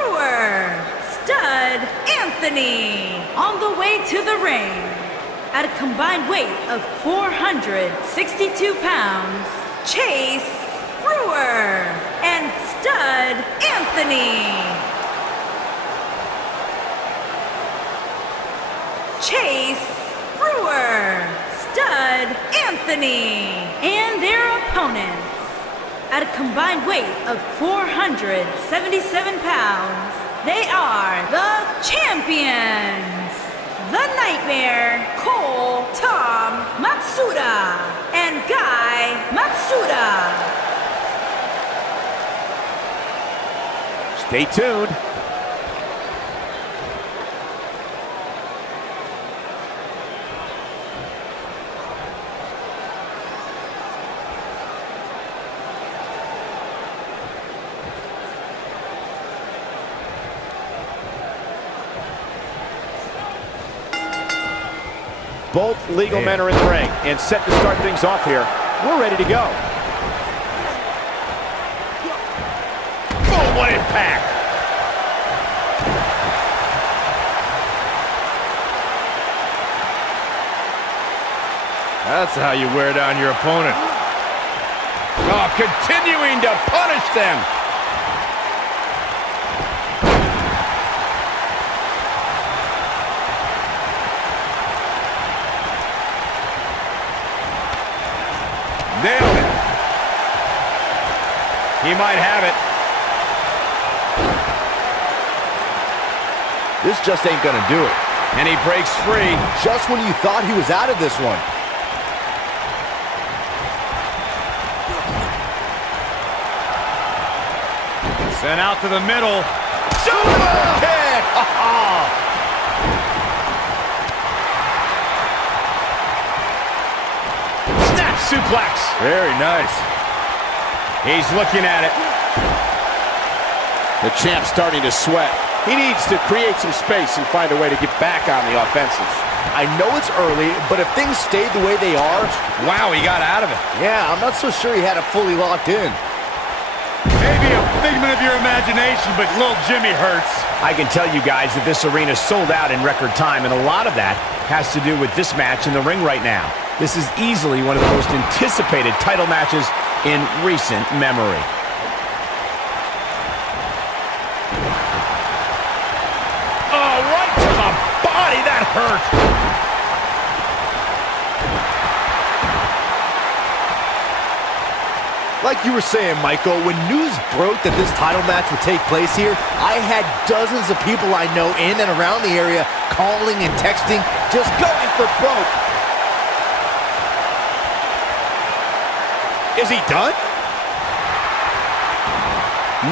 Brewer, Stud Anthony. On the way to the ring, at a combined weight of 462 pounds, Chase Brewer and Stud Anthony. Chase Brewer, Stud Anthony, and their opponents, at a combined weight of 477 pounds, they are the champions, the Nightmare, Cole Tom Matsuda, and Guy Matsuda. Stay tuned. Both legal men are in the ring and set to start things off here. We're ready to go. Boom, what impact! That's how you wear down your opponent. Oh, continuing to punish them. Nailed it. He might have it. This just ain't gonna do it. And he breaks free. Just when you thought he was out of this one. Sent out to the middle. Super kick! Snap suplex. Very nice. He's looking at it. The champ's starting to sweat. He needs to create some space and find a way to get back on the offensive. I know it's early, but if things stayed the way they are... Wow, he got out of it. Yeah, I'm not so sure he had it fully locked in. Maybe a figment of your imagination, but little Jimmy hurts. I can tell you guys that this arena sold out in record time, and a lot of that has to do with this match in the ring right now. This is easily one of the most anticipated title matches in recent memory. Oh, right to the body. That hurt. Like you were saying, Michael, when news broke that this title match would take place here, I had dozens of people I know in and around the area calling and texting, just going for broke. Is he done?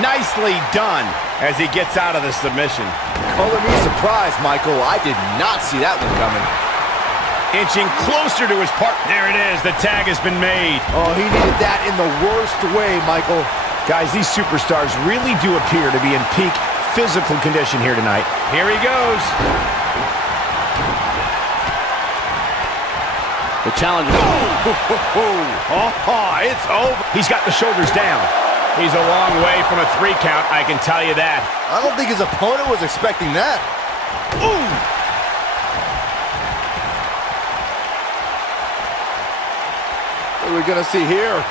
Nicely done as he gets out of the submission. Color me surprised, Michael. I did not see that one coming. Inching closer to his partner. There it is. The tag has been made. Oh, he needed that in the worst way, Michael. Guys, these superstars really do appear to be in peak physical condition here tonight. Here he goes. The challenger. Oh, it's over. He's got the shoulders down. He's a long way from a 3 count, I can tell you that. I don't think his opponent was expecting that. Ooh! What are we gonna see here?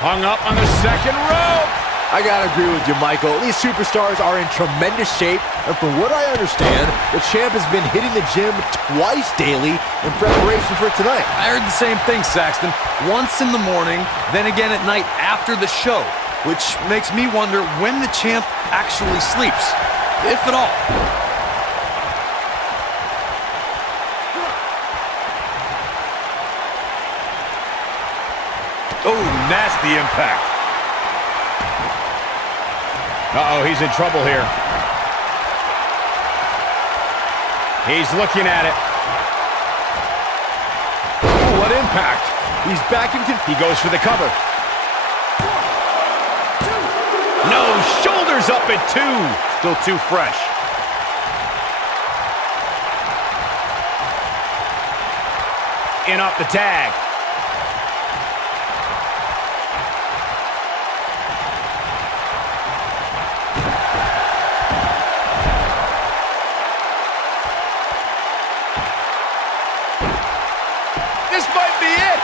Hung up on the second rope. I gotta agree with you, Michael. These superstars are in tremendous shape, and from what I understand, the champ has been hitting the gym twice daily in preparation for tonight. I heard the same thing, Saxton. Once in the morning, then again at night after the show, which makes me wonder when the champ actually sleeps, if at all. Oh, nasty impact. Uh-oh, he's in trouble here. He's looking at it. Oh, what impact. He's back in. He goes for the cover. No, shoulders up at 2. Still too fresh. In off the tag.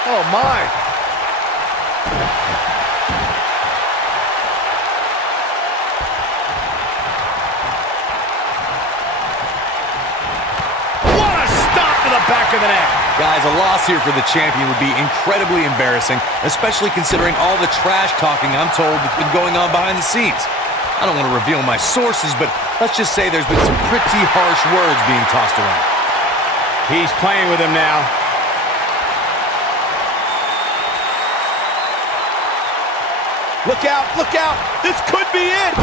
Oh, my. What a stop to the back of the neck. Guys, a loss here for the champion would be incredibly embarrassing, especially considering all the trash talking I'm told that's been going on behind the scenes. I don't want to reveal my sources, but let's just say there's been some pretty harsh words being tossed around. He's playing with him now. Look out, look out. This could be it.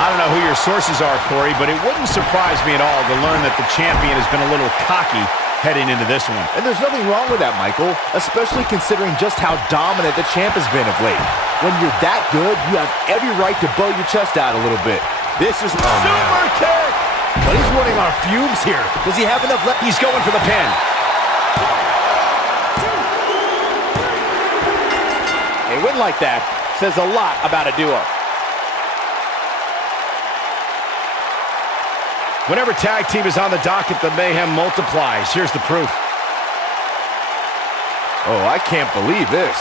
I don't know who your sources are, Corey, but it wouldn't surprise me at all to learn that the champion has been a little cocky heading into this one. And there's nothing wrong with that, Michael, especially considering just how dominant the champ has been of late. When you're that good, you have every right to bow your chest out a little bit. This is super kick. But he's running on fumes here. Does he have enough left? He's going for the pin. A win like that says a lot about a duo. Whenever tag team is on the docket, the mayhem multiplies. Here's the proof. Oh, I can't believe this.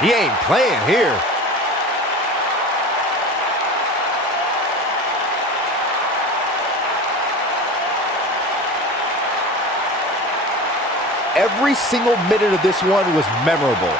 He ain't playing here. Every single minute of this one was memorable.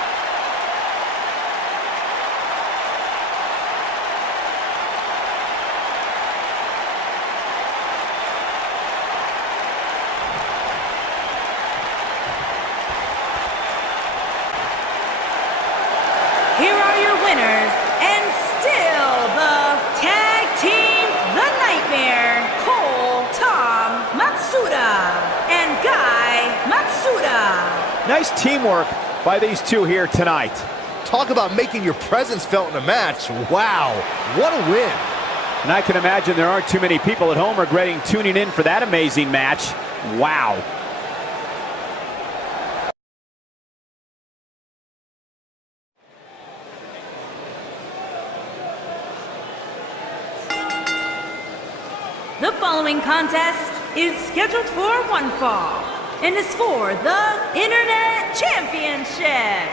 Here are your winners, and still the tag team, The Nightmare, Cole, Tom, Matsuda, and Guy Matsuda. Nice teamwork by these two here tonight. Talk about making your presence felt in a match. Wow, what a win. And I can imagine there aren't too many people at home regretting tuning in for that amazing match. Wow. The following contest is scheduled for one fall and is for the Internet Championship.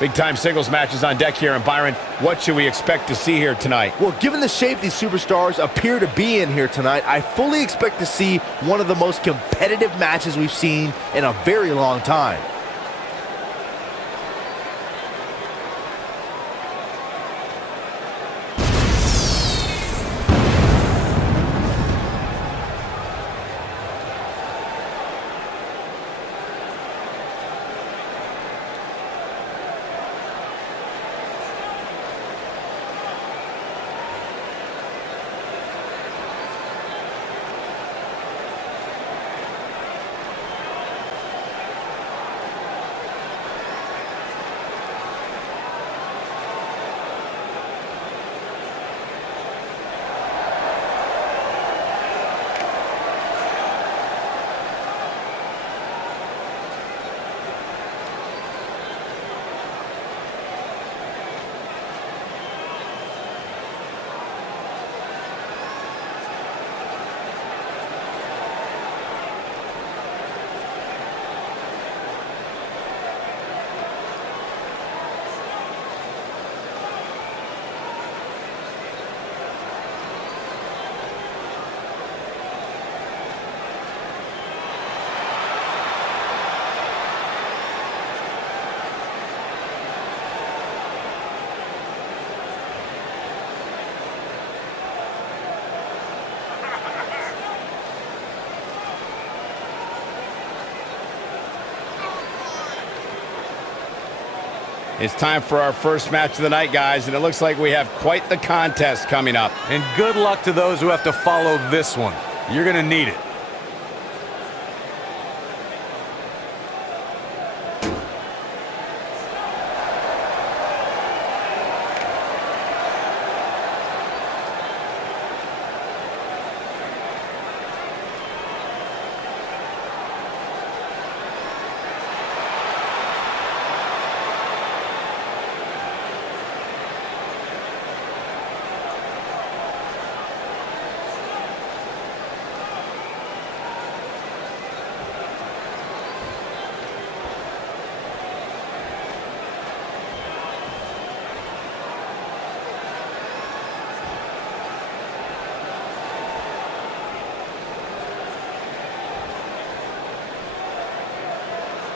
Big-time singles matches on deck here. And Byron, what should we expect to see here tonight? Well, given the shape these superstars appear to be in here tonight, I fully expect to see one of the most competitive matches we've seen in a very long time. It's time for our first match of the night, guys, and it looks like we have quite the contest coming up. And good luck to those who have to follow this one. You're going to need it.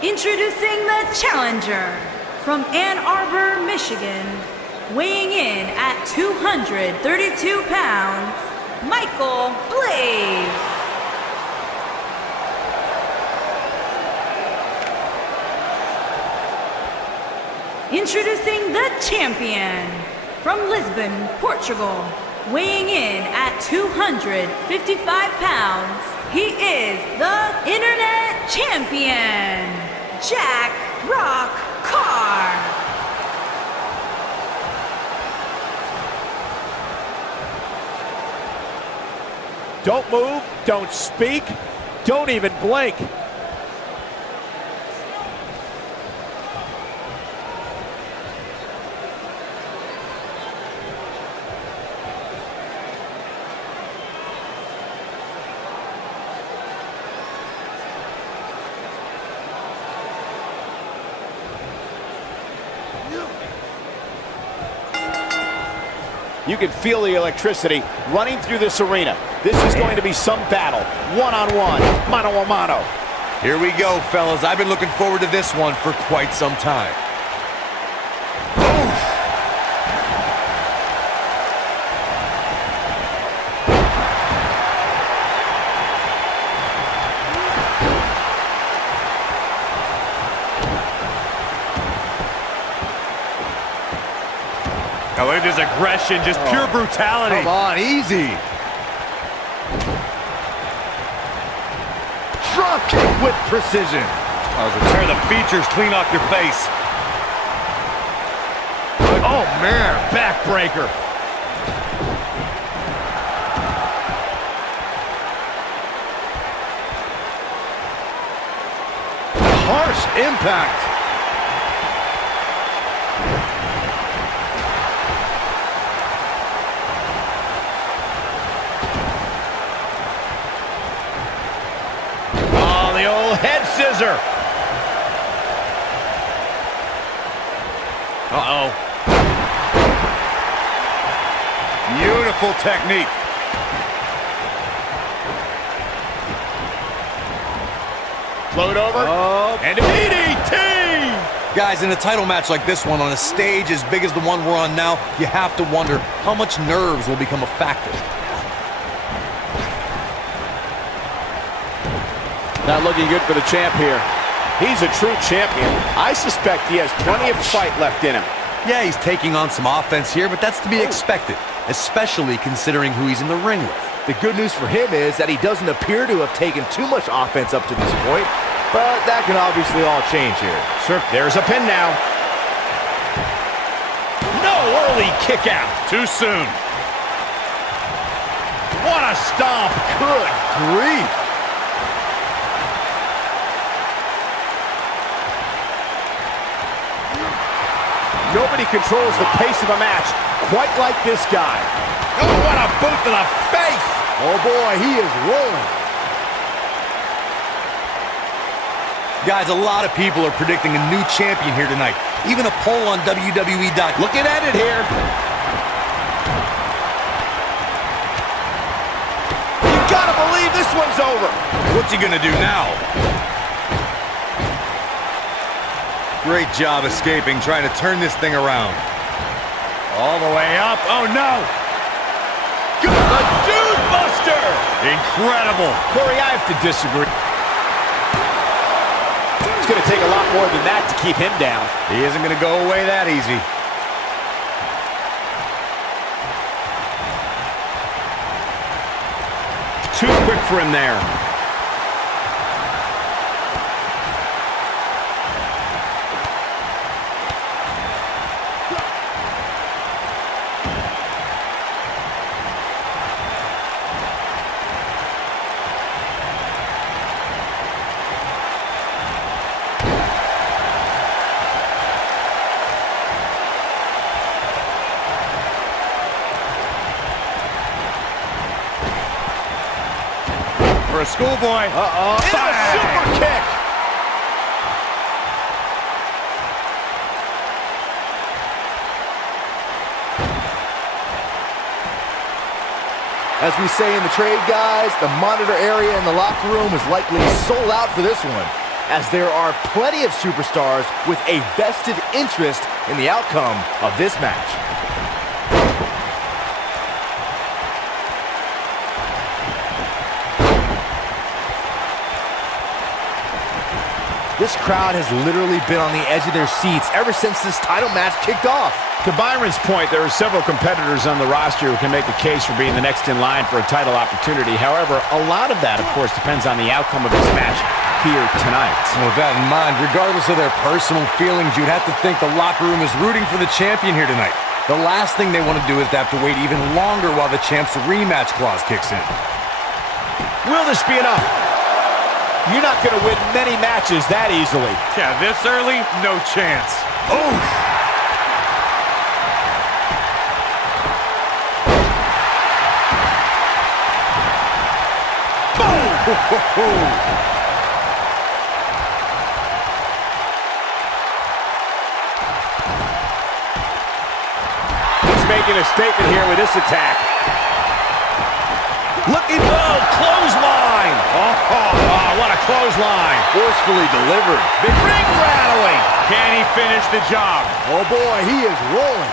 Introducing the challenger from Ann Arbor, Michigan, weighing in at 232 pounds, Michael Blaze. Introducing the champion from Lisbon, Portugal, weighing in at 255 pounds, he is the Internet Champion, Jack Rock Carr. Don't move, don't speak, don't even blink. You can feel the electricity running through this arena. This is going to be some battle. One-on-one, mano-a-mano. Here we go, fellas. I've been looking forward to this one for quite some time. Oh, look at this aggression, just pure brutality. Come on, easy. Drop kick with precision. Tear the features clean off your face. Oh, man. Backbreaker. Harsh impact. The old head scissor. Uh-oh. Beautiful technique. Float over. And a DDT. Guys, in a title match like this one, on a stage as big as the one we're on now, you have to wonder how much nerves will become a factor. Not looking good for the champ here. He's a true champion. I suspect he has plenty of fight left in him. Yeah, he's taking on some offense here, but that's to be expected, especially considering who he's in the ring with. The good news for him is that he doesn't appear to have taken too much offense up to this point, but that can obviously all change here. Sure, there's a pin now. No early kick out. Too soon. What a stomp. Good grief. Nobody controls the pace of a match quite like this guy. Oh, what a boot to the face. Oh boy, he is rolling. Guys, a lot of people are predicting a new champion here tonight. Even a poll on WWE.com. Looking at it here. You gotta believe this one's over. What's he gonna do now? Great job escaping, trying to turn this thing around. All the way up. Oh, no. The Dude Buster. Incredible. Corey, I have to disagree. It's going to take a lot more than that to keep him down. He isn't going to go away that easy. Too quick for him there. For a schoolboy. Into a super kick. As we say in the trade, guys, the monitor area in the locker room is likely sold out for this one, as there are plenty of superstars with a vested interest in the outcome of this match. This crowd has literally been on the edge of their seats ever since this title match kicked off. To Byron's point, there are several competitors on the roster who can make a case for being the next in line for a title opportunity. However, a lot of that, of course, depends on the outcome of this match here tonight. With that in mind, regardless of their personal feelings, you'd have to think the locker room is rooting for the champion here tonight. The last thing they want to do is to have to wait even longer while the champ's rematch clause kicks in. Will this be enough? You're not going to win many matches that easily. Yeah, this early, no chance. Oh! He's making a statement here with this attack. Looking low, clothesline! Oh, what a clothesline! Forcefully delivered. Big ring rattling! Can he finish the job? Oh boy, he is rolling.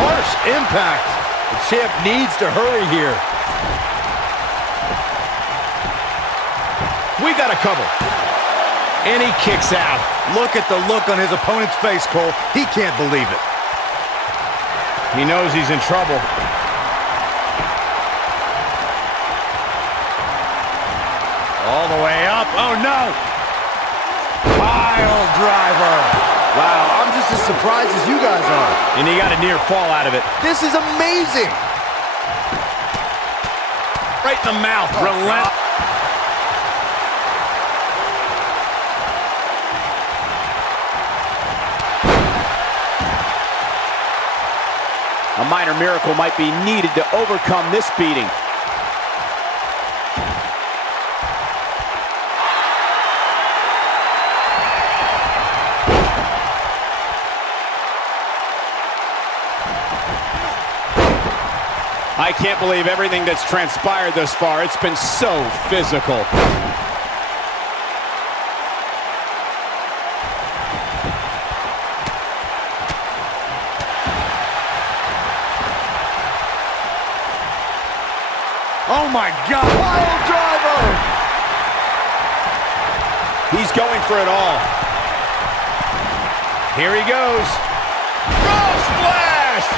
Harsh impact. The champ needs to hurry here. We got a cover. And he kicks out. Look at the look on his opponent's face, Cole. He can't believe it. He knows he's in trouble. All the way up. Oh, no. Pile driver. Wow, I'm just as surprised as you guys are. And he got a near fall out of it. This is amazing. Right in the mouth. Relent. A minor miracle might be needed to overcome this beating. I can't believe everything that's transpired thus far. It's been so physical. Oh, my God. Pile driver. He's going for it all. Here he goes. Frog splash.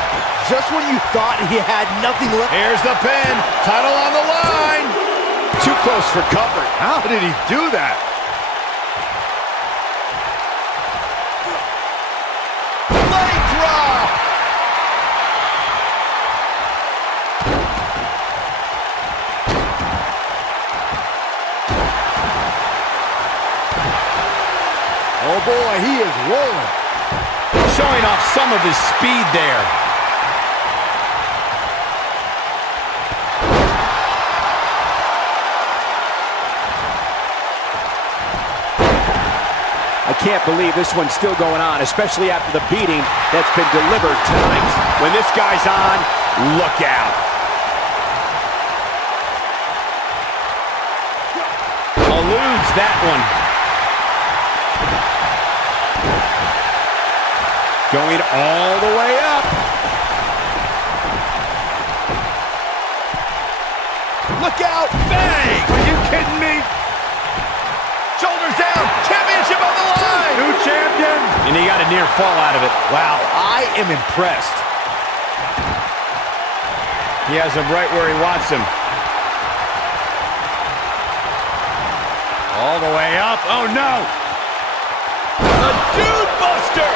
Just when you thought he had nothing left. Here's the pin. Title on the line. Too close for comfort. How did he do that? Leg drop. Oh boy, he is rolling. Showing off some of his speed there. I can't believe this one's still going on, especially after the beating that's been delivered tonight. When this guy's on, look out. Eludes that one. Going all the way up. Look out. Bang. Are you kidding me? Championship on the line! New champion! And he got a near fall out of it. Wow, I am impressed. He has him right where he wants him. All the way up. Oh, no! The Dude Buster!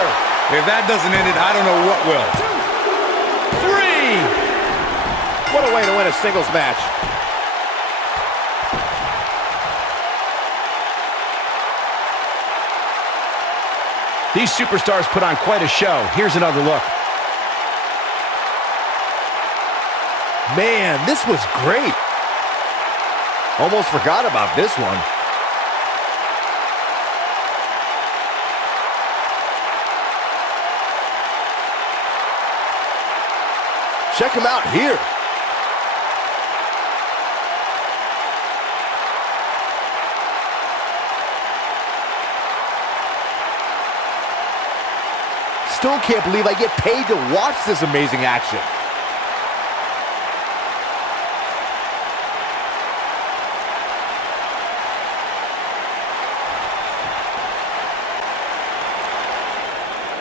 If that doesn't end it, I don't know what will. 3! What a way to win a singles match. These superstars put on quite a show. Here's another look. Man, this was great. Almost forgot about this one. Check him out here. Still can't believe I get paid to watch this amazing action.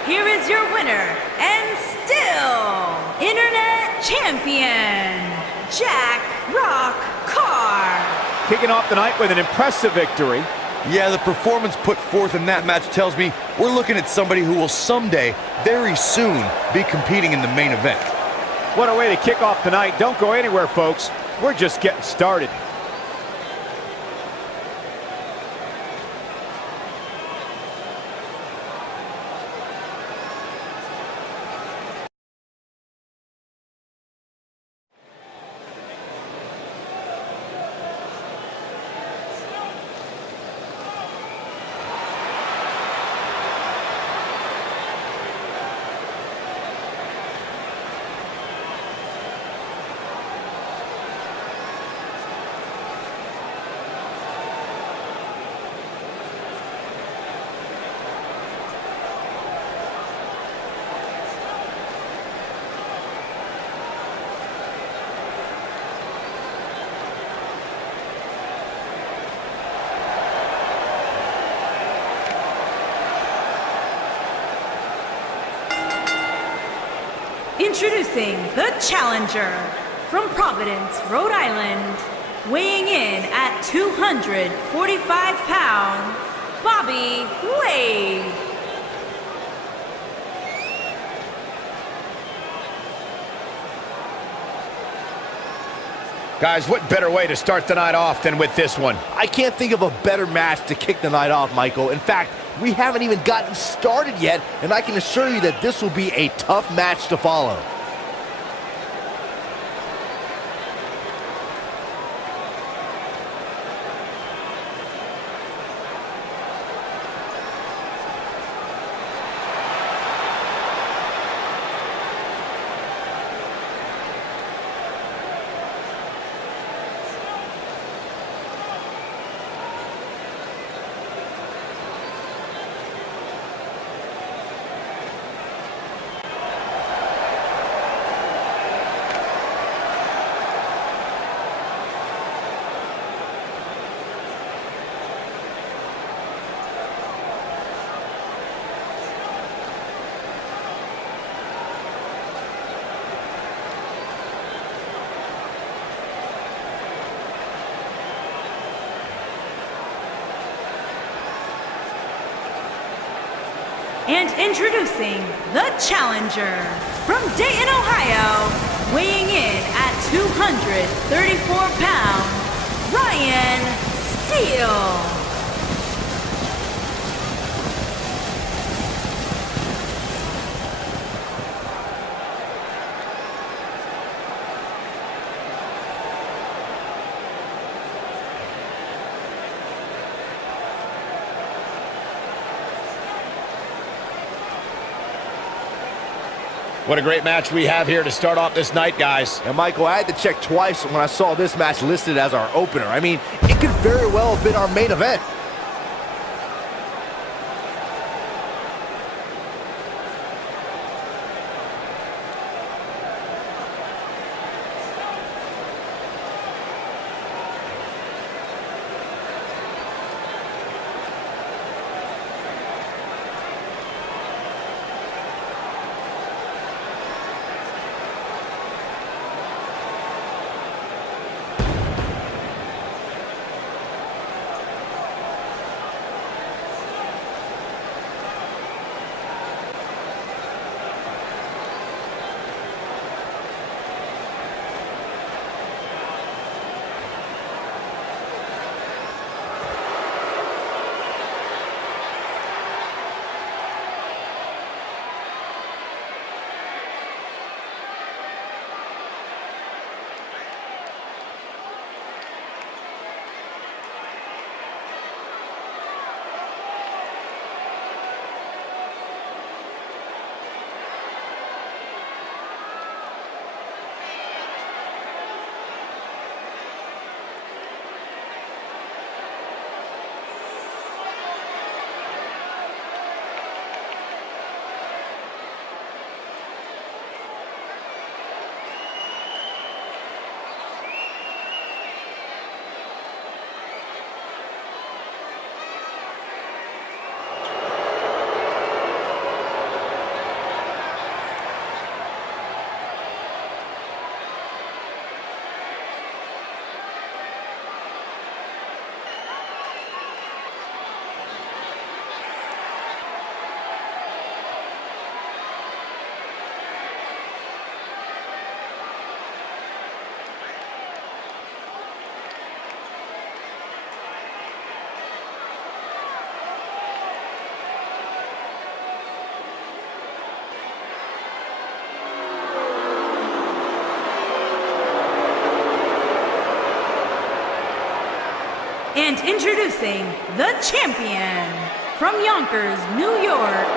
Here is your winner, and still Internet Champion, Jack Rock Carr. Kicking off the night with an impressive victory. Yeah, the performance put forth in that match tells me we're looking at somebody who will someday, very soon, be competing in the main event. What a way to kick off the night. Don't go anywhere, folks. We're just getting started. Introducing the challenger from Providence, Rhode Island, weighing in at 245 pounds, Bobby Wade. Guys, what better way to start the night off than with this one? I can't think of a better match to kick the night off, Michael. In fact, we haven't even gotten started yet, and I can assure you that this will be a tough match to follow. And introducing the challenger from Dayton, Ohio, weighing in at 234 pounds, Ryan Steele. What a great match we have here to start off this night, guys. And Michael, I had to check twice when I saw this match listed as our opener. I mean, it could very well have been our main event. And introducing the champion from Yonkers, New York,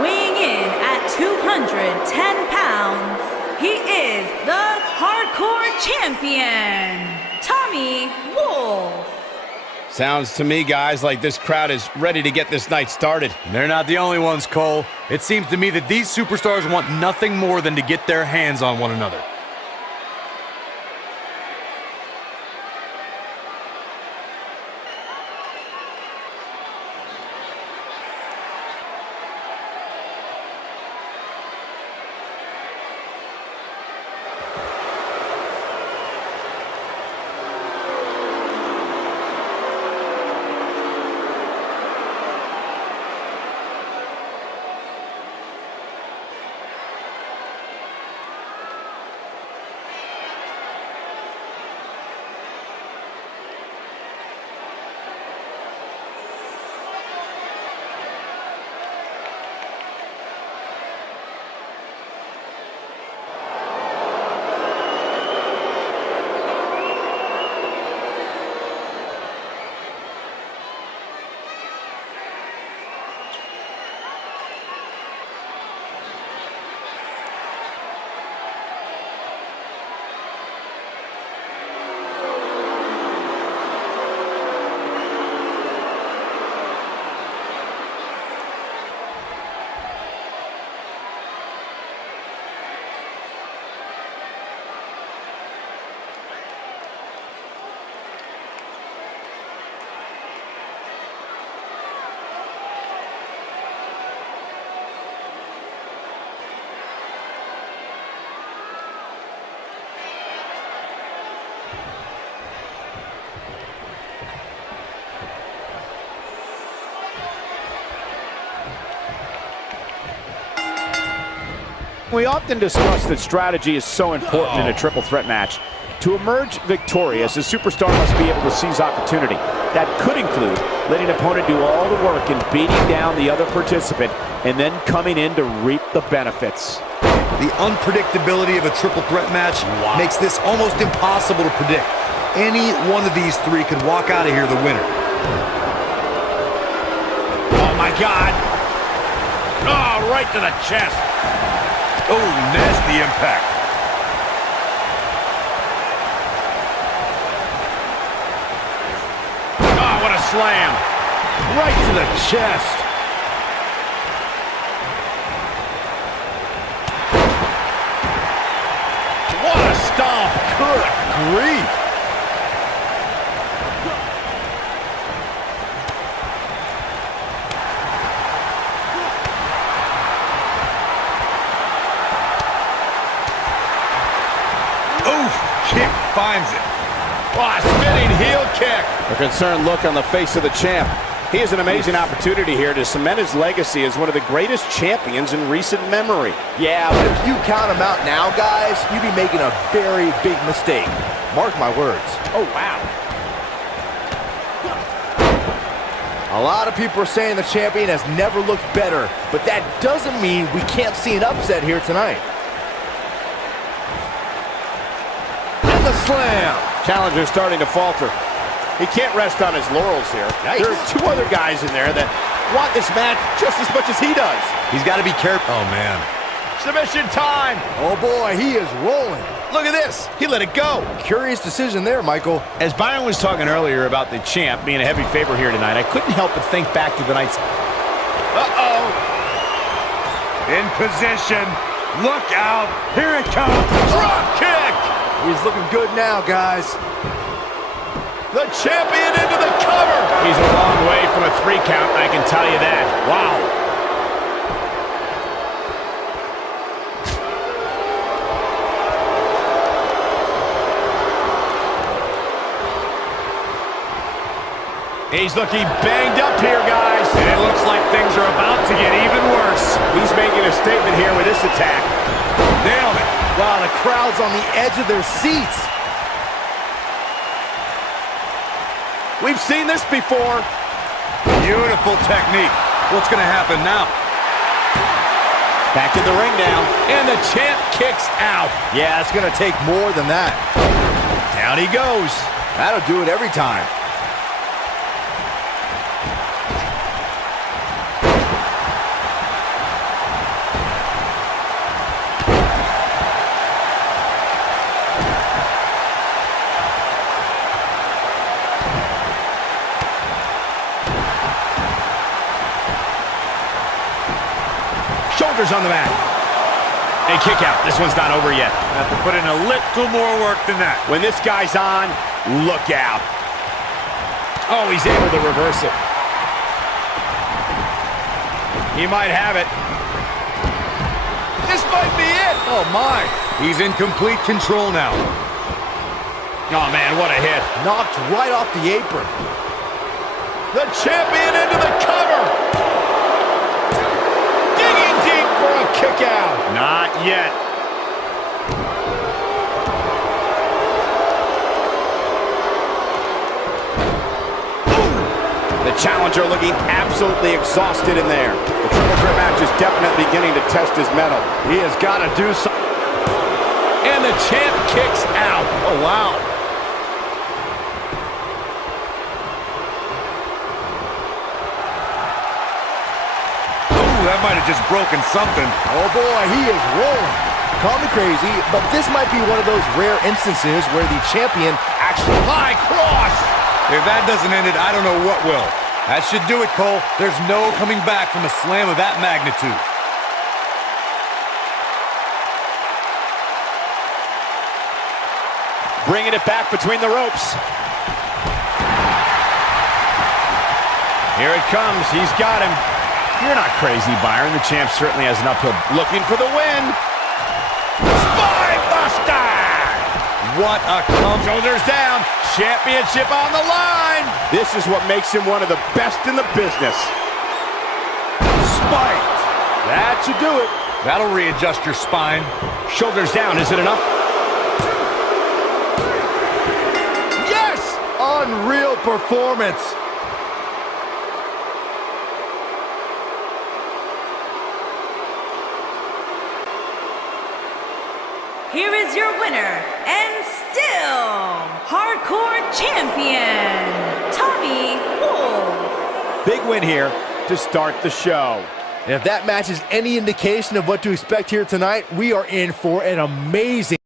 weighing in at 210 pounds, he is the Hardcore Champion, Tommy Wolf. Sounds to me, guys, like this crowd is ready to get this night started. They're not the only ones, Cole. It seems to me that these superstars want nothing more than to get their hands on one another. We often discuss that strategy is so important in a triple threat match. To emerge victorious, a superstar must be able to seize opportunity. That could include letting an opponent do all the work and beating down the other participant, and then coming in to reap the benefits. The unpredictability of a triple threat match makes this almost impossible to predict. Any one of these three could walk out of here the winner. Oh, my God. Oh, right to the chest. Oh, nasty impact. Oh, what a slam. Right to the chest. What a stomp. Good grief. Kick finds it. Oh, a spinning heel kick. A concerned look on the face of the champ. He has an amazing opportunity here to cement his legacy as one of the greatest champions in recent memory. Yeah, but if you count him out now, guys, you'd be making a very big mistake. Mark my words. Oh, wow. A lot of people are saying the champion has never looked better, but that doesn't mean we can't see an upset here tonight. And the slam. Challenger's starting to falter. He can't rest on his laurels here. Nice. There are two other guys in there that want this match just as much as he does. He's got to be careful. Oh, man. Submission time. Oh, boy, he is rolling. Look at this. He let it go. Curious decision there, Michael. As Byron was talking earlier about the champ being a heavy favorite here tonight, I couldn't help but think back to the night's... Uh-oh. In position. Look out. Here it comes. Drop kick. He's looking good now, guys. The champion into the cover. He's a long way from a 3 count, I can tell you that. Wow. He's looking banged up here, guys. And it looks like things are about to get even worse. He's making a statement here with this attack. Nailed it. Wow, the crowd's on the edge of their seats. We've seen this before. Beautiful technique. What's going to happen now? Back in the ring now. And the champ kicks out. Yeah, it's going to take more than that. Down he goes. That'll do it every time. shoulders on the mat. And kick out. This one's not over yet. Have to put in a little more work than that. When this guy's on, look out. Oh, he's able to reverse it. He might have it. This might be it. Oh, my. He's in complete control now. Oh, man, what a hit. Knocked right off the apron. The champion into the cover. Digging deep for a kick out. Not yet. The challenger looking absolutely exhausted in there. The triple threat match is definitely beginning to test his mettle. He has got to do something. And the champ kicks out. Oh, wow. That might have just broken something. Oh, boy, he is rolling. Call me crazy, but this might be one of those rare instances where the champion actually... High cross. If that doesn't end it, I don't know what will. That should do it, Cole. There's no coming back from a slam of that magnitude. Bringing it back between the ropes. Here it comes. He's got him. You're not crazy, Byron. The champ certainly has an uphill. Looking for the win. Spine buster. What a Shoulders down. Championship on the line. This is what makes him one of the best in the business. Spiked. That should do it. That'll readjust your spine. Shoulders down. Is it enough? Yes! Unreal performance. Here is your winner, and still hardcore champion, Tommy Wolf. Big win here to start the show. And if that match is any indication of what to expect here tonight, we are in for an amazing...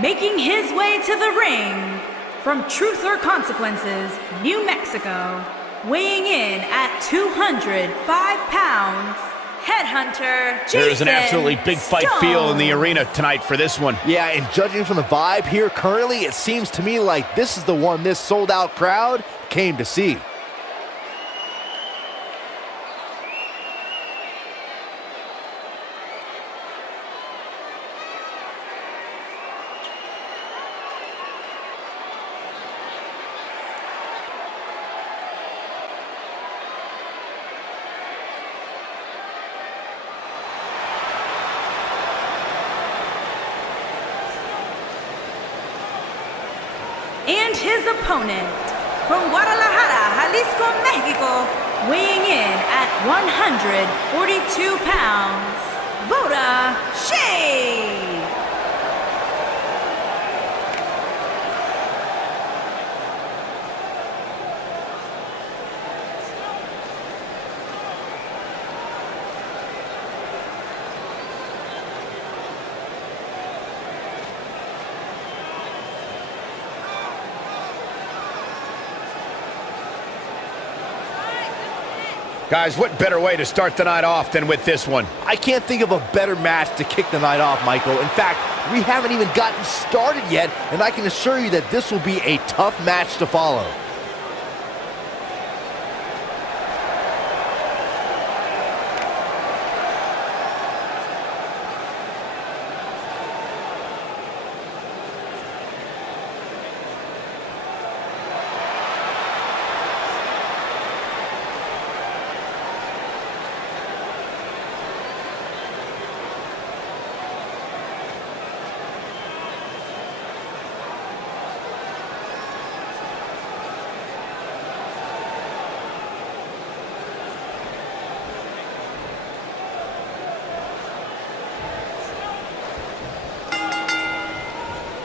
Making his way to the ring from Truth or Consequences, New Mexico, weighing in at 205 pounds, Headhunter Jason There's an absolutely big fight Stone. feel in the arena tonight for this one. Yeah, and judging from the vibe here currently, it seems to me like this is the one this sold-out crowd came to see. And his opponent, from Guadalajara, Jalisco, Mexico, weighing in at 142 pounds, Voda Shea. Guys, what better way to start the night off than with this one? I can't think of a better match to kick the night off, Michael. In fact, we haven't even gotten started yet, and I can assure you that this will be a tough match to follow.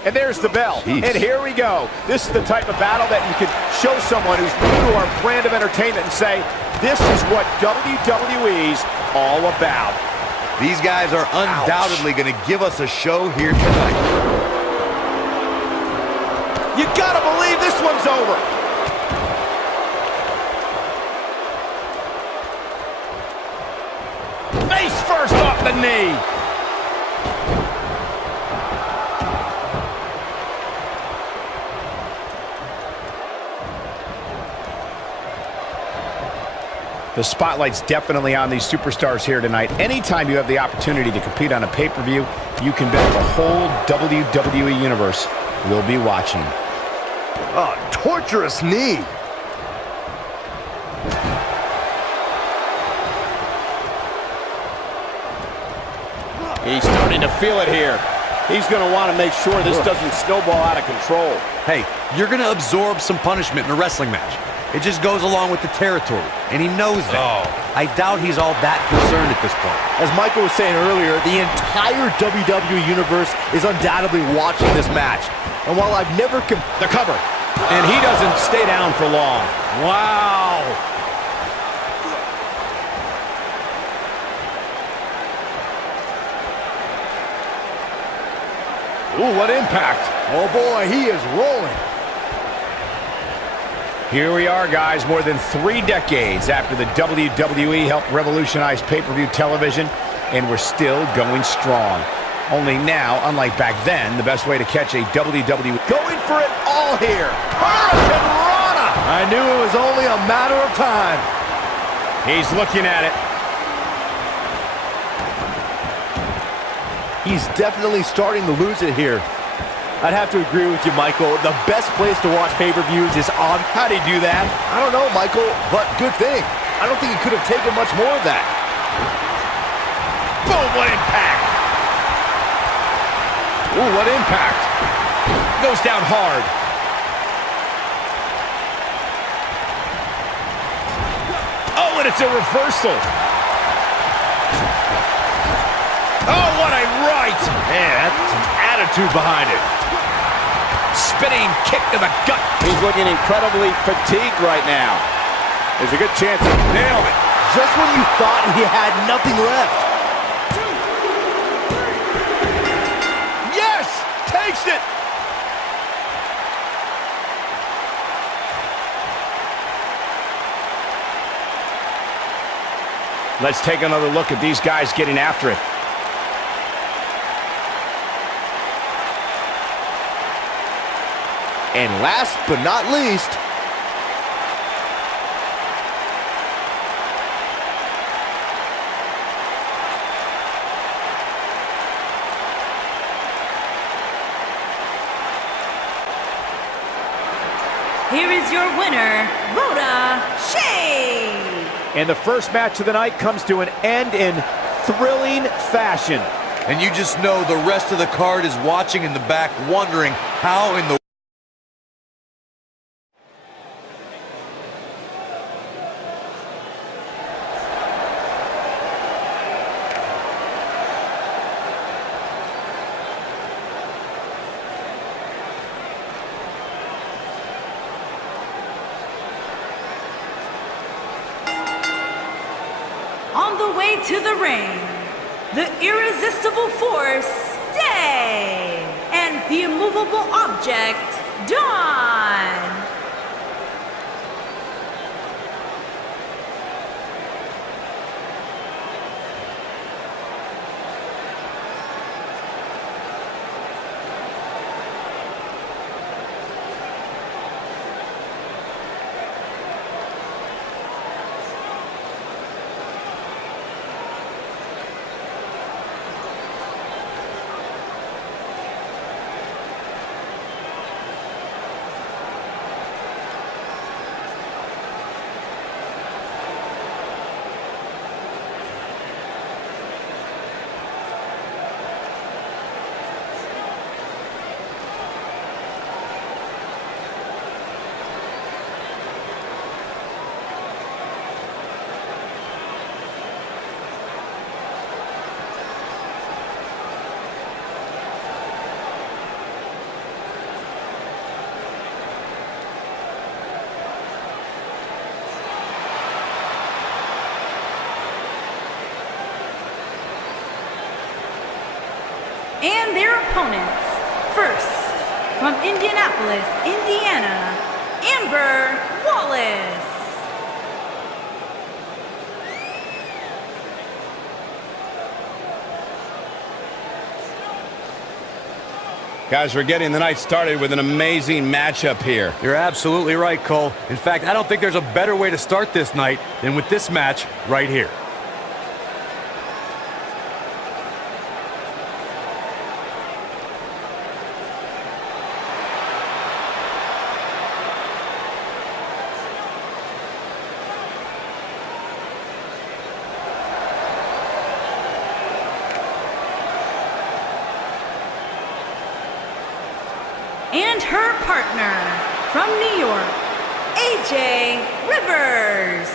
And there's the bell. Jeez. And here we go. This is the type of battle that you can show someone who's new to our brand of entertainment and say, this is what WWE's all about. These guys are undoubtedly going to give us a show here tonight. You gotta believe this one's over. Face first off the knee. The spotlight's definitely on these superstars here tonight. Anytime you have the opportunity to compete on a pay-per-view, you can bet the whole WWE Universe will be watching. Oh, torturous knee. He's starting to feel it here. He's going to want to make sure this doesn't snowball out of control. Hey, you're going to absorb some punishment in a wrestling match. It just goes along with the territory, and he knows that. I doubt he's all that concerned at this point. As Michael was saying earlier, the entire WWE Universe is undoubtedly watching this match. And while I've never... The cover. And he doesn't stay down for long. Wow. Ooh, what impact. Oh boy, he is rolling. Here we are, guys, more than 3 decades after the WWE helped revolutionize pay-per-view television, and we're still going strong. Only now, unlike back then, the best way to catch a WWE... Going for it all here. Hurricane Rana. I knew it was only a matter of time. He's looking at it. He's definitely starting to lose it here. I'd have to agree with you, Michael. The best place to watch pay-per-views is on... How'd he do that? I don't know, Michael, but good thing. I don't think he could have taken much more of that. Boom, what impact. Ooh, what impact. Goes down hard. Oh, and it's a reversal. Oh, what a right. Man, that's some attitude behind it. Spinning kick to the gut. He's looking incredibly fatigued right now. There's a good chance he nailed it. Just when you thought he had nothing left. Yes! Takes it! Let's take another look at these guys getting after it. And last but not least, Here is your winner, Rhoda Shea. And the first match of the night comes to an end in thrilling fashion. And you just know the rest of the card is watching in the back, wondering how in the... On the way to the ring, the irresistible force, Day, and the immovable object, Dawn. And their opponents, first, from Indianapolis, Indiana, Amber Wallace. Guys, we're getting the night started with an amazing matchup here. You're absolutely right, Cole. In fact, I don't think there's a better way to start this night than with this match right here. And her partner, from New York, AJ Rivers.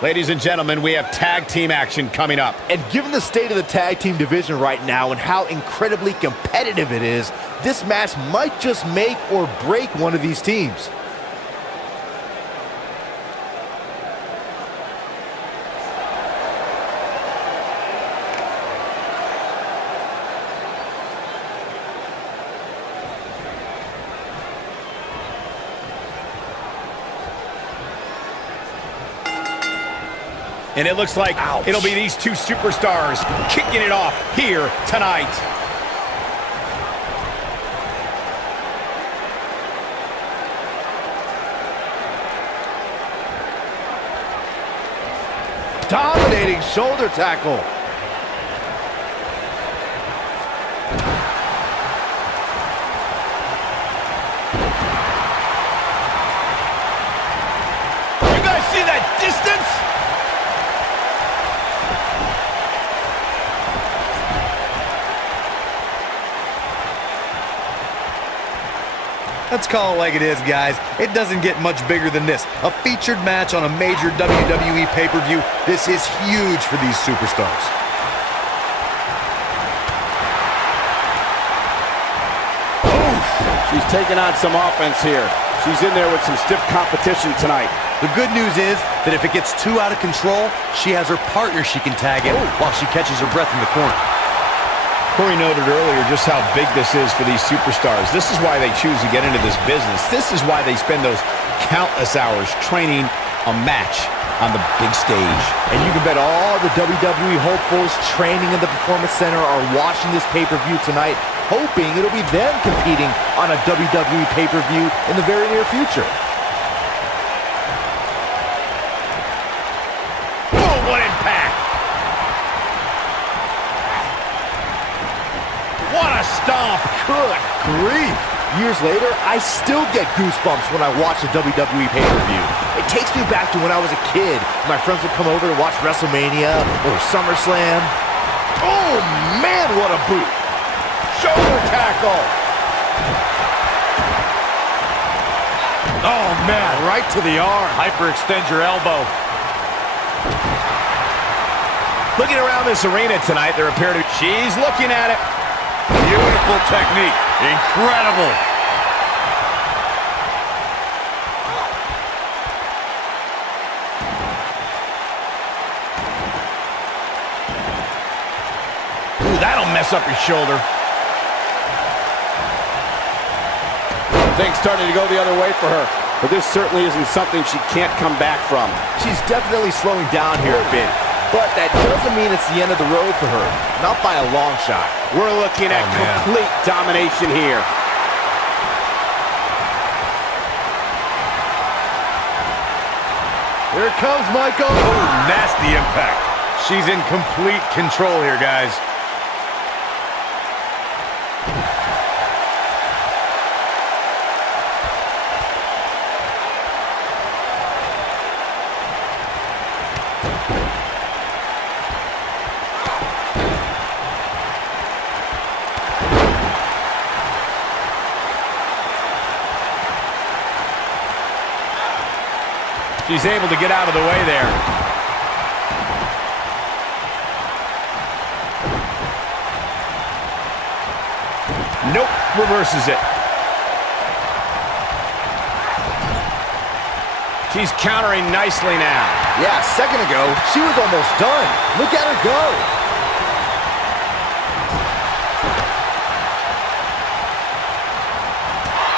Ladies and gentlemen, we have tag team action coming up. And given the state of the tag team division right now and how incredibly competitive it is, this match might just make or break one of these teams. And it looks like it'll be these two superstars kicking it off here tonight. Dominating shoulder tackle. You guys see that distance? Let's call it like it is, guys. It doesn't get much bigger than this. A featured match on a major WWE pay-per-view. This is huge for these superstars. She's taking on some offense here. She's in there with some stiff competition tonight. The good news is that if it gets too out of control, she has her partner she can tag in while she catches her breath in the corner. Corey noted earlier just how big this is for these superstars. This is why they choose to get into this business. This is why they spend those countless hours training a match on the big stage. And you can bet all the WWE hopefuls training in the Performance Center are watching this pay-per-view tonight, hoping it'll be them competing on a WWE pay-per-view in the very near future. Oh, what impact! What a stomp! Good grief! Years later, I still get goosebumps when I watch a WWE pay-per-view. It takes me back to when I was a kid. My friends would come over to watch WrestleMania or SummerSlam. Oh man, what a boot! Shoulder tackle! Oh man, right to the arm. Hyperextend your elbow. Looking around this arena tonight, there appear to... She's looking at it. Beautiful technique. Incredible. Ooh, that'll mess up your shoulder. Things starting to go the other way for her. But this certainly isn't something she can't come back from. She's definitely slowing down here a bit. But that doesn't mean it's the end of the road for her. Not by a long shot. We're looking at complete domination here. Here it comes, Michael. Oh, nasty impact. She's in complete control here, guys. She's able to get out of the way there. Nope, reverses it. She's countering nicely now. Yeah, a second ago, she was almost done. Look at her go.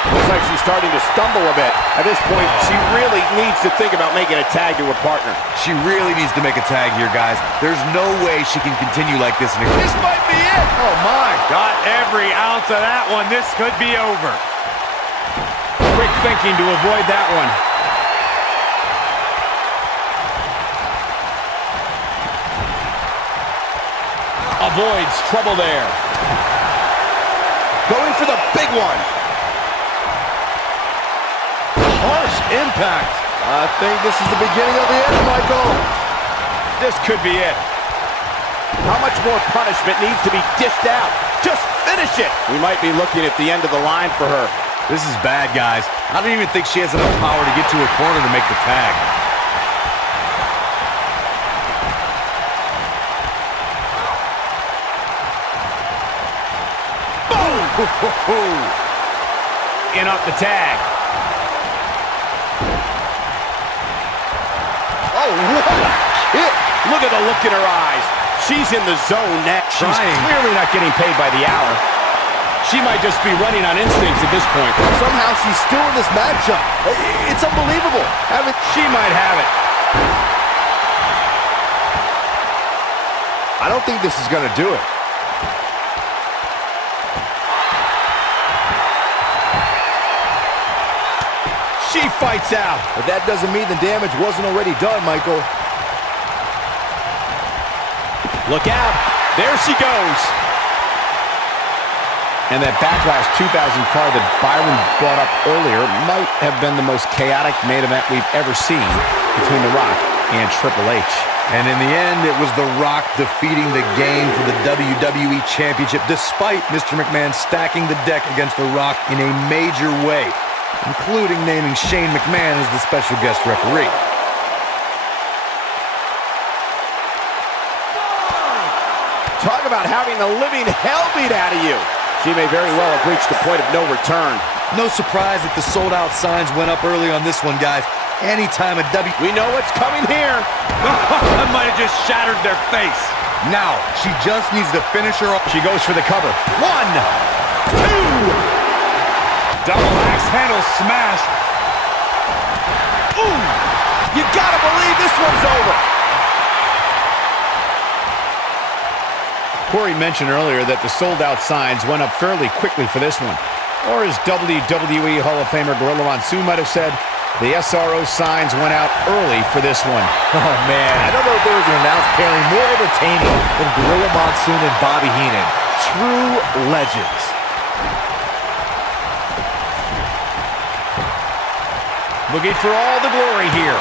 Looks like she's starting to stumble a bit. At this point, she really needs to think about making a tag to her partner. She really needs to make a tag here, guys. There's no way she can continue like this. This might be it. Oh, my. Got every ounce of that one. This could be over. Quick thinking to avoid that one. Avoids trouble there. Going for the big one. Harsh impact. I think this is the beginning of the end, Michael. This could be it. How much more punishment needs to be dished out? Just finish it. We might be looking at the end of the line for her. This is bad, guys. I don't even think she has enough power to get to her corner to make the tag. Boom! In up the tag. Oh, what a kick. Look at the look in her eyes. She's in the zone next. She's clearly not getting paid by the hour. She might just be running on instincts at this point. Somehow she's still in this matchup. It's unbelievable. She might have it. I don't think this is going to do it. She fights out. But that doesn't mean the damage wasn't already done, Michael. Look out. There she goes. And that Backlash 2000 card that Byron brought up earlier might have been the most chaotic main event we've ever seen between The Rock and Triple H. And in the end, it was The Rock defeating the game for the WWE Championship, despite Mr. McMahon stacking the deck against The Rock in a major way, including naming Shane McMahon as the special guest referee. Talk about having the living hell beat out of you. She may very well have reached the point of no return. No surprise that the sold-out signs went up early on this one, guys. Anytime a We know what's coming here. That might have just shattered their face. Now, she just needs to finish her off. She goes for the cover. 1, 2. Double axe handle smash. Ooh! You gotta believe this one's over. Corey mentioned earlier that the sold-out signs went up fairly quickly for this one. Or as WWE Hall of Famer Gorilla Monsoon might have said, the SRO signs went out early for this one. Oh, man. I don't know if there was an announce pairing more entertaining than Gorilla Monsoon and Bobby Heenan. True legends. Looking for all the glory here.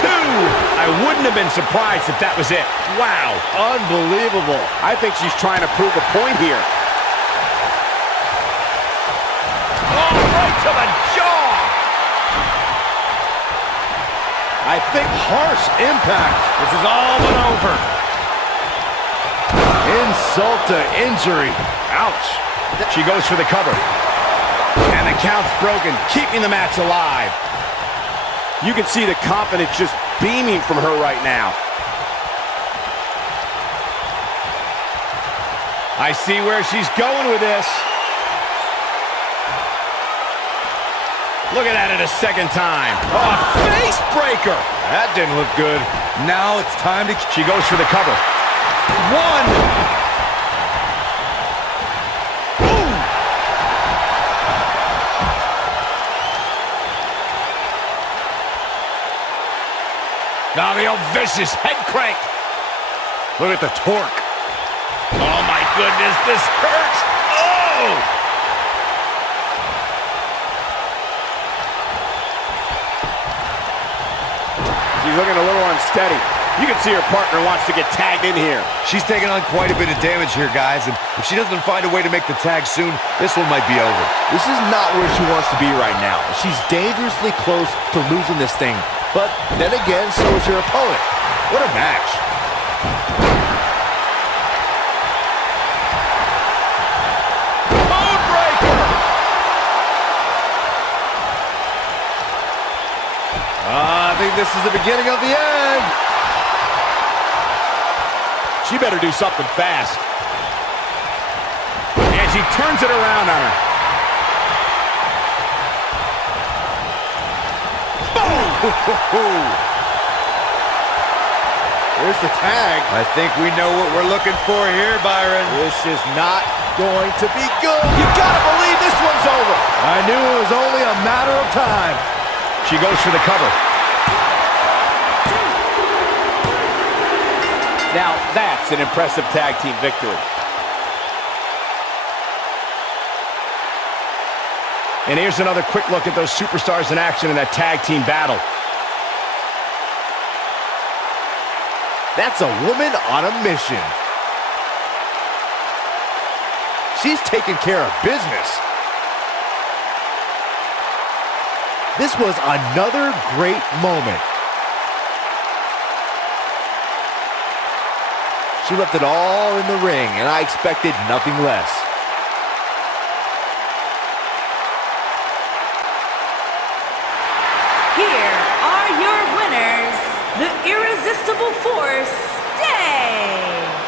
2! I wouldn't have been surprised if that was it. Wow. Unbelievable. I think she's trying to prove a point here. Oh, right to the jaw. I think harsh impact. This is all but over. Insult to injury. Ouch. She goes for the cover. And the count's broken, keeping the match alive. You can see the confidence just beaming from her right now. I see where she's going with this. Looking at it a second time. Oh, a face breaker. That didn't look good. Now it's time to... She goes for the cover. 1. Now the old vicious head crank. Look at the torque. Oh, my goodness, this hurts. Oh! She's looking a little unsteady. You can see her partner wants to get tagged in here. She's taking on quite a bit of damage here, guys, and if she doesn't find a way to make the tag soon, this one might be over. This is not where she wants to be right now. She's dangerously close to losing this thing. But then again, so is her opponent. What a match. this is the beginning of the end. She better do something fast. And she turns it around on her. Boom! There's the tag. I think we know what we're looking for here, Byron. This is not going to be good. You gotta believe this one's over. I knew it was only a matter of time. She goes for the cover. Now that's an impressive tag team victory. And here's another quick look at those superstars in action in that tag team battle. That's a woman on a mission. She's taking care of business. This was another great moment. She left it all in the ring, and I expected nothing less. Here are your winners, the Irresistible Force, Day,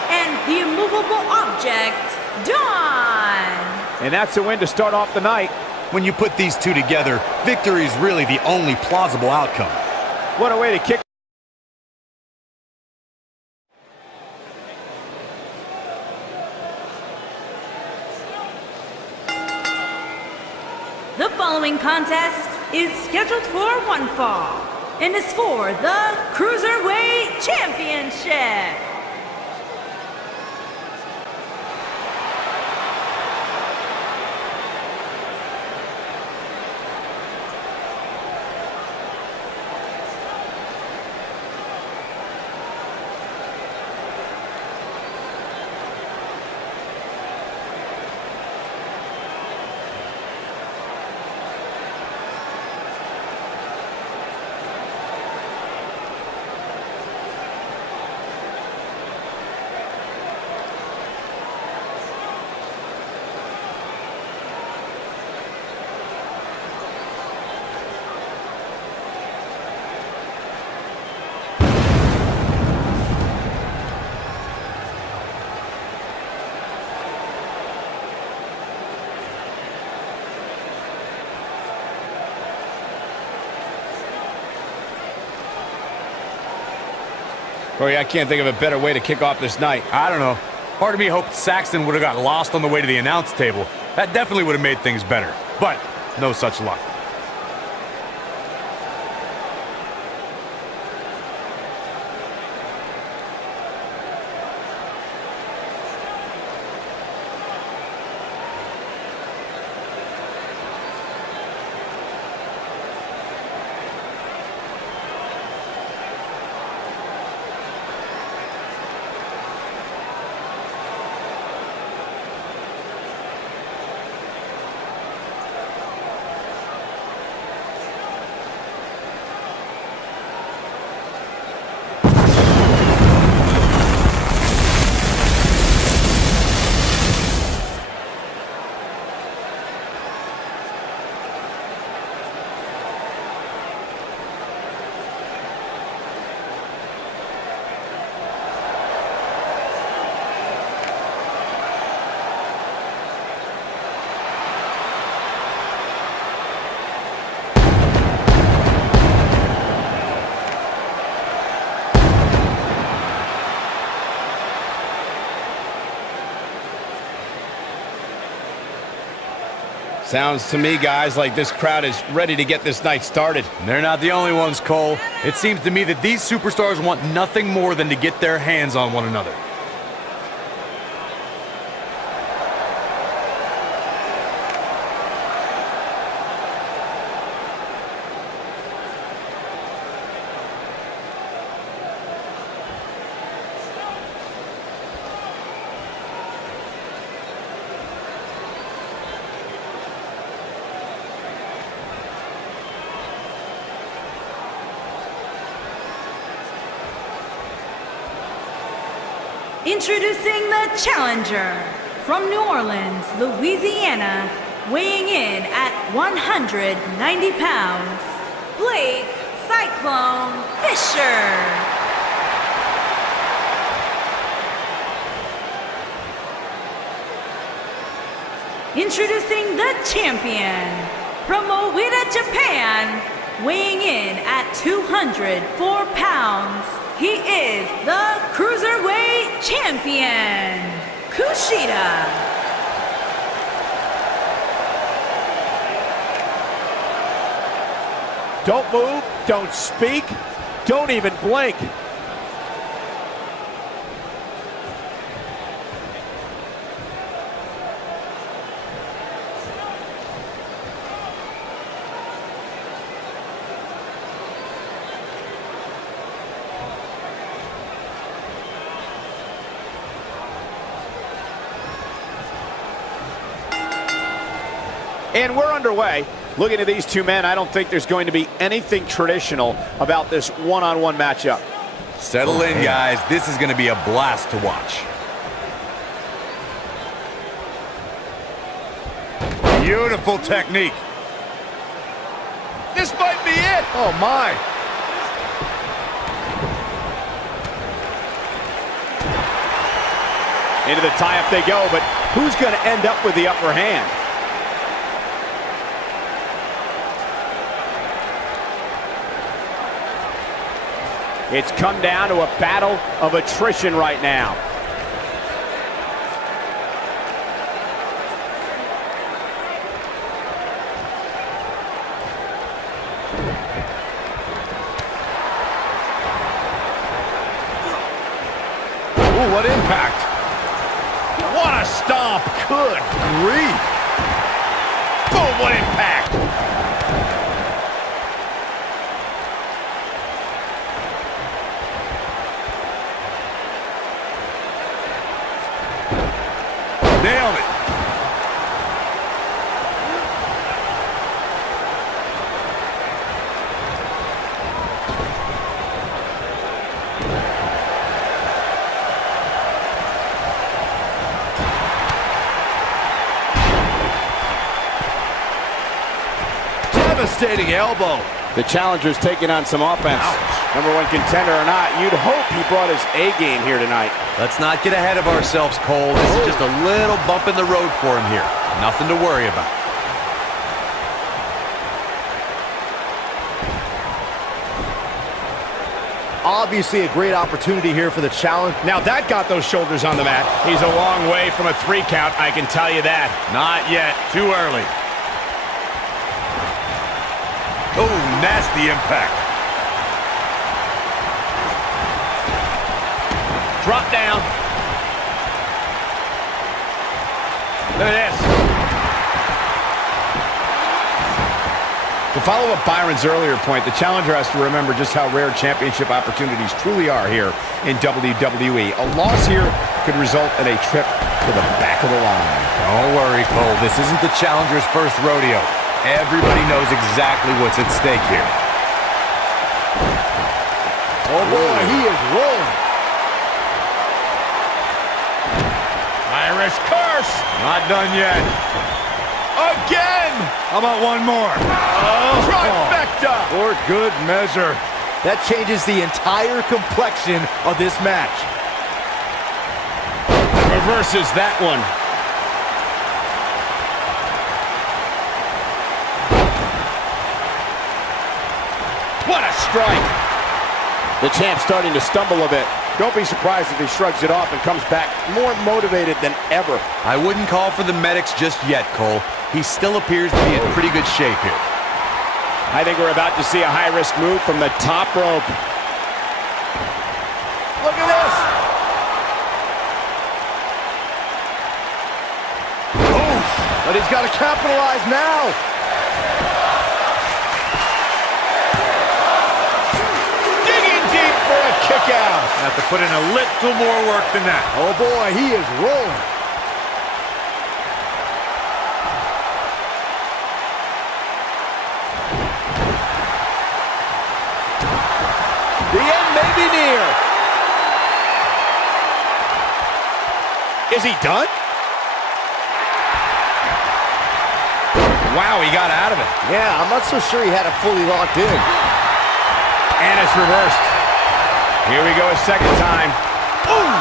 and the Immovable Object, Dawn. And that's a win to start off the night. When you put these two together, victory is really the only plausible outcome. What a way to kick. The following contest is scheduled for one fall and is for the Cruiserweight Championship. Corey, I can't think of a better way to kick off this night. I don't know. Part of me hoped Saxton would have got lost on the way to the announce table. That definitely would have made things better. But no such luck. Sounds to me, guys, like this crowd is ready to get this night started. They're not the only ones, Cole. It seems to me that these superstars want nothing more than to get their hands on one another. Introducing the challenger from New Orleans, Louisiana, weighing in at 190 pounds, Blake Cyclone Fisher. Introducing the champion from Owita, Japan, weighing in at 204 pounds, he is the Cruiserweight Champion, Kushida. Don't move, don't speak, don't even blink. And we're underway. Looking at these two men, I don't think there's going to be anything traditional about this one-on-one matchup. Settle in, guys. This is going to be a blast to watch. Beautiful technique. This might be it. Oh, my. Into the tie-up they go, but who's going to end up with the upper hand? It's come down to a battle of attrition right now. Ooh, what impact. What a stomp. Good grief. Boom, what impact. Nailed it. Devastating elbow. The challenger's taking on some offense. Number one contender or not, you'd hope he brought his A game here tonight. Let's not get ahead of ourselves, Cole. This is just a little bump in the road for him here. Nothing to worry about. Obviously a great opportunity here for the challenge. Now that got those shoulders on the mat. He's a long way from a 3 count, I can tell you that. Not yet. Too early. Oh, nasty impact. Drop down. Look at this. To follow up Byron's earlier point, the challenger has to remember just how rare championship opportunities truly are here in WWE. A loss here could result in a trip to the back of the line. Don't worry, Cole. This isn't the challenger's first rodeo. Everybody knows exactly what's at stake here. Oh boy, he is rolling. Irish curse. Not done yet. Again. How about one more? Oh, trifecta. For good measure. That changes the entire complexion of this match. Reverses that one. What a strike. The champ's starting to stumble a bit. Don't be surprised if he shrugs it off and comes back more motivated than ever. I wouldn't call for the medics just yet, Cole. He still appears to be in pretty good shape here. I think we're about to see a high-risk move from the top rope. Look at this. Oh, but he's got to capitalize now. Kick out. Have to put in a little more work than that. Oh boy, he is rolling. The end may be near. Is he done? Wow, he got out of it. Yeah, I'm not so sure he had it fully locked in. And it's reversed. Here we go a second time. Boom!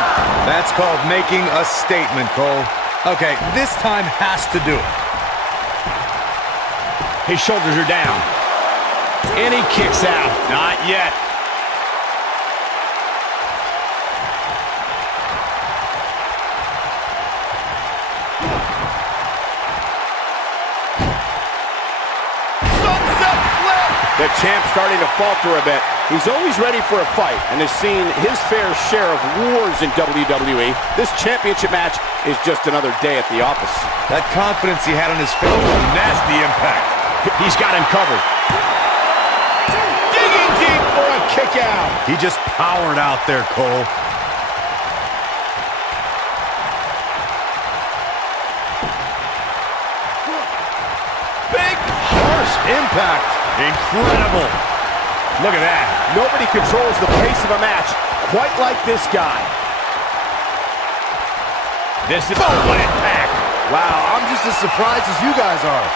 That's called making a statement, Cole. Okay, this time has to do it. His shoulders are down. And he kicks out. Not yet. The champ's starting to falter a bit. He's always ready for a fight and has seen his fair share of wars in WWE. This championship match is just another day at the office. That confidence he had on his face, nasty impact. He's got him covered. Digging deep for a kick out. He just powered out there, Cole. Big, harsh impact. Incredible. Look at that. Nobody controls the pace of a match quite like this guy. This is what impact. Wow, I'm just as surprised as you guys are.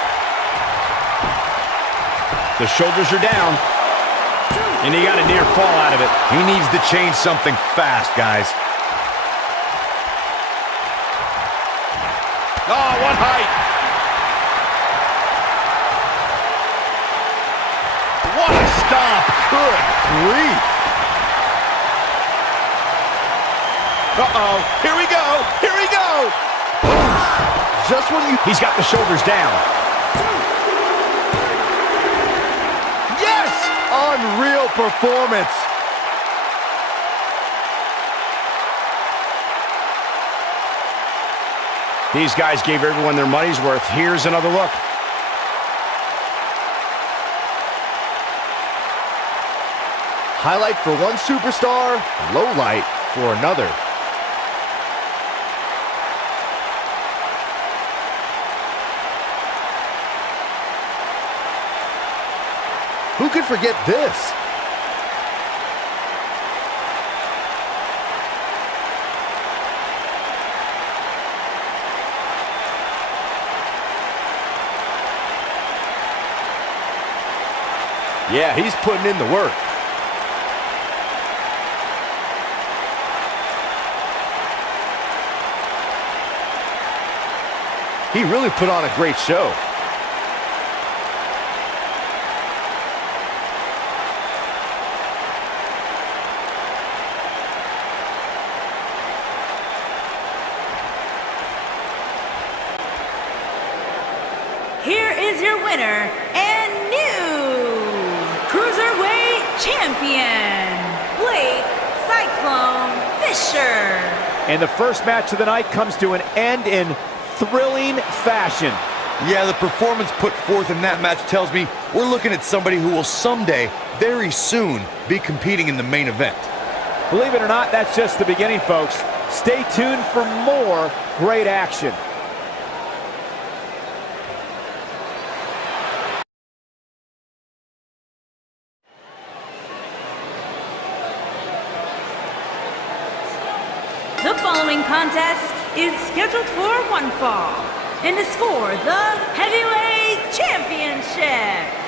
The shoulders are down. And he got a near fall out of it. He needs to change something fast, guys. Oh, what height. What a stomp. Good grief. Uh-oh. Here we go. Here we go. Just when you... He's got the shoulders down. Yes! Unreal performance. These guys gave everyone their money's worth. Here's another look. Highlight for one superstar, low light for another. Who could forget this? Yeah, he's putting in the work. He really put on a great show. Here is your winner and new Cruiserweight Champion, Blake Cyclone Fisher. And the first match of the night comes to an end in thrilling fashion. Yeah, the performance put forth in that match tells me we're looking at somebody who will someday, very soon, be competing in the main event. Believe it or not, that's just the beginning, folks. Stay tuned for more great action. The following contest is scheduled for one fall and is for the Heavyweight Championship.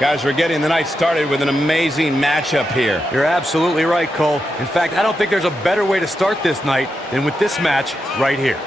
Guys, we're getting the night started with an amazing matchup here. You're absolutely right, Cole. In fact, I don't think there's a better way to start this night than with this match right here.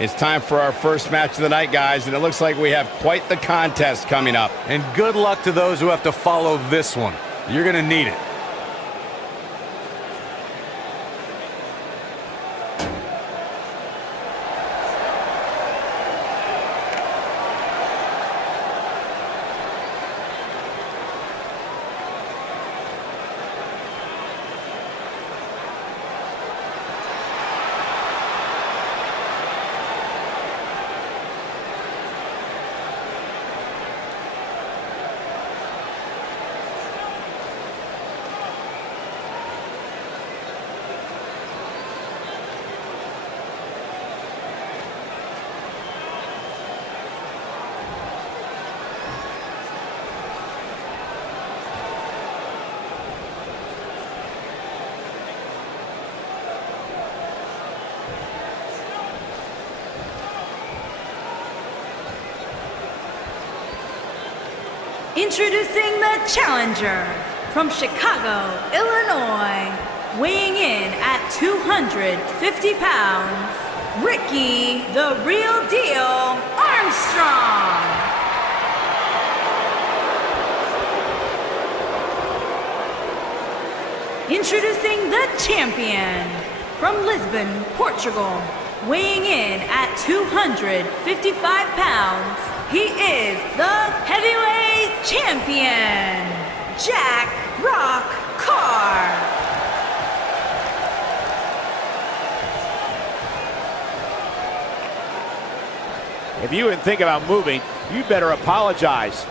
It's time for our first match of the night, guys, and it looks like we have quite the contest coming up. And good luck to those who have to follow this one. You're going to need it. Introducing the challenger from Chicago, Illinois, weighing in at 250 pounds, Ricky the Real Deal Armstrong. Introducing the champion from Lisbon, Portugal, weighing in at 255 pounds, he is the heavyweight champion, Jack Rock Carr. If you didn't think about moving, you better apologize.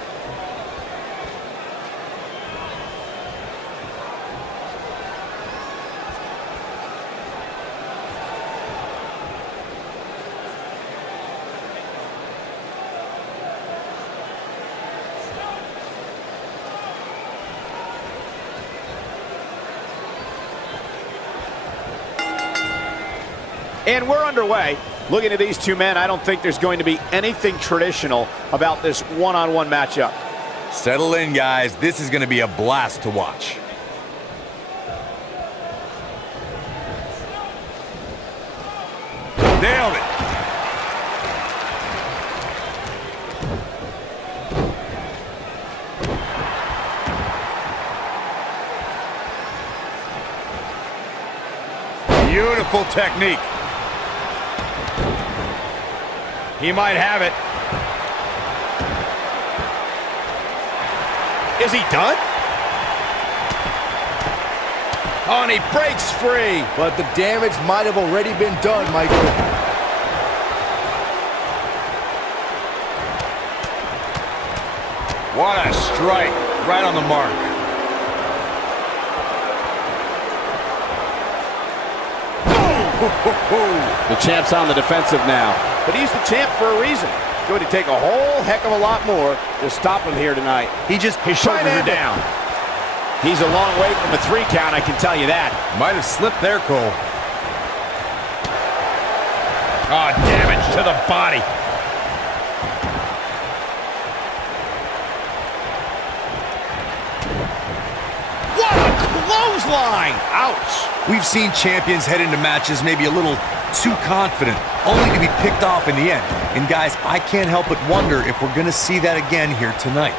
And we're underway. Looking at these two men, I don't think there's going to be anything traditional about this one-on-one matchup. Settle in, guys. This is going to be a blast to watch. Nailed it. Beautiful technique. He might have it. Is he done? Oh, and he breaks free. But the damage might have already been done, Michael. What a strike. Right on the mark. The champ's on the defensive now. But he's the champ for a reason. It's going to take a whole heck of a lot more to stop him here tonight. His shoulders are down. He's a long way from a 3 count, I can tell you that. Might have slipped there, Cole. Oh, damage to the body. What a clothesline! Ouch! We've seen champions head into matches maybe a little too confident, only to be picked off in the end. And guys, I can't help but wonder if we're going to see that again here tonight.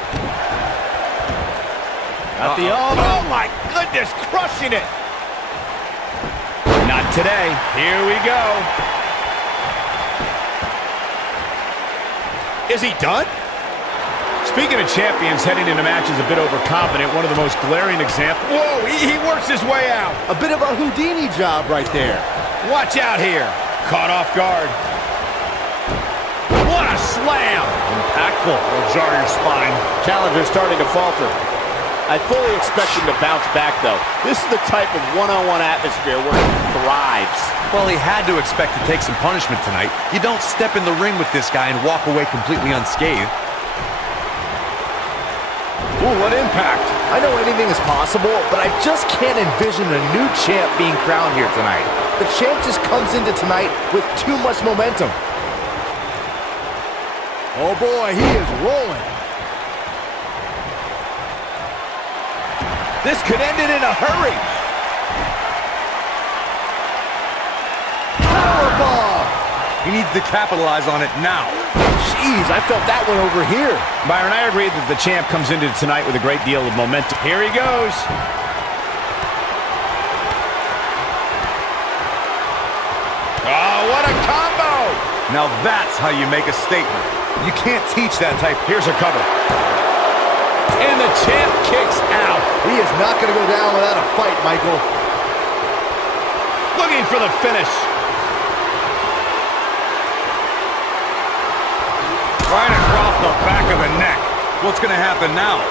Got the elbow. Oh my goodness, crushing it. Not today. Here we go. Is he done? Speaking of champions heading into matches a bit overconfident, one of the most glaring examples. Whoa, he works his way out. A bit of a Houdini job right there. Watch out here. Caught off guard. What a slam. Impactful. Will jar your spine. Challenger's starting to falter. I fully expect him to bounce back, though. This is the type of one-on-one atmosphere where he thrives. Well, he had to expect to take some punishment tonight. You don't step in the ring with this guy and walk away completely unscathed. Ooh, what impact. I know anything is possible, but I just can't envision a new champ being crowned here tonight. The champ just comes into tonight with too much momentum. Oh boy, he is rolling. This could end it in a hurry. Powerbomb. He needs to capitalize on it now. Jeez, I felt that one over here. Byron, I agree that the champ comes into tonight with a great deal of momentum. Here he goes. Oh, what a combo! Now that's how you make a statement. You can't teach that type. Here's a cover. And the champ kicks out. He is not going to go down without a fight, Michael. Looking for the finish. Right across the back of the neck. What's going to happen now?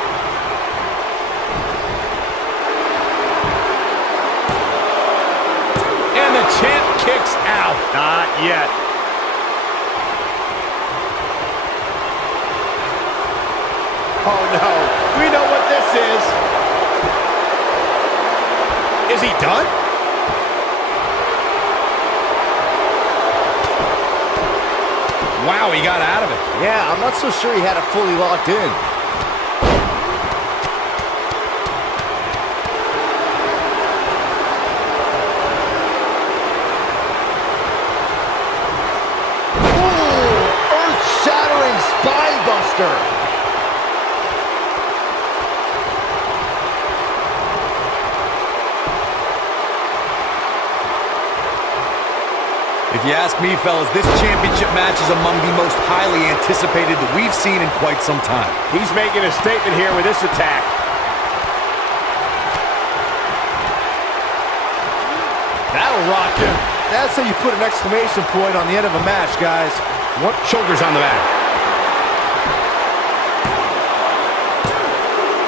And the champ kicks out. Not yet. Oh, no. We know what this is. Is he done? Wow, he got out of it. Yeah, I'm not so sure he had it fully locked in. Ooh, earth-shattering spine buster. If you ask me, fellas, this championship match is among the most highly anticipated that we've seen in quite some time. He's making a statement here with this attack. That'll rock him. That's how you put an exclamation point on the end of a match, guys. What? Shoulders on the back.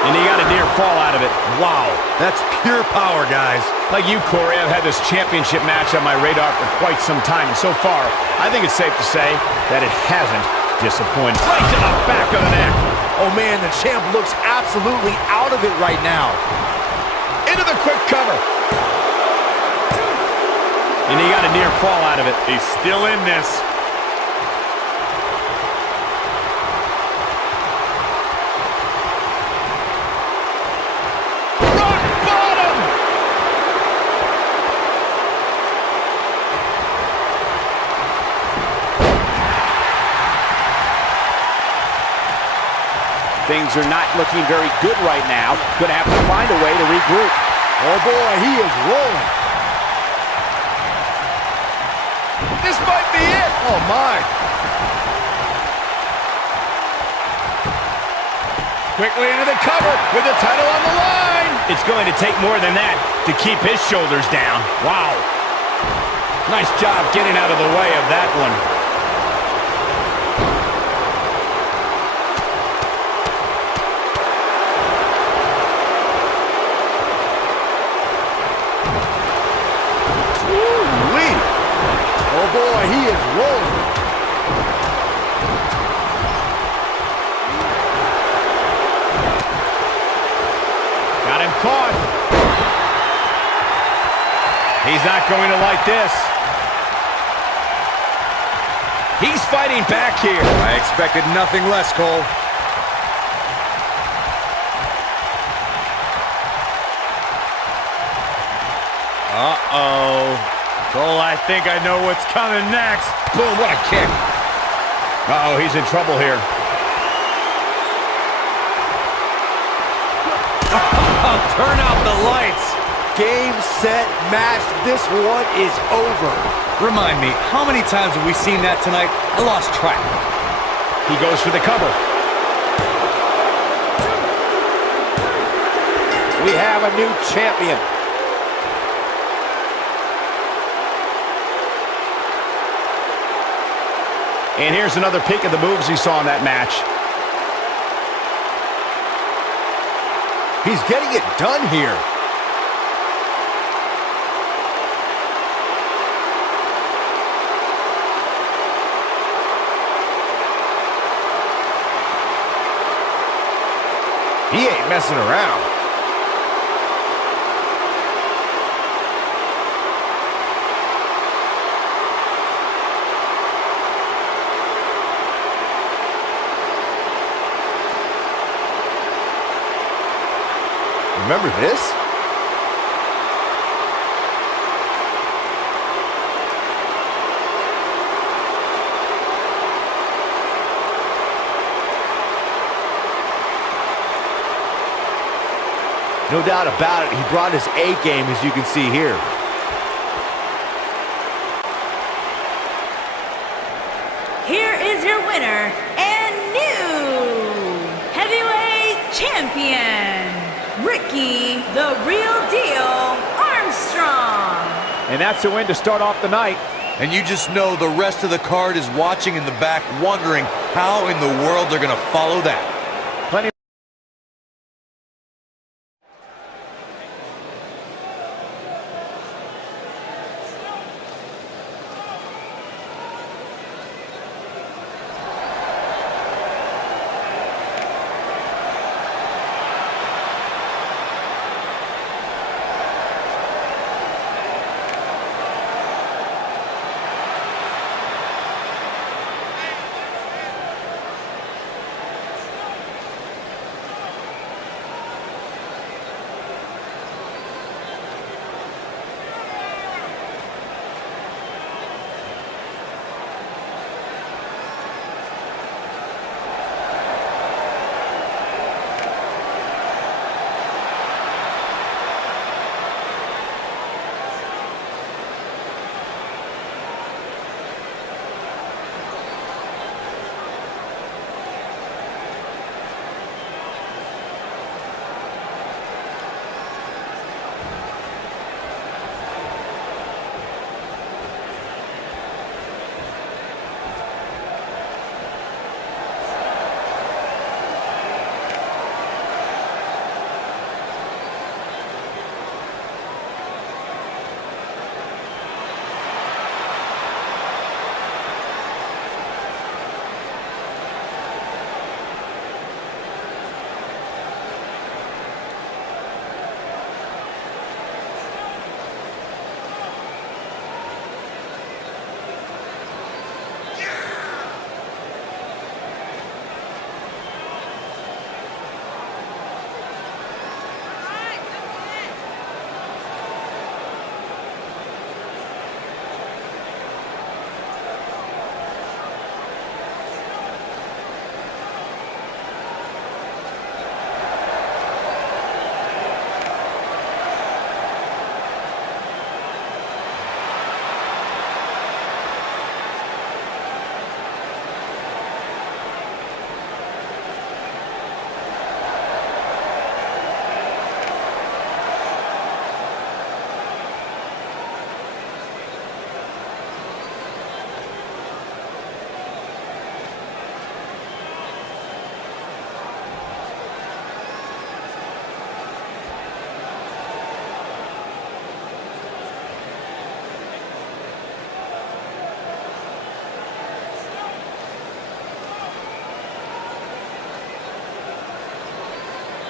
And he got a near fall out of it. Wow, that's pure power, guys. Like you, Corey, I've had this championship match on my radar for quite some time, and so far, I think it's safe to say that it hasn't disappointed. Right to the back of the neck. Oh, man, the champ looks absolutely out of it right now. Into the quick cover. And he got a near fall out of it. He's still in this. Things are not looking very good right now. Going to have to find a way to regroup. Oh, boy, he is rolling. This might be it. Oh, my. Quickly into the cover with the title on the line. It's going to take more than that to keep his shoulders down. Wow. Nice job getting out of the way of that one. Oh, boy, he is rolling. Got him caught. He's not going to like this. He's fighting back here. I expected nothing less, Cole. Uh-oh. Cole, I think I know what's coming next. Boom, what a kick. Uh-oh, he's in trouble here. Turn out the lights. Game, set, match. This one is over. Remind me, how many times have we seen that tonight? I lost track. He goes for the cover. We have a new champion. And here's another peek at the moves he saw in that match. He's getting it done here. He ain't messing around. Remember this? No doubt about it, he brought his A game, as you can see here. Here is your winner and new heavyweight champion, Ricky the Real Deal Armstrong. And that's a win to start off the night. And you just know the rest of the card is watching in the back, wondering how in the world they're going to follow that. Plenty.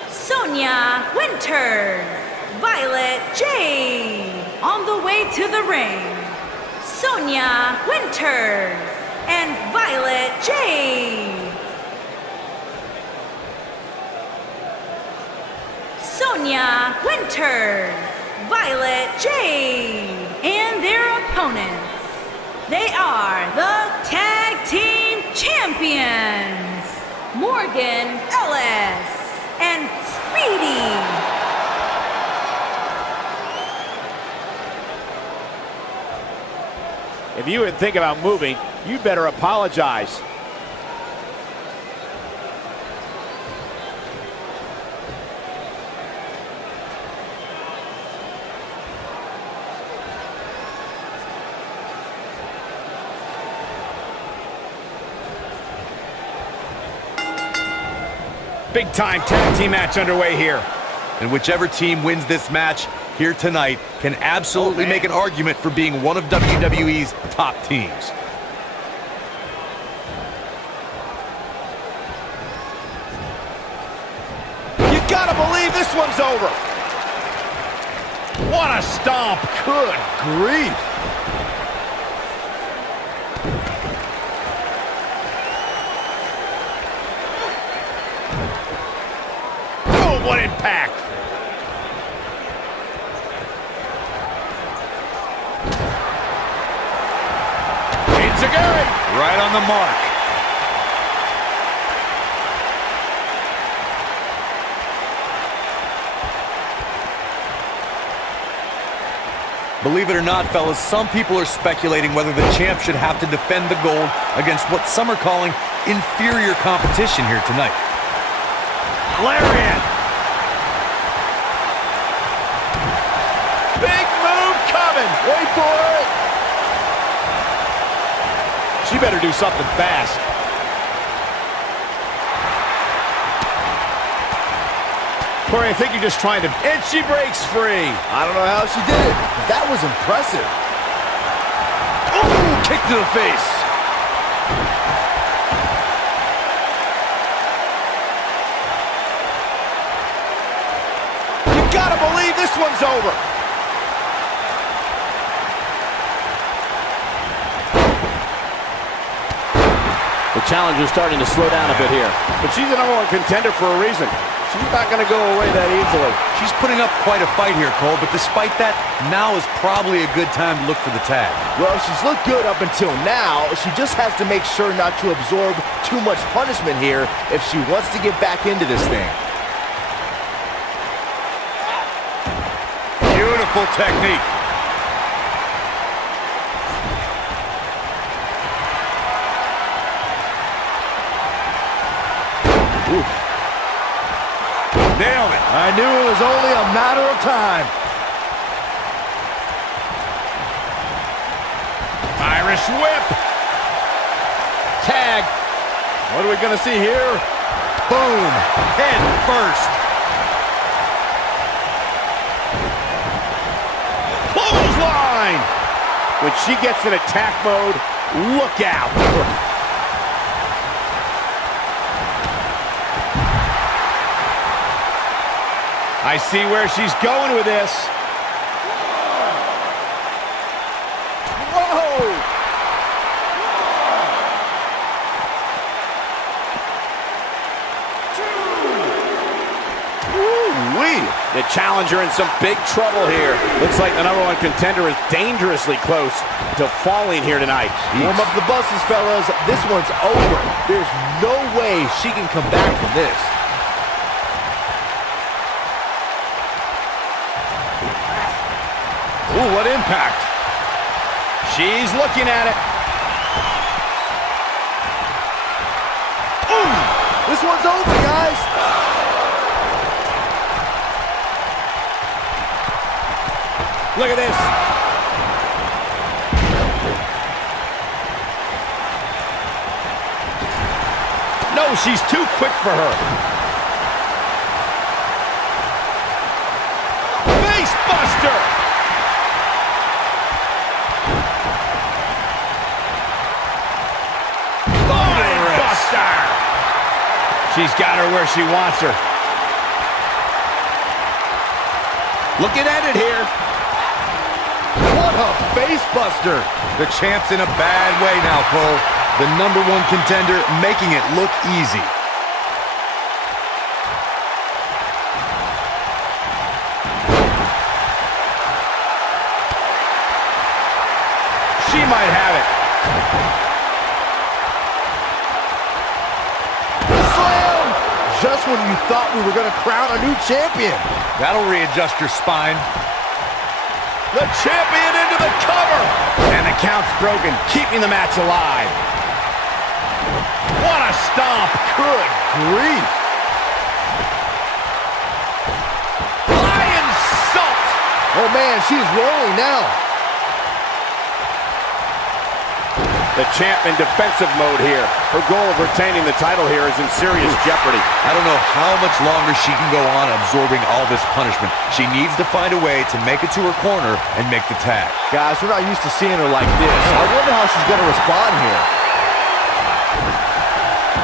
Sonia Winters, Violet Jade. On the way to the ring, Sonia Winters and Violet Jade. Sonia Winters, Violet Jade, and their opponents. They are the Tag Team Champions, Morgan Ellis and Speedy. If you would think about moving, you better apologize. Big time tag team match underway here. And whichever team wins this match here tonight can absolutely make an argument for being one of WWE's top teams. You gotta believe this one's over. What a stomp. Good grief. Oh, what impact. Right on the mark. Believe it or not, fellas, some people are speculating whether the champ should have to defend the gold against what some are calling inferior competition here tonight. Lariat! Big move coming! Wait for it! She better do something fast. Corey, I think you're just trying to... And she breaks free. I don't know how she did it, but that was impressive. Ooh, kick to the face. You gotta believe this one's over. The challenger's starting to slow down a bit here, but she's the #1 contender for a reason. She's not going to go away that easily. She's putting up quite a fight here, Cole, but despite that, now is probably a good time to look for the tag. Well, she's looked good up until now. She just has to make sure not to absorb too much punishment here if she wants to get back into this thing. Beautiful technique. Oof. Nailed it. I knew it was only a matter of time. Irish whip. Tag. What are we going to see here? Boom. Head first. Clothesline. When she gets in attack mode, look out. I see where she's going with this. Whoa! Woo-wee! The challenger in some big trouble here. Looks like the #1 contender is dangerously close to falling here tonight. Warm up the buses, fellas. This one's over. There's no way she can come back from this. Ooh, what impact. She's looking at it. Ooh, this one's over, guys. Look at this. No, she's too quick for her. Face buster. She's got her where she wants her. Looking at it here. What a face buster. The champ's in a bad way now, Cole. The #1 contender making it look easy. She might have it. Just when you thought we were going to crown a new champion. That'll readjust your spine. The champion into the cover. And the count's broken, keeping the match alive. What a stomp. Good grief. Lion salt. Oh, man, she's rolling now. The champ in defensive mode here. Her goal of retaining the title here is in serious jeopardy. I don't know how much longer she can go on absorbing all this punishment. She needs to find a way to make it to her corner and make the tag. Guys, we're not used to seeing her like this. I wonder how she's going to respond here.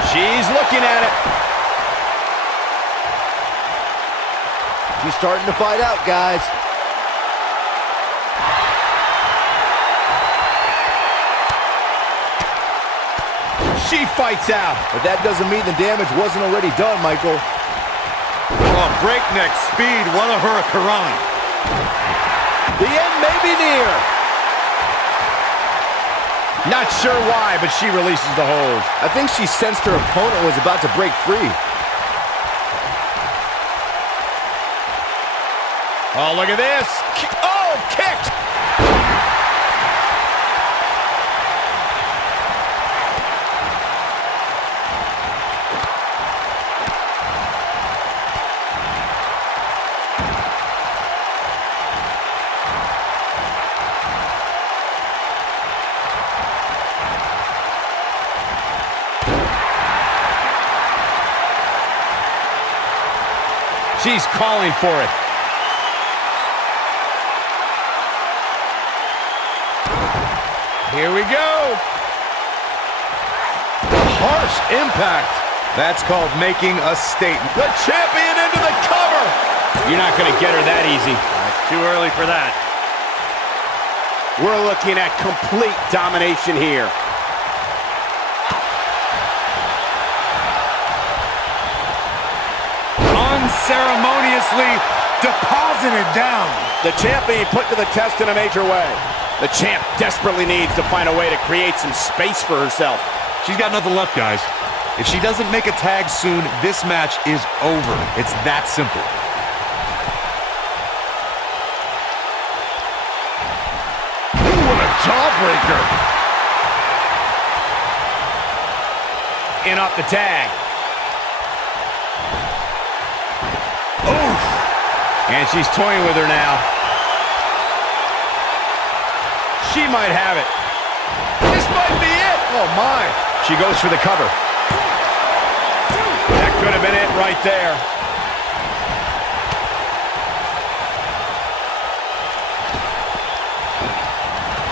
She's looking at it. She's starting to fight out, guys. She fights out. But that doesn't mean the damage wasn't already done, Michael. Oh, breakneck speed, what a hurricanrana. The end may be near. Not sure why, but she releases the hold. I think she sensed her opponent was about to break free. Oh, look at this. Oh, kicked. She's calling for it. Here we go. Harsh impact. That's called making a statement. The champion into the cover. You're not going to get her that easy. Too early for that. We're looking at complete domination here. Unceremoniously deposited down. The champ being put to the test in a major way. The champ desperately needs to find a way to create some space for herself. She's got nothing left, guys. If she doesn't make a tag soon, this match is over. It's that simple. Ooh, what a jawbreaker. In off the tag. Oof. And she's toying with her now. She might have it. This might be it. Oh, my. She goes for the cover. That could have been it right there.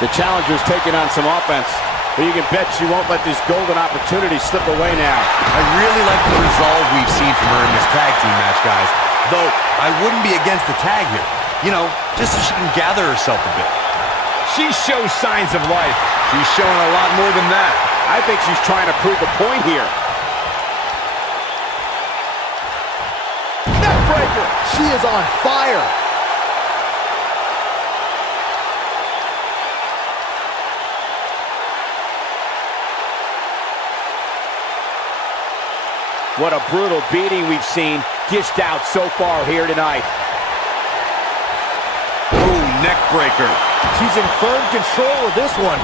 The challenger's taking on some offense, but you can bet she won't let this golden opportunity slip away now. I really like the resolve we've seen from her in this tag team match, guys. Though, I wouldn't be against the tag here. You know, just so she can gather herself a bit. She shows signs of life. She's showing a lot more than that. I think she's trying to prove a point here. Neckbreaker. She is on fire. What a brutal beating we've seen dished out so far here tonight. Ooh, neck breaker. She's in firm control of this one.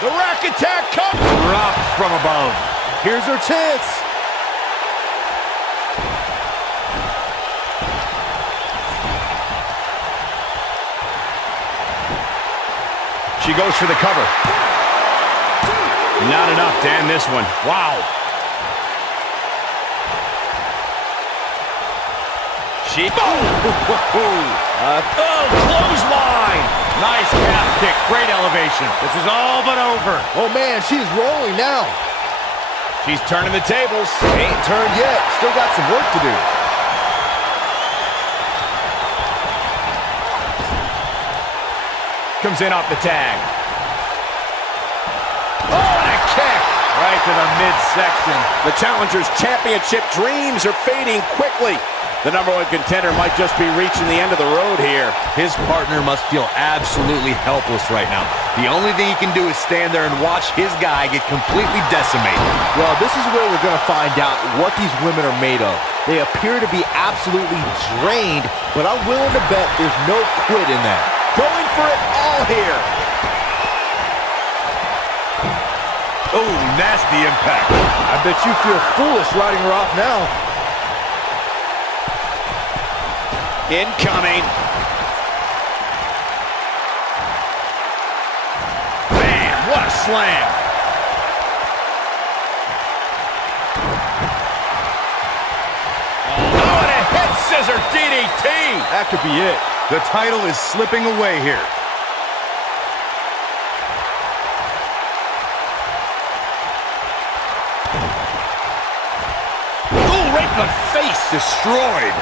The rack attack comes. Dropped from above. Here's her chance. She goes for the cover. Not enough to end this one. Wow. She... Clothesline. Nice calf kick. Great elevation. This is all but over. Oh, man, she's rolling now. She's turning the tables. Ain't turned yet. Still got some work to do. Comes in off the tag. Oh, and a kick. Right to the midsection. The challenger's championship dreams are fading quickly. The number one contender might just be reaching the end of the road here. His partner must feel absolutely helpless right now. The only thing he can do is stand there and watch his guy get completely decimated. Well, this is where we're going to find out what these women are made of. They appear to be absolutely drained, but I'm willing to bet there's no quit in that. Going for it all here. Oh, nasty impact. I bet you feel foolish riding her off now. Incoming. Man, what a slam. Oh, and a head scissor DDT. That could be it. The title is slipping away here. Ooh, right in the face. Destroyed.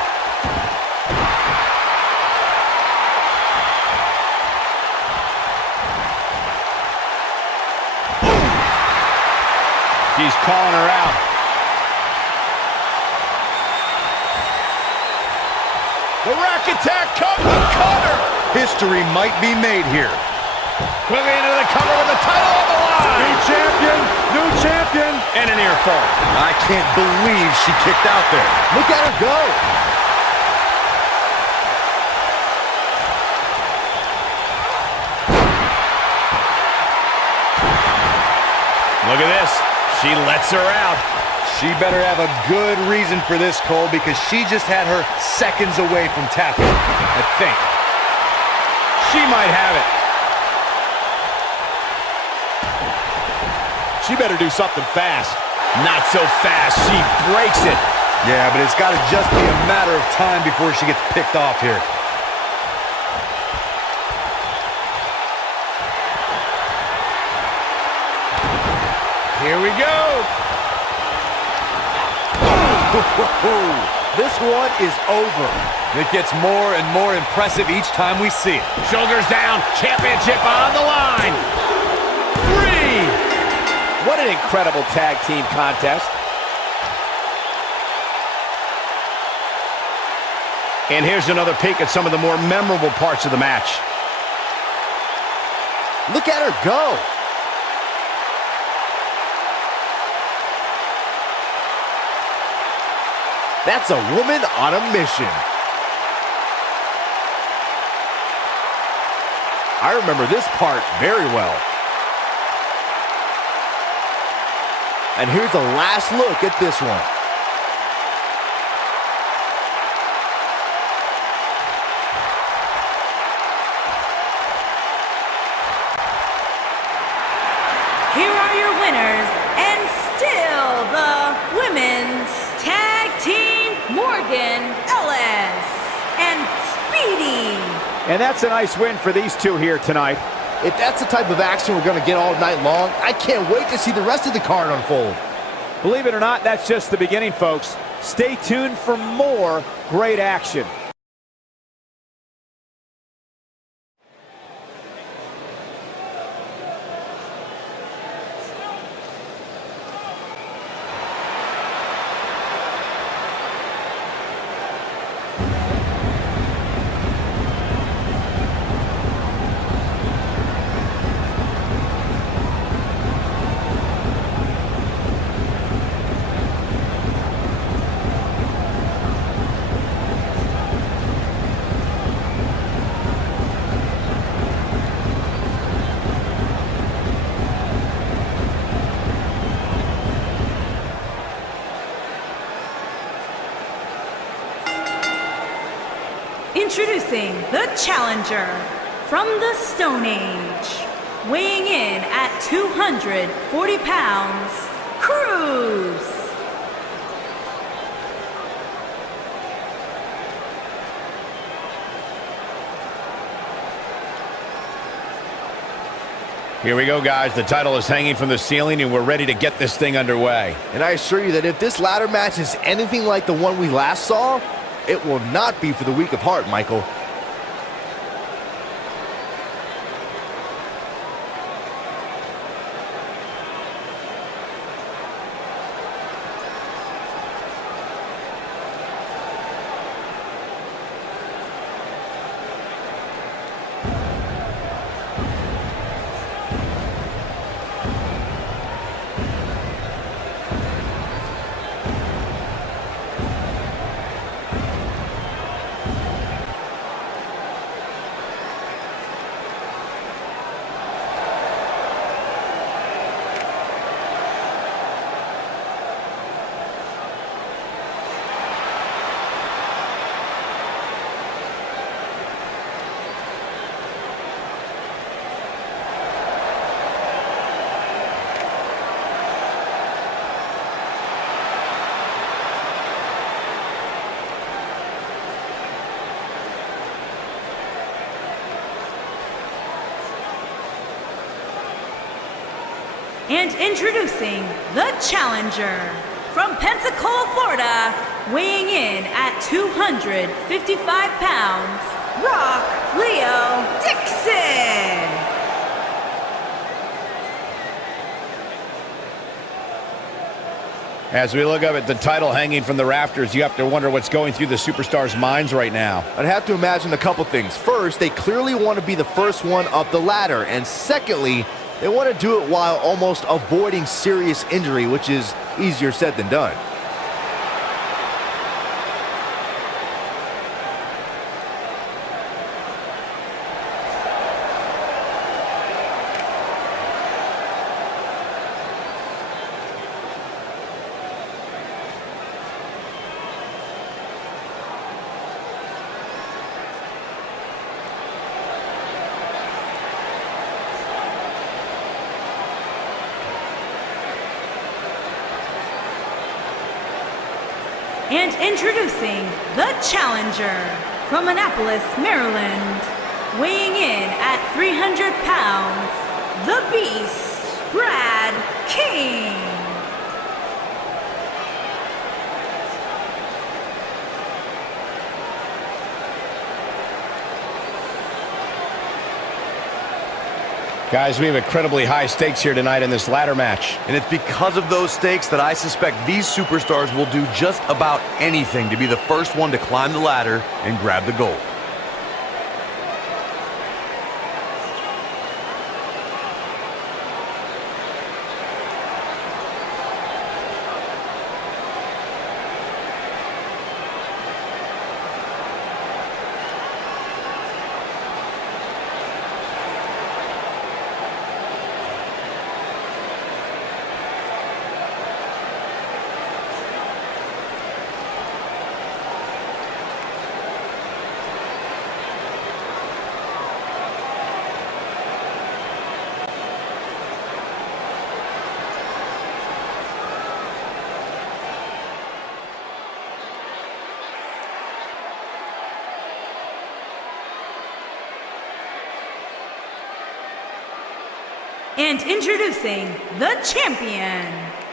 She's calling her out. The rack attack comes. The cover. History might be made here. Quickly into the cover with the title on the line. New champion, new champion. And an ear fall. I can't believe she kicked out there. Look at her go. Look at this. She lets her out. She better have a good reason for this, Cole, because she just had her seconds away from tapping, I think. She might have it. She better do something fast. Not so fast. She breaks it. Yeah, but it's got to just be a matter of time before she gets picked off here. Here we go. This one is over. It gets more and more impressive each time we see it. Shoulders down. Championship on the line. 3. What an incredible tag team contest. And here's another peek at some of the more memorable parts of the match. Look at her go. That's a woman on a mission. I remember this part very well. And here's a last look at this one. Here are your winners, and still the women's tag team, Morgan Ellis and Speedy. And that's a nice win for these two here tonight. If that's the type of action we're going to get all night long, I can't wait to see the rest of the card unfold. Believe it or not, that's just the beginning, folks. Stay tuned for more great action. Introducing the challenger from the Stone Age, weighing in at 240 pounds, Cruz. Here we go, guys. The title is hanging from the ceiling, and we're ready to get this thing underway. And I assure you that if this ladder match is anything like the one we last saw, it will not be for the weak of heart, Michael. And introducing the challenger from Pensacola, Florida, weighing in at 255 pounds, Rock Leo Dixon. As we look up at the title hanging from the rafters, you have to wonder what's going through the superstars' minds right now. I'd have to imagine a couple things. First, they clearly want to be the first one up the ladder. And secondly, they want to do it while almost avoiding serious injury, which is easier said than done. And introducing the challenger from Annapolis, Maryland, weighing in at 300 pounds, the Beast, Brad King. Guys, we have incredibly high stakes here tonight in this ladder match. And it's because of those stakes that I suspect these superstars will do just about anything to be the first one to climb the ladder and grab the gold. And introducing the champion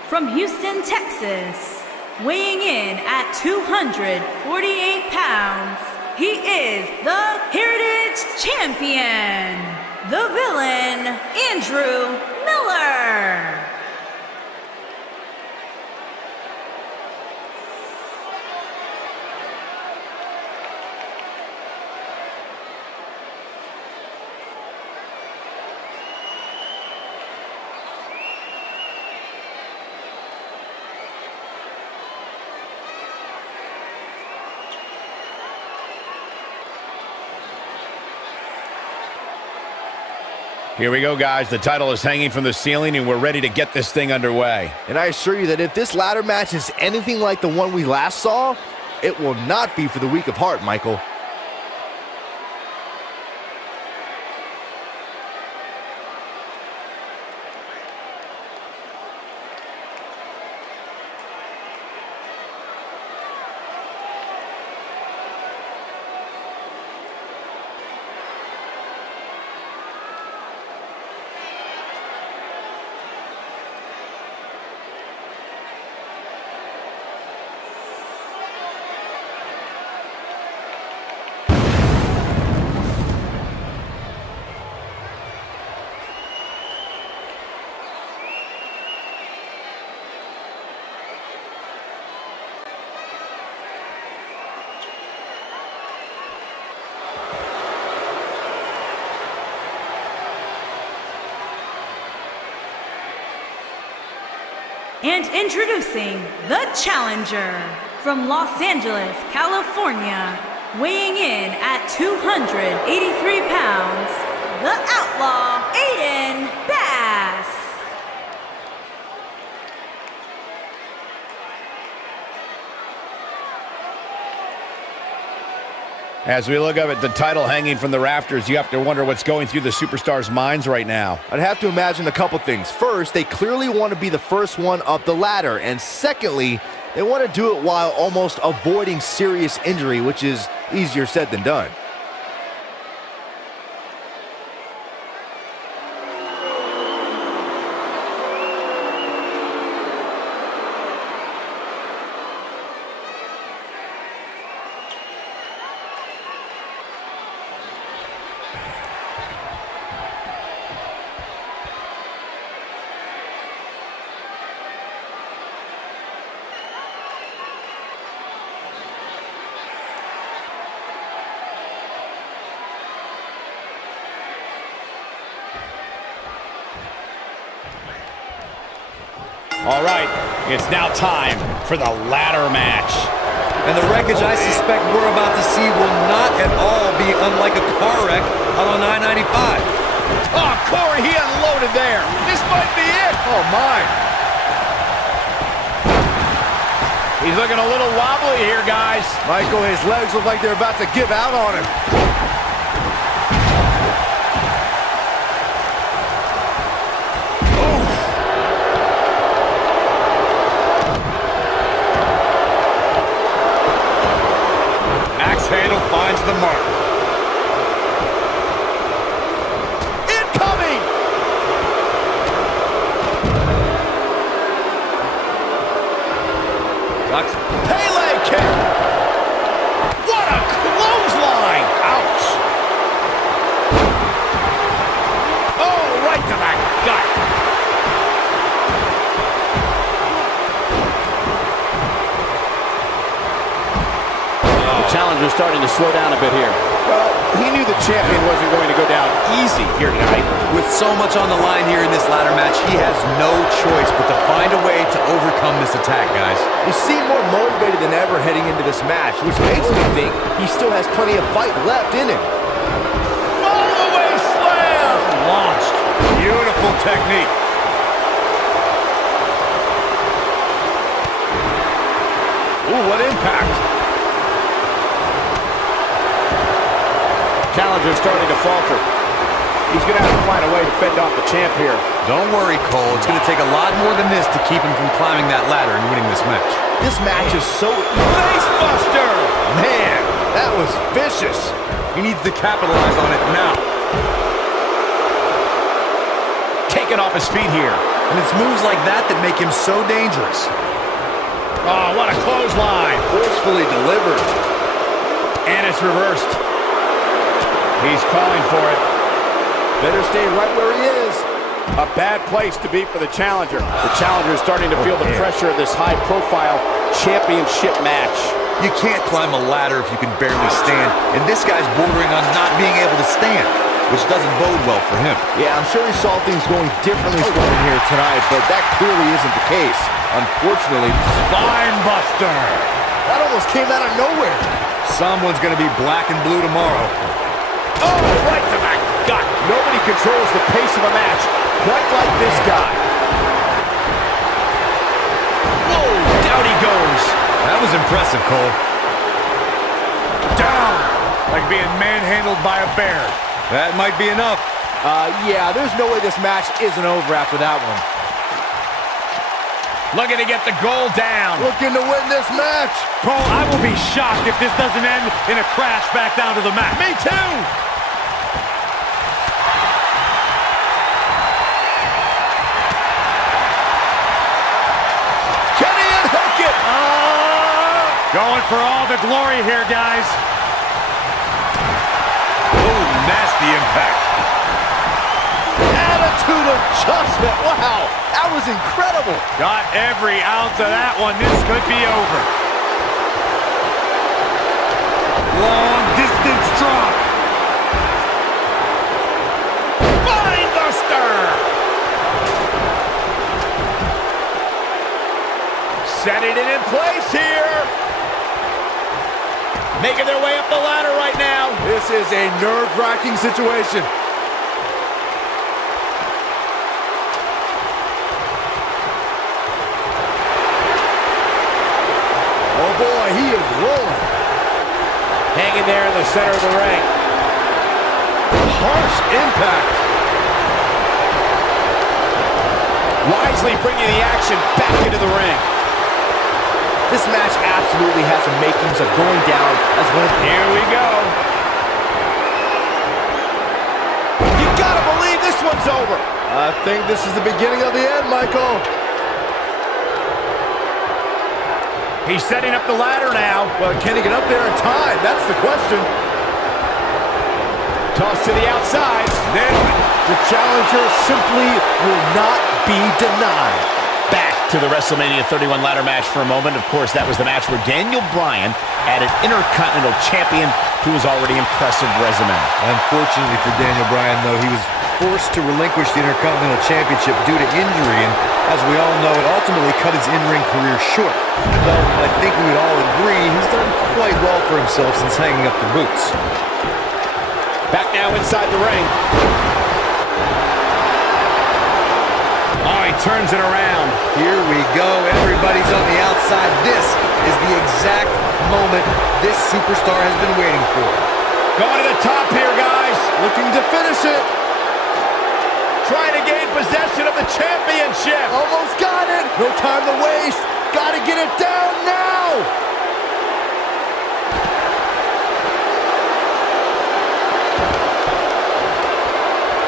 from Houston, Texas, weighing in at 248 pounds, he is the Heritage Champion, the villain, Andrew Miller. Here we go, guys. The title is hanging from the ceiling, and we're ready to get this thing underway. And I assure you that if this ladder match is anything like the one we last saw, it will not be for the weak of heart, Michael. And introducing the challenger from Los Angeles, California, weighing in at 283 pounds, the outlaw, Aiden Bass. As we look up at the title hanging from the rafters, you have to wonder what's going through the superstars' minds right now. I'd have to imagine a couple things. First, they clearly want to be the first one up the ladder. And secondly, they want to do it while almost avoiding serious injury, which is easier said than done. All right, it's now time for the ladder match. And the wreckage I suspect we're about to see will not at all be unlike a car wreck out on I-95. Oh, Corey, he unloaded there. This might be it. Oh, my. He's looking a little wobbly here, guys. Michael, his legs look like they're about to give out on him. the mark. Incoming! Pele kick! What a clothesline! Ouch! Oh, right to the gut! The challenger's starting to slow down a bit here. Well, he knew the champion wasn't going to go down easy here tonight. With so much on the line here in this ladder match, he has no choice but to find a way to overcome this attack, guys. You seem more motivated than ever heading into this match, which makes me think he still has plenty of fight left in him. Fall-away slam! Launched. Beautiful technique. Ooh, what impact! Challenger's starting to falter. He's going to have to find a way to fend off the champ here. Don't worry, Cole. It's going to take a lot more than this to keep him from climbing that ladder and winning this match. This match is so... Facebuster! Man, that was vicious. He needs to capitalize on it now. Taken off his feet here. And it's moves like that that make him so dangerous. Oh, what a clothesline. Forcefully delivered. And it's reversed. He's calling for it. Better stay right where he is. A bad place to be for the challenger. The challenger is starting to feel the pressure of this high-profile championship match. You can't climb a ladder if you can barely stand, and this guy's bordering on not being able to stand, which doesn't bode well for him. Yeah, I'm sure he saw things going differently for him here tonight, but that clearly isn't the case. Unfortunately, Spine buster. that almost came out of nowhere. Someone's going to be black and blue tomorrow. Oh, right to the gut. Nobody controls the pace of a match quite like this guy. Whoa, down he goes. That was impressive, Cole. Down. Like being manhandled by a bear. That might be enough. Yeah, there's no way this match isn't over after that one. Looking to get the goal down. Looking to win this match. Cole, I will be shocked if this doesn't end in a crash back down to the mat. Me too. Can he unhook it? Going for all the glory here, guys. Oh, nasty impact. Attitude adjustment. Wow, that was incredible. Got every ounce of that one. This could be over. Long distance drop. Spinebuster! Setting it in place here. Making their way up the ladder right now. This is a nerve-wracking situation. Oh boy, he is rolling. Hanging there in the center of the ring. Harsh impact. Wisely bringing the action back into the ring. This match absolutely has the makings of going down as one of... Here we go. You gotta believe this one's over. I think this is the beginning of the end, Michael. He's setting up the ladder now. But can he get up there in time? That's the question. Toss to the outside. Then the challenger simply will not be denied. Back to the WrestleMania 31 ladder match for a moment. Of course, that was the match where Daniel Bryan added Intercontinental Champion to his already impressive resume. Unfortunately for Daniel Bryan, though, he was forced to relinquish the Intercontinental Championship due to injury, and as we all know, it ultimately cut his in-ring career short. Though I think we would all agree he's done quite well for himself since hanging up the boots. Back now inside the ring. Oh, he turns it around. Here we go. Everybody's on the outside. This is the exact moment this superstar has been waiting for. Going to the top here, guys. Looking to finish it. Trying to gain possession of the championship. Almost got it. No time to waste. Got to get it down now.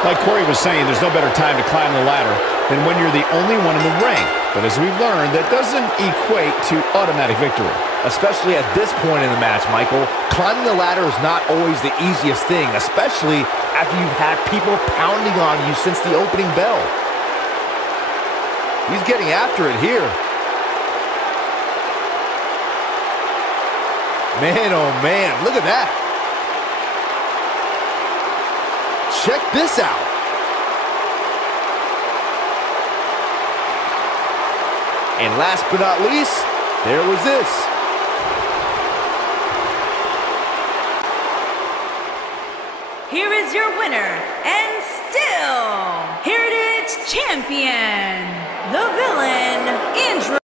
Like Corey was saying, there's no better time to climb the ladder than when you're the only one in the ring. But as we've learned, that doesn't equate to automatic victory. Especially at this point in the match, Michael. Climbing the ladder is not always the easiest thing, especially after you've had people pounding on you since the opening bell. He's getting after it here. Man, oh man, look at that. Check this out. And last but not least, there was this. Here is your winner, and still Heritage Champion, the Villain, Andrew.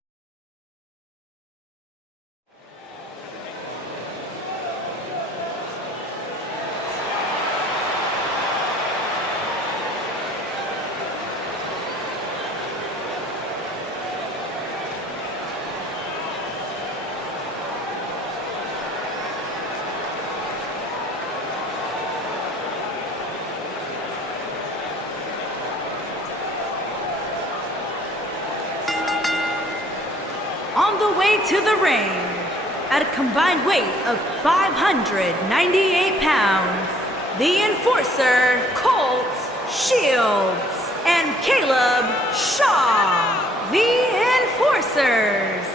On the way to the ring, at a combined weight of 598 pounds, the Enforcer, Colt Shields, and Caleb Shaw, the Enforcers.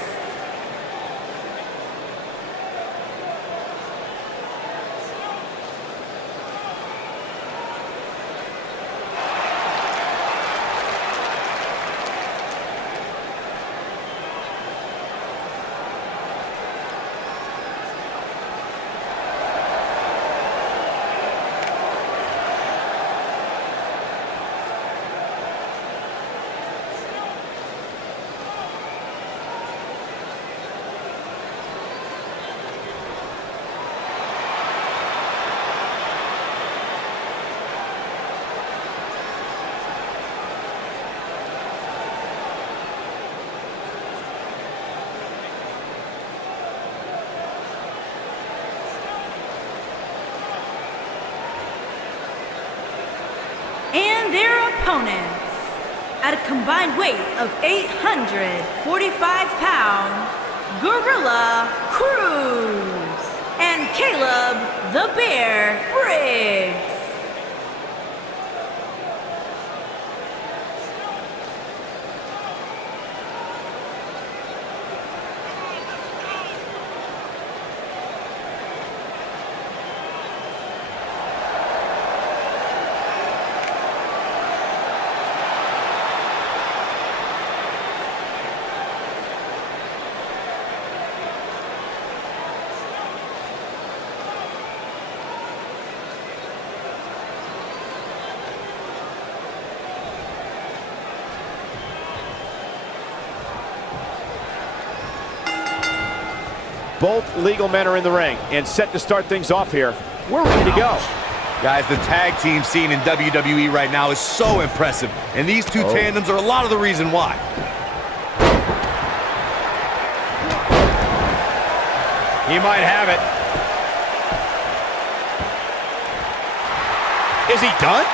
And their opponents, at a combined weight of 845 pounds, Gorilla Cruz and Caleb the Bear Briggs. Both legal men are in the ring and set to start things off here. We're ready to go. Guys, the tag team scene in WWE right now is so impressive, and these two tandems are a lot of the reason why. He might have it. Is he done?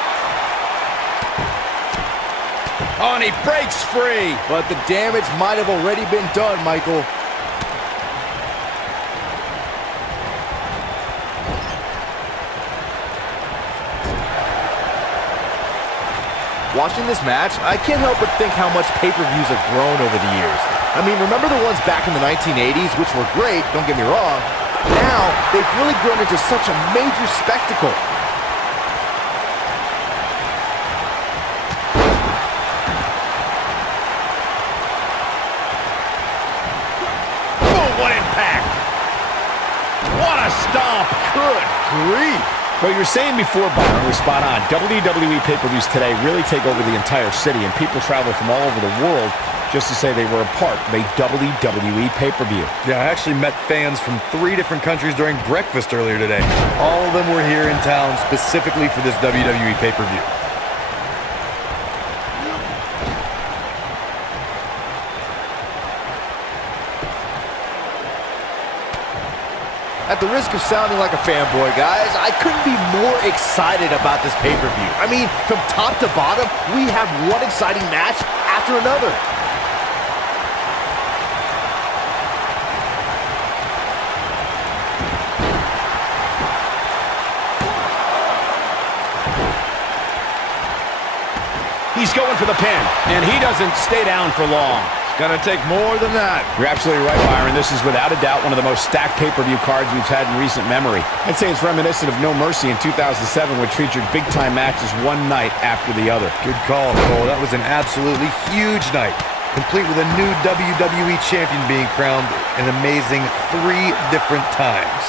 Oh, and he breaks free. But the damage might have already been done, Michael. Watching this match, I can't help but think how much pay-per-views have grown over the years. I mean, remember the ones back in the 1980s, which were great, don't get me wrong. Now, they've really grown into such a major spectacle. Oh, what impact! What a stomp! Good grief! What you were saying before, Byron, was spot on. WWE pay-per-views today really take over the entire city, and people travel from all over the world just to say they were a part of a WWE pay-per-view. Yeah, I actually met fans from 3 different countries during breakfast earlier today. All of them were here in town specifically for this WWE pay-per-view. At the risk of sounding like a fanboy, guys, I couldn't be more excited about this pay-per-view. I mean, from top to bottom, we have one exciting match after another. He's going for the pin, and he doesn't stay down for long. Gonna take more than that. You're absolutely right, Byron. This is without a doubt one of the most stacked pay-per-view cards we've had in recent memory. I'd say it's reminiscent of No Mercy in 2007, which featured big-time matches one night after the other. Good call, Cole. That was an absolutely huge night, complete with a new WWE champion being crowned an amazing 3 different times.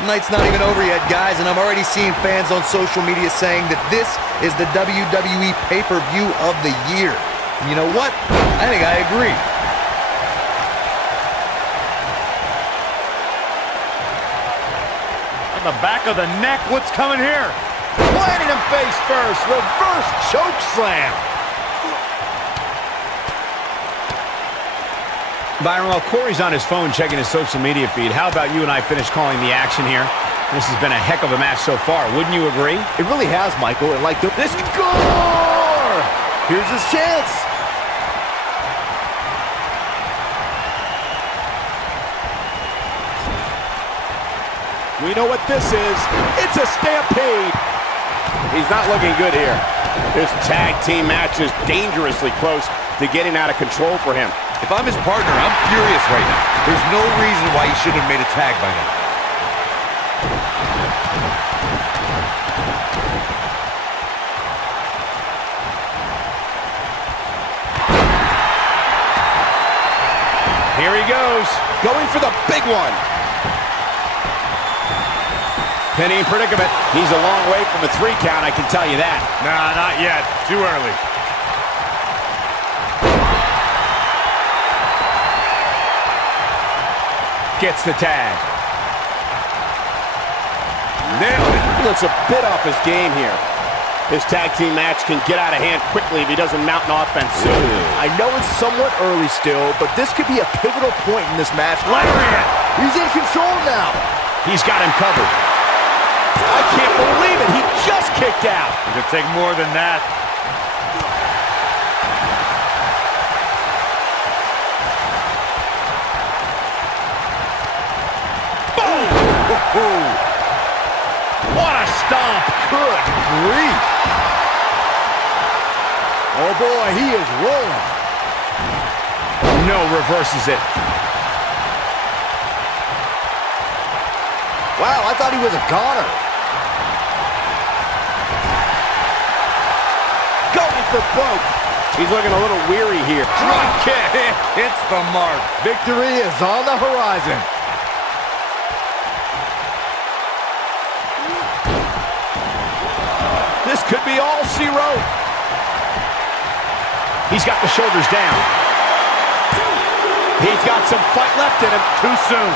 The night's not even over yet, guys, and I'm already seeing fans on social media saying that this is the WWE pay-per-view of the year. And you know what? I think I agree. On the back of the neck, what's coming here? Planting him face first, reverse choke slam. Byron, while Corey's on his phone checking his social media feed, how about you and I finish calling the action here? This has been a heck of a match so far. Wouldn't you agree? It really has, Michael. And like this score! Here's his chance. We know what this is. It's a stampede. He's not looking good here. This tag team match is dangerously close to getting out of control for him. If I'm his partner, I'm furious right now. There's no reason why he shouldn't have made a tag by now. Here he goes, going for the big one. Pinning predicament. He's a long way from a 3 count, I can tell you that. Nah, not yet. Too early. Gets the tag. Nailed it. He looks a bit off his game here. This tag team match can get out of hand quickly if he doesn't mount an offense soon. I know it's somewhat early still, but this could be a pivotal point in this match. Lariat! He's in control now. He's got him covered. I can't believe it. He just kicked out. It could take more than that. What a stomp. Good grief. Oh boy, he is rolling. No, reverses it. Wow, I thought he was a goner. Going for broke. He's looking a little weary here. Drop kick hits the mark. Victory is on the horizon. This could be all she wrote. He's got the shoulders down. He's got some fight left in him. Too soon.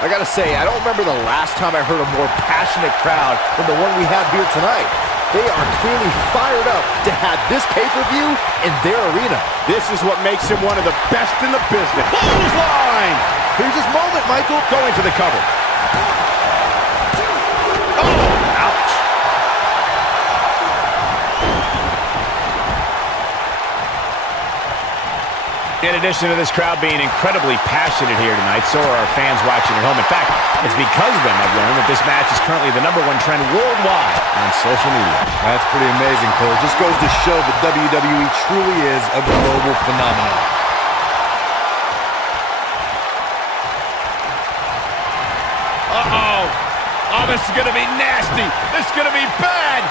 I gotta say, I don't remember the last time I heard a more passionate crowd than the one we have here tonight. They are clearly fired up to have this pay-per-view in their arena. This is what makes him one of the best in the business. Clothesline! Here's his moment, Michael. Going for the cover. Oh, ouch. In addition to this crowd being incredibly passionate here tonight, so are our fans watching at home. In fact, it's because of them I've learned that this match is currently the #1 trend worldwide on social media. That's pretty amazing, Cole. It just goes to show that WWE truly is a global phenomenon. Uh-oh. Oh, this is going to be nasty. This is going to be bad.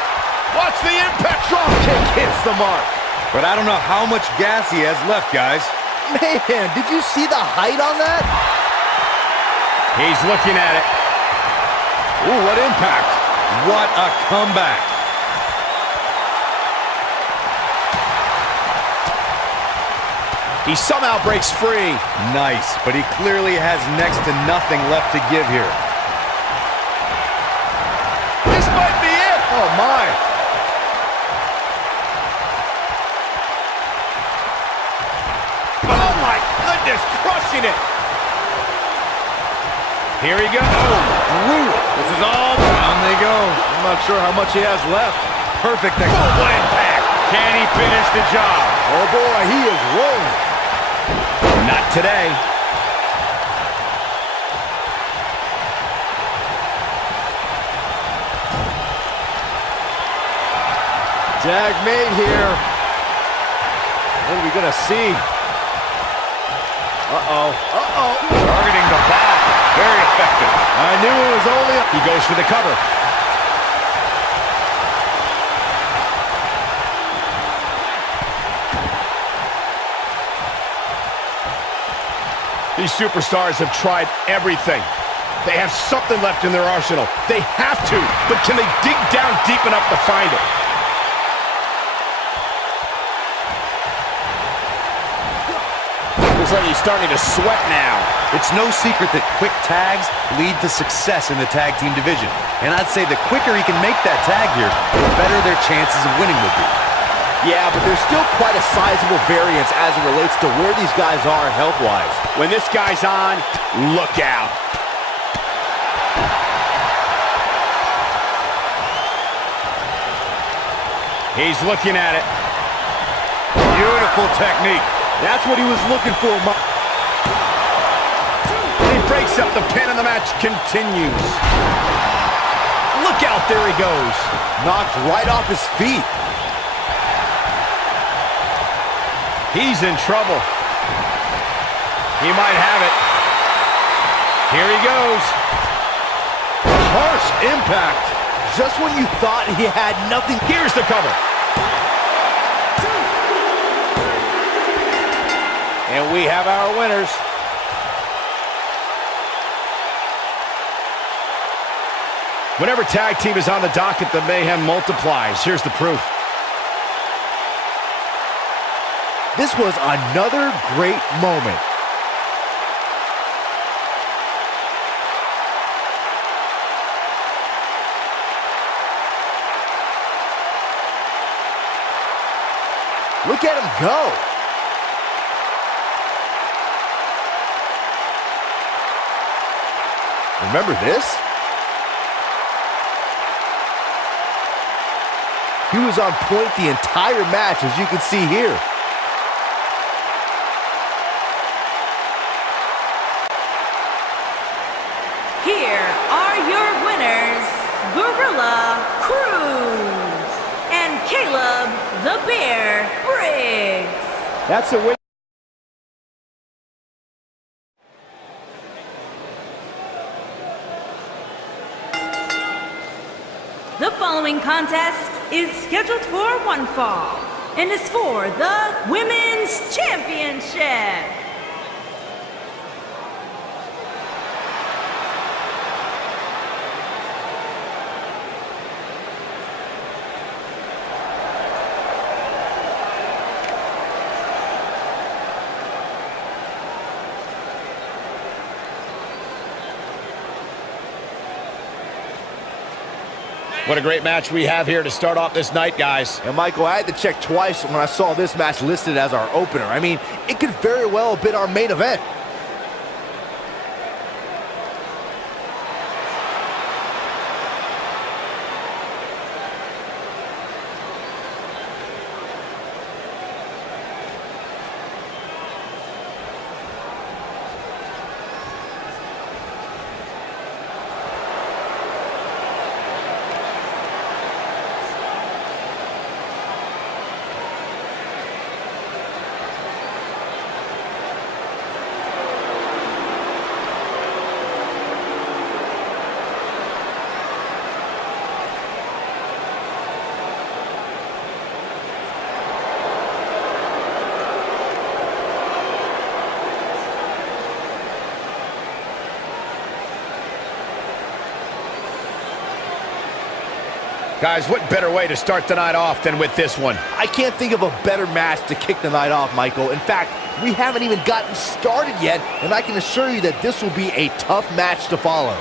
Watch the impact. Drop kick hits the mark. But I don't know how much gas he has left, guys. Man, did you see the height on that? He's looking at it. Ooh, what impact. What a comeback. He somehow breaks free. Nice, but he clearly has next to nothing left to give here. This might be it. Oh, my. Oh, my goodness, crushing it. Here he goes. Oh, brutal. This is all Down they go. I'm not sure how much he has left. Perfect. full impact. Can he finish the job? Oh, boy, he is rolling. Not today. Tag made here. What are we going to see? Uh-oh. Uh-oh. Targeting the back. Very effective. I knew it was only... He goes for the cover. These superstars have tried everything. They have something left in their arsenal. They have to, but can they dig down deep enough to find it? Looks like he's starting to sweat now. It's no secret that quick tags lead to success in the tag team division. And I'd say the quicker he can make that tag here, the better their chances of winning will be. Yeah, but there's still quite a sizable variance as it relates to where these guys are health-wise. When this guy's on, look out. He's looking at it. Beautiful technique. That's what he was looking for. He breaks up the pin and the match continues. Look out, there he goes. Knocked right off his feet. He's in trouble. He might have it. Here he goes. Harsh impact. Just when you thought he had nothing. Here's the cover. And we have our winners. Whenever tag team is on the docket, the mayhem multiplies. Here's the proof. This was another great moment. Look at him go. Remember this? He was on point the entire match, as you can see here. Here are your winners, Gorilla Cruz and Caleb the Bear Briggs. That's a win. The following contest is scheduled for one fall and is for the Women's Championship. What a great match we have here to start off this night, guys. And Michael, I had to check twice when I saw this match listed as our opener. I mean, it could very well have been our main event. Guys, what better way to start the night off than with this one? I can't think of a better match to kick the night off, Michael. In fact, We haven't even gotten started yet, and I can assure you that this will be a tough match to follow.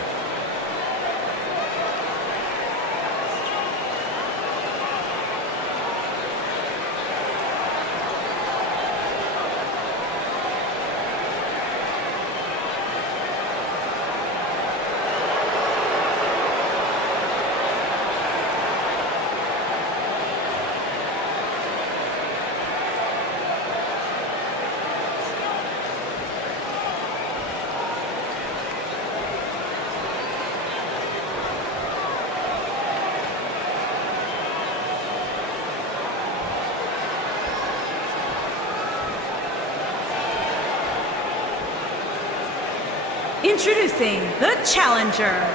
Introducing the challenger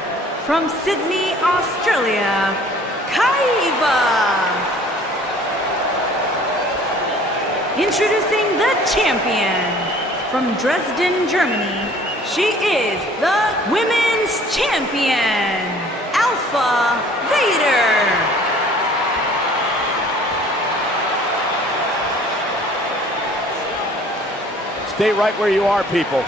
from Sydney, Australia, Kaiva. Introducing the champion from Dresden, Germany. She is the women's champion, Alpha Vader. Stay right where you are, people.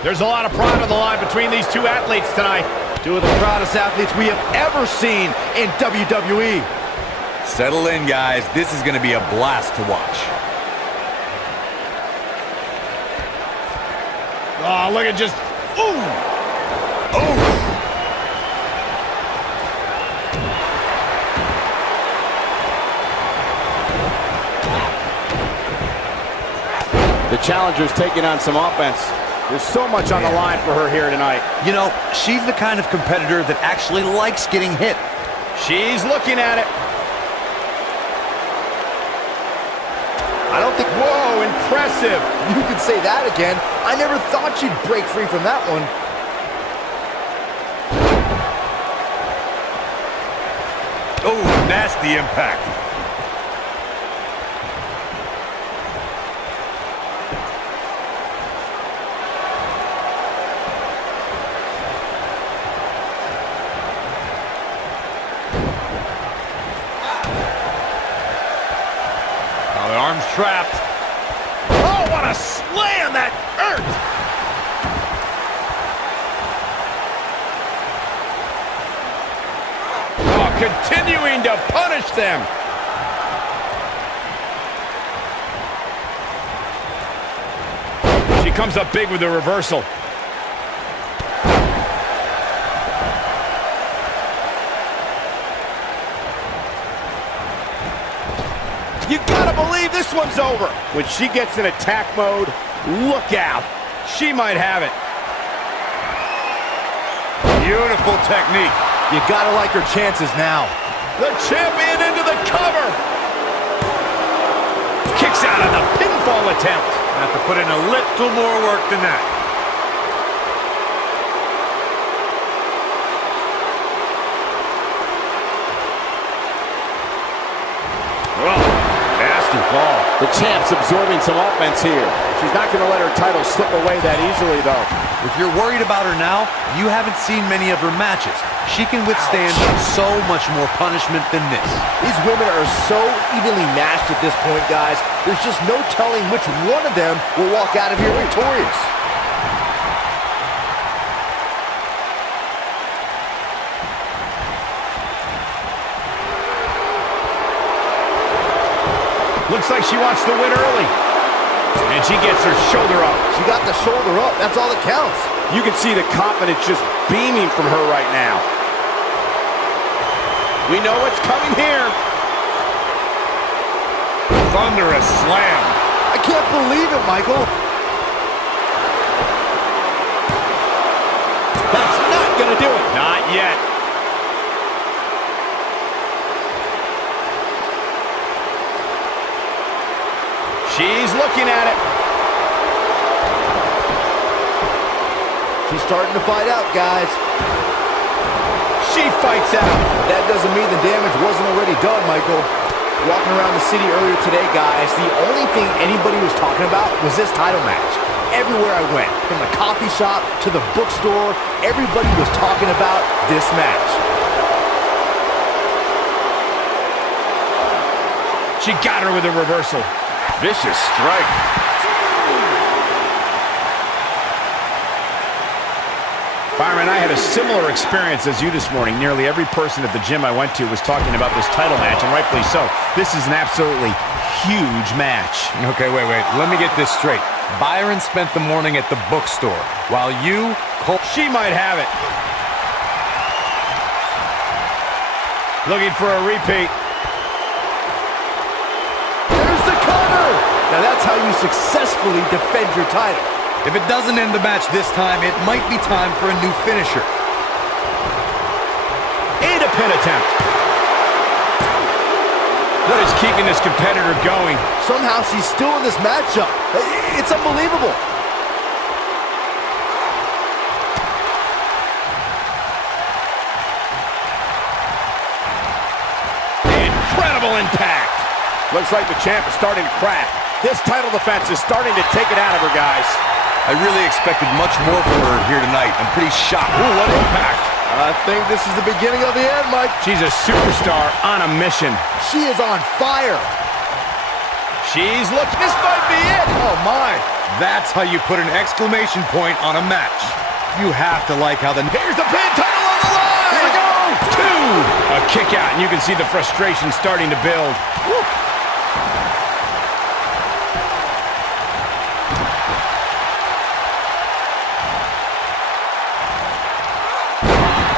There's a lot of pride on the line between these two athletes tonight. Two of the proudest athletes we have ever seen in WWE. Settle in, guys. This is going to be a blast to watch. Oh, look at just... Ooh! Oh! The challenger's taking on some offense. There's so much on the line for her here tonight. You know, she's the kind of competitor that actually likes getting hit. She's looking at it. I don't think... Whoa, impressive. You could say that again. I never thought she'd break free from that one. Oh, nasty impact. Oh, the arm's trapped. Oh, what a slam! That hurt! Oh, continuing to punish them. She comes up big with the reversal. You gotta believe this one's over. When she gets in attack mode, look out. She might have it. Beautiful technique. You gotta like her chances now. The champion into the cover. Kicks out of the pinfall attempt. Have to put in a little more work than that. Nasty fall. The champ's absorbing some offense here. She's not going to let her title slip away that easily, though. If you're worried about her now, you haven't seen many of her matches. She can withstand so much more punishment than this. These women are so evenly matched at this point, guys. There's just no telling which one of them will walk out of here victorious. Looks like she wants to win early. And she gets her shoulder up. She got the shoulder up. That's all that counts. You can see the confidence just beaming from her right now. We know what's coming here. Thunderous slam. I can't believe it, Michael. That's not going to do it. Not yet. She's looking at it. She's starting to fight out, guys. She fights out. That doesn't mean the damage wasn't already done, Michael. Walking around the city earlier today, guys, the only thing anybody was talking about was this title match. Everywhere I went, from the coffee shop to the bookstore, everybody was talking about this match. She got her with a reversal. Vicious strike. Byron, I had a similar experience as you this morning. Nearly every person at the gym I went to was talking about this title match, and rightfully so. This is an absolutely huge match. Okay, wait. Let me get this straight. Byron spent the morning at the bookstore, while you... She might have it. Looking for a repeat. There's the cover! Now that's how you successfully defend your title. If it doesn't end the match this time, it might be time for a new finisher. And a pin attempt. What is keeping this competitor going? Somehow she's still in this matchup. It's unbelievable. Incredible impact. Looks like the champ is starting to crack. This title defense is starting to take it out of her, guys. I really expected much more from her here tonight. I'm pretty shocked. Ooh, what impact. I think this is the beginning of the end, Mike. She's a superstar on a mission. She is on fire. She's looking. This might be it. Oh, my. That's how you put an exclamation point on a match. You have to like how the... Here's the pin, title on the line. Here we go. 2. A kick out, and you can see the frustration starting to build. Woo.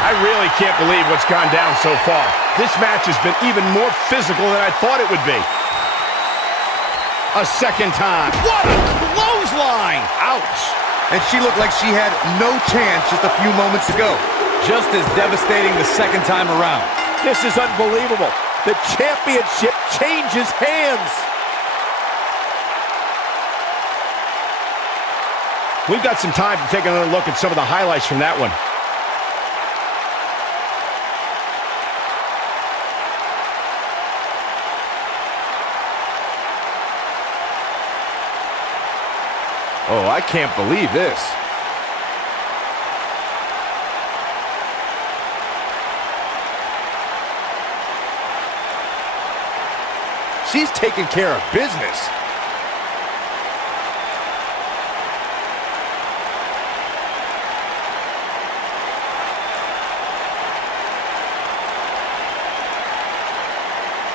I really can't believe what's gone down so far. This match has been even more physical than I thought it would be. A second time. What a clothesline! Ouch! And she looked like she had no chance just a few moments ago. Just as devastating the second time around. This is unbelievable. The championship changes hands. We've got some time to take another look at some of the highlights from that one. Oh, I can't believe this. She's taking care of business.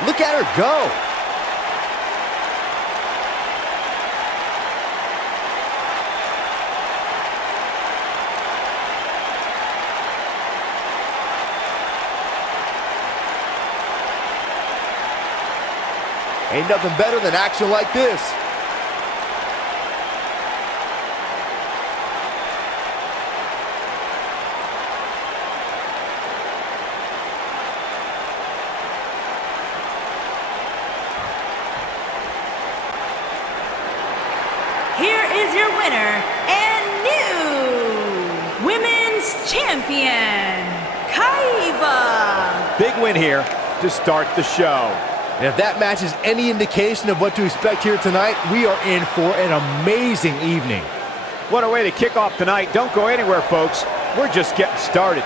Look at her go. Ain't nothing better than action like this. Here is your winner and new Women's Champion, Kaiva. Big win here to start the show. And if that match is any indication of what to expect here tonight, we are in for an amazing evening. What a way to kick off tonight. Don't go anywhere, folks. We're just getting started.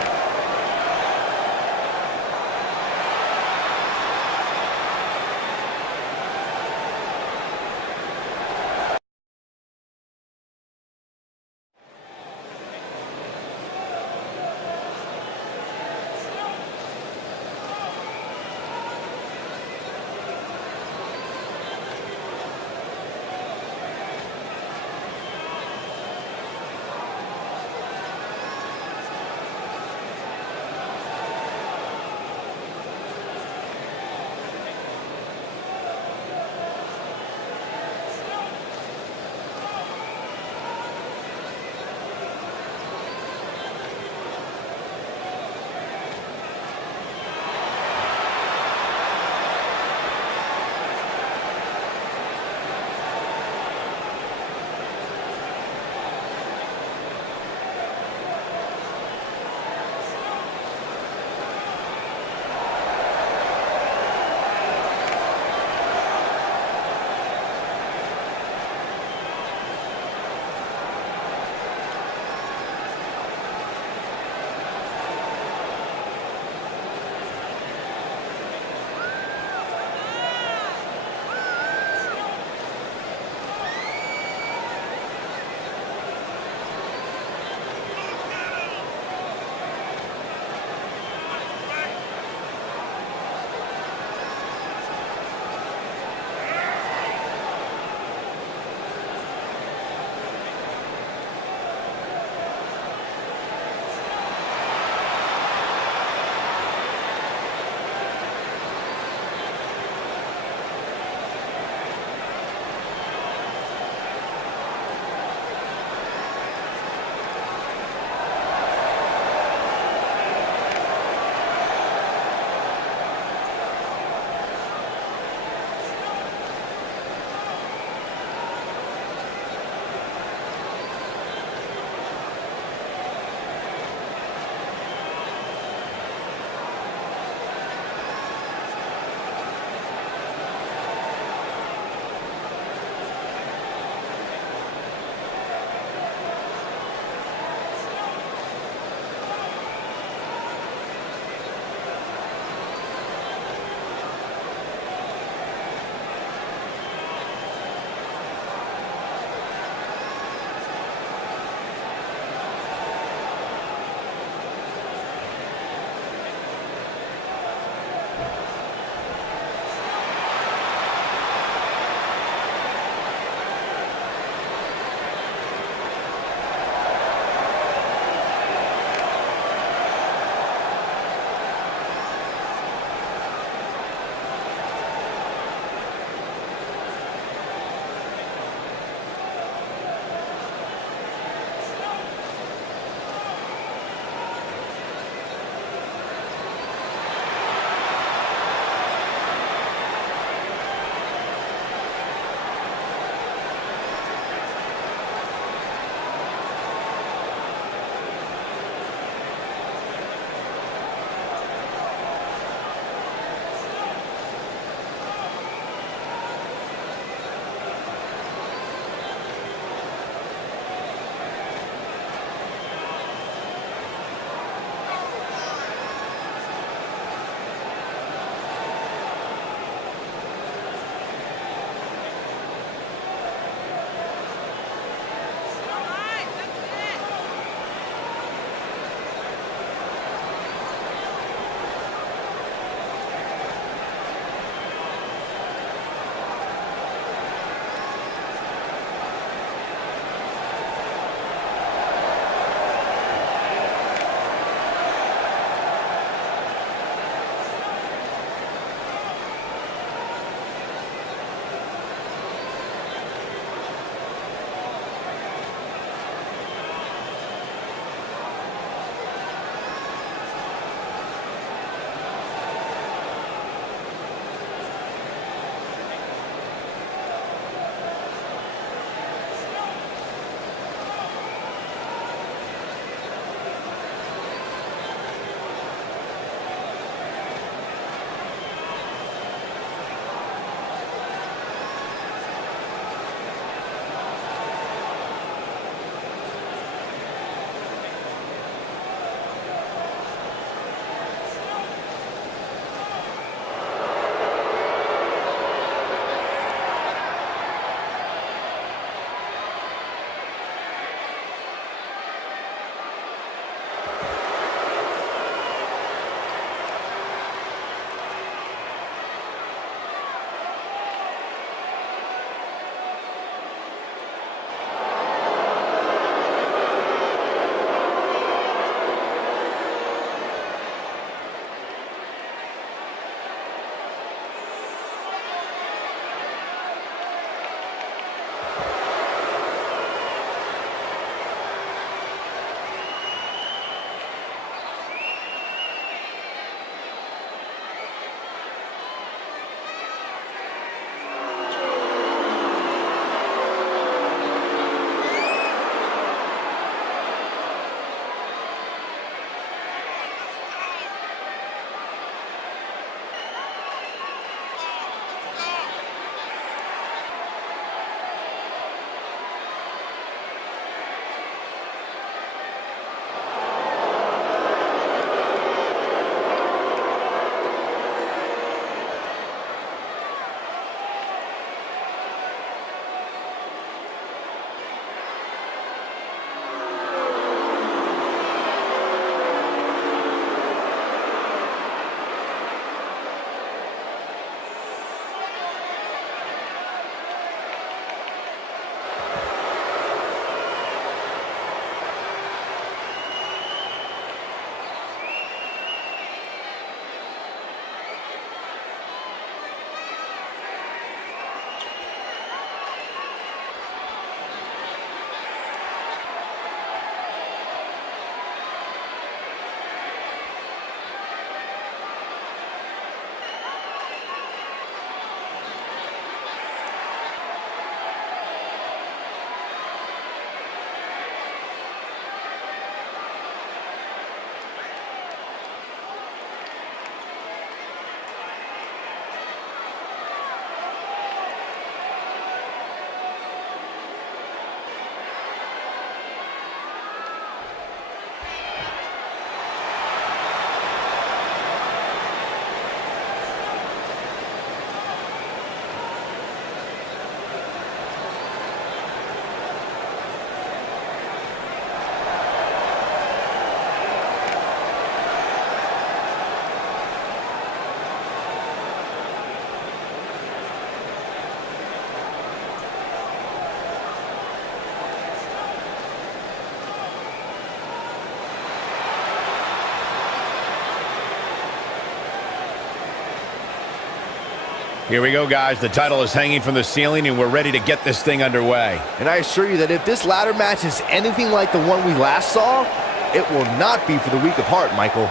Here we go, guys. The title is hanging from the ceiling, and we're ready to get this thing underway. And I assure you that if this ladder match is anything like the one we last saw, it will not be for the weak of heart, Michael.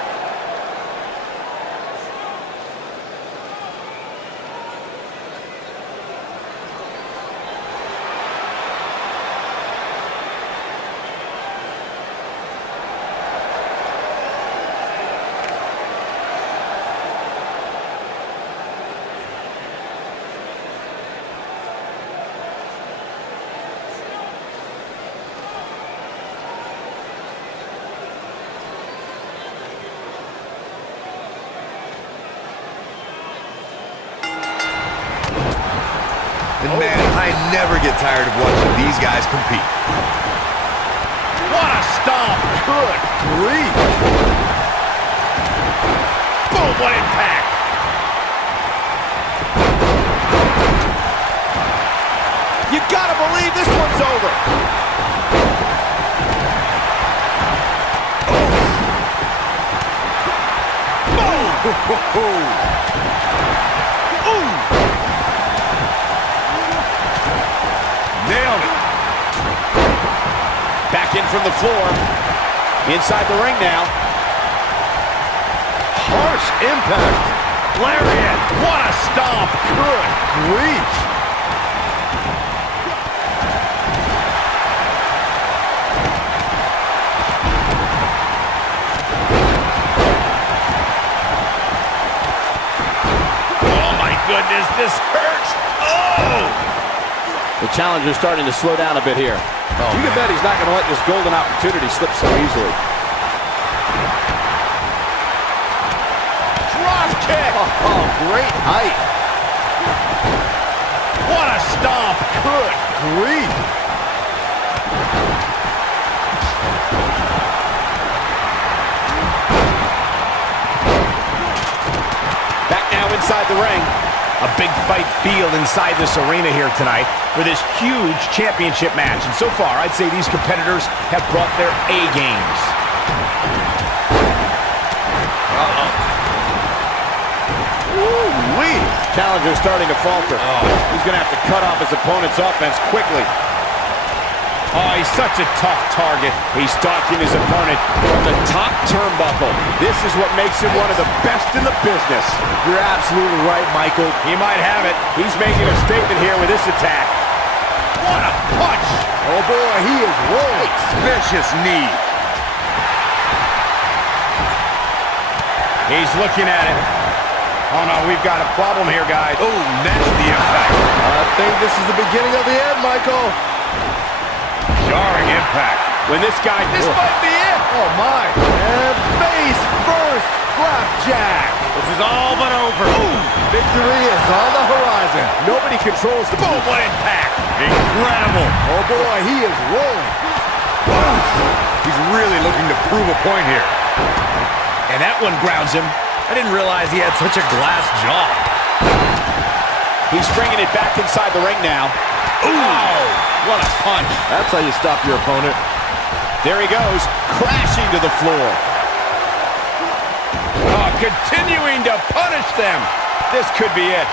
And man, I never get tired of watching these guys compete. What a stomp! Good grief! Boom, what impact! You gotta believe this one's over! Oh. Boom! Nailed it. Back in from the floor. Inside the ring now. Harsh impact. Lariat. What a stomp. Good grief. Oh my goodness, this hurts. Oh! The challenger's starting to slow down a bit here. You can bet he's not going to let this golden opportunity slip so easily. Drop kick! Oh, great height. What a stomp! Good grief! Back now inside the ring. A big fight field inside this arena here tonight for this huge championship match. And so far, I'd say these competitors have brought their A games. Ooh-wee. Challenger's starting to falter. He's going to have to cut off his opponent's offense quickly. Oh, he's such a tough target. He's stalking his opponent from the top turnbuckle. This is what makes him one of the best in the business. You're absolutely right, Michael. He might have it. He's making a statement here with this attack. What a punch! Oh boy, he is rolling. Vicious knee. He's looking at it. Oh no, we've got a problem here, guys. Oh, nasty impact. I think this is the beginning of the end, Michael. Jarring impact. When this guy, this might be it. Oh my. And face first, flapjack. This is all but over. Ooh, victory is on the horizon. Nobody controls the boom. What impact. Incredible. Oh boy, he is rolling. He's really looking to prove a point here. And that one grounds him. I didn't realize he had such a glass jaw. He's bringing it back inside the ring now. Ooh, what a punch. That's how you stop your opponent. There he goes, crashing to the floor. Oh, continuing to punish them. This could be it.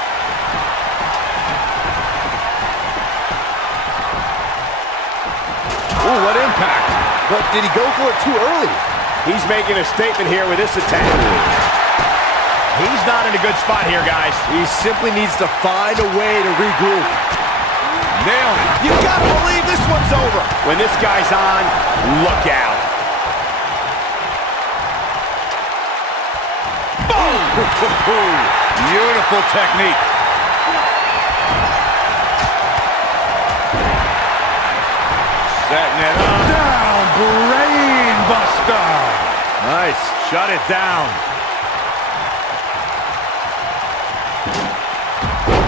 Ooh, what impact. But did he go for it too early? He's making a statement here with this attack. He's not in a good spot here, guys. He simply needs to find a way to regroup. Nailed it. You gotta believe this one's over. When this guy's on, look out. Boom! Beautiful technique. Setting it up. Down, brain buster. Nice. Shut it down.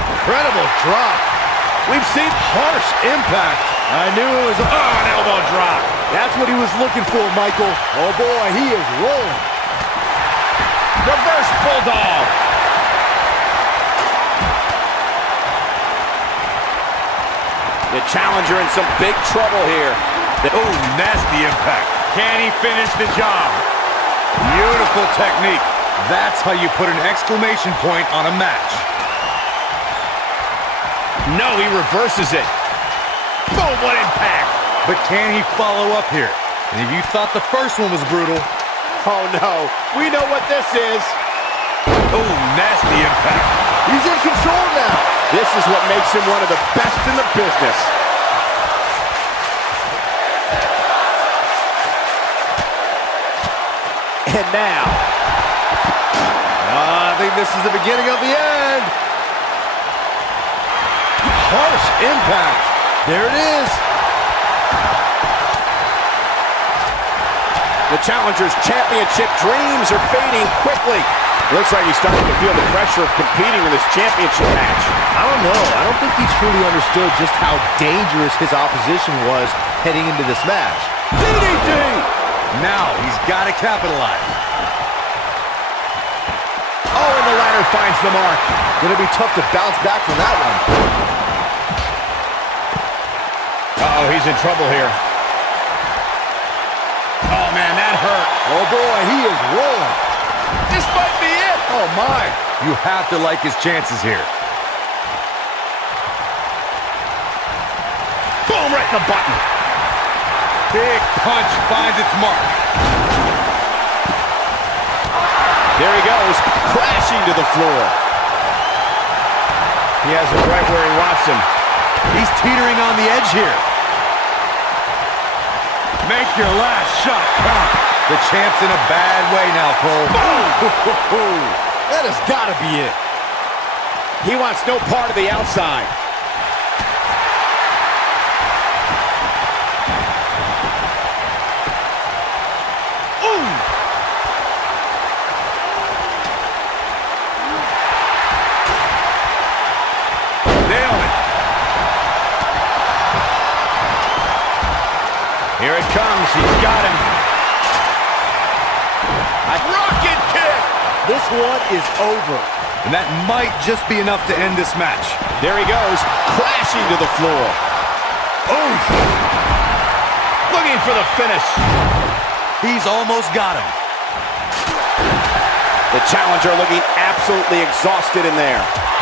Incredible drop. We've seen Harsh impact. I knew it was an elbow drop. That's what he was looking for, Michael. Oh boy, he is rolling. Reverse bulldog. The challenger in some big trouble here. Oh, nasty impact. Can he finish the job? Beautiful technique. That's how you put an exclamation point on a match. No, he reverses it. Boom, what impact. But can he follow up here? And if you thought the first one was brutal. Oh, no. We know what this is. Oh, nasty impact. He's in control now. This is what makes him one of the best in the business. And now. I think this is the beginning of the end. Harsh impact. There it is. The challenger's championship dreams are fading quickly. Looks like he's starting to feel the pressure of competing in this championship match. I don't know. I don't think he truly understood just how dangerous his opposition was heading into this match. DDT! Now he's got to capitalize. Oh, and the ladder finds the mark. Gonna be tough to bounce back from that one. Uh-oh, he's in trouble here. Oh, man, that hurt. Oh, boy, he is rolling. This might be it. Oh, my. You have to like his chances here. Boom, right in the button. Big punch finds its mark. There he goes, crashing to the floor. He has it right where he wants him. He's teetering on the edge here. Make your last shot count. The champ's in a bad way now, Cole. That has got to be it. He wants no part of the outside. Here it comes. He's got him. Rocket kick. This one is over. And that might just be enough to end this match. There he goes, crashing to the floor. Oh! Looking for the finish. He's almost got him. The challenger looking absolutely exhausted in there.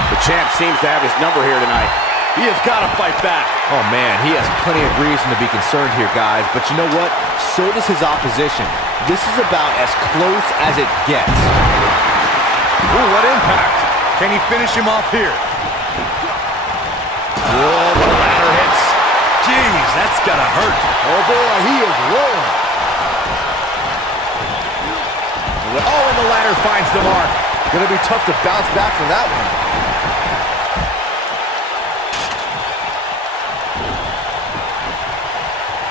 The champ seems to have his number here tonight. He has got to fight back. Oh, man, he has plenty of reason to be concerned here, guys. But you know what? So does his opposition. This is about as close as it gets. Ooh, what impact. Can he finish him off here? Whoa, the ladder hits. Jeez, that's gotta hurt. Oh, boy, he is rolling. Oh, and the ladder finds the mark. Gonna be tough to bounce back from that one.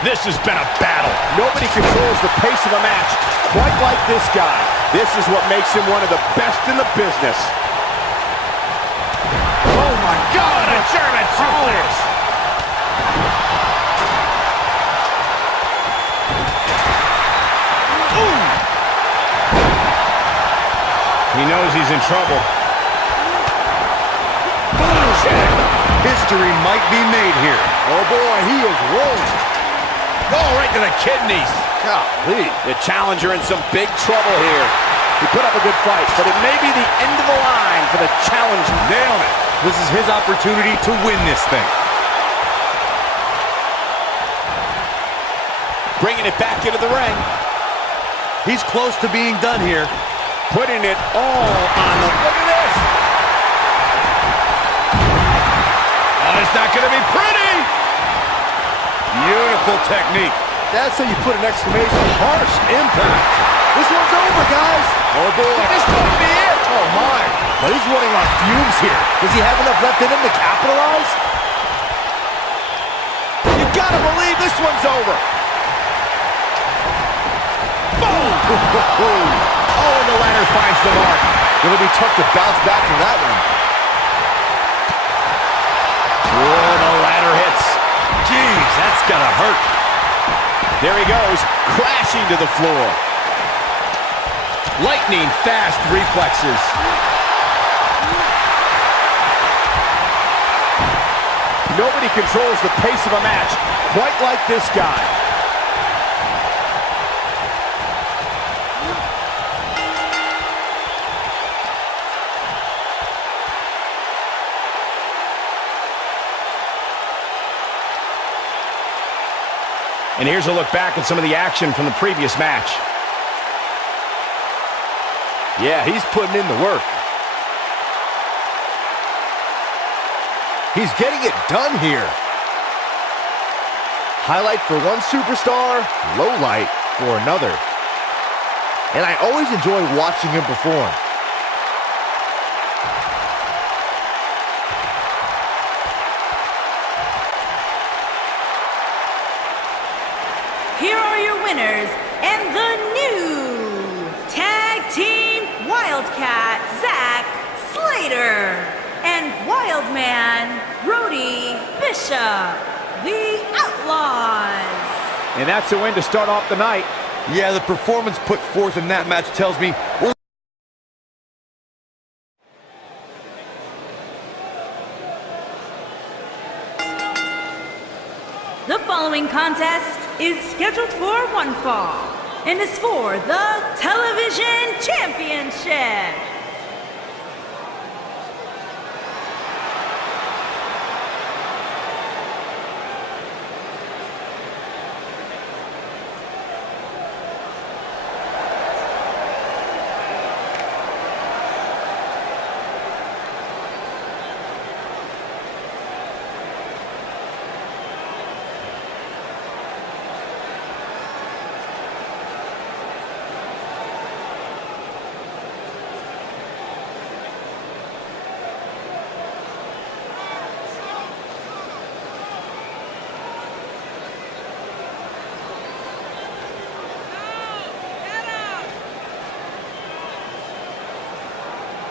This has been a battle. Nobody controls the pace of a match quite like this guy. This is what makes him one of the best in the business. Oh, my God, a German suplex. Ooh. He knows he's in trouble. History might be made here. Oh, boy, he is rolling. Oh, right to the kidneys. Golly. The challenger in some big trouble here. He put up a good fight, but it may be the end of the line for the challenger. Nailed it. This is his opportunity to win this thing. Bringing it back into the ring. He's close to being done here. Putting it all on the... Look at this! Oh, it's not going to be pretty. Beautiful technique. That's how you put an exclamation. Harsh impact. This one's over, guys. Oh, boy. This might be it. Oh, my. But he's running on fumes here. Does he have enough left in him to capitalize? You gotta believe this one's over. Boom! Oh, and the ladder finds the mark. It'll be tough to bounce back from that one. Oh, the ladder hits. Jeez, that's gotta hurt. There he goes, crashing to the floor. Lightning fast reflexes. Nobody controls the pace of a match quite like this guy. And here's a look back at some of the action from the previous match. Yeah, he's putting in the work. He's getting it done here. Highlight for one superstar, low light for another. And I always enjoy watching him perform. Here are your winners and the new Tag Team Wildcat, Zack Slater, and Wildman, Brody Bishop, the Outlaws. And that's a win to start off the night. Yeah, the performance put forth in that match tells me we're The following contest is scheduled for one fall and is for the Television Championship.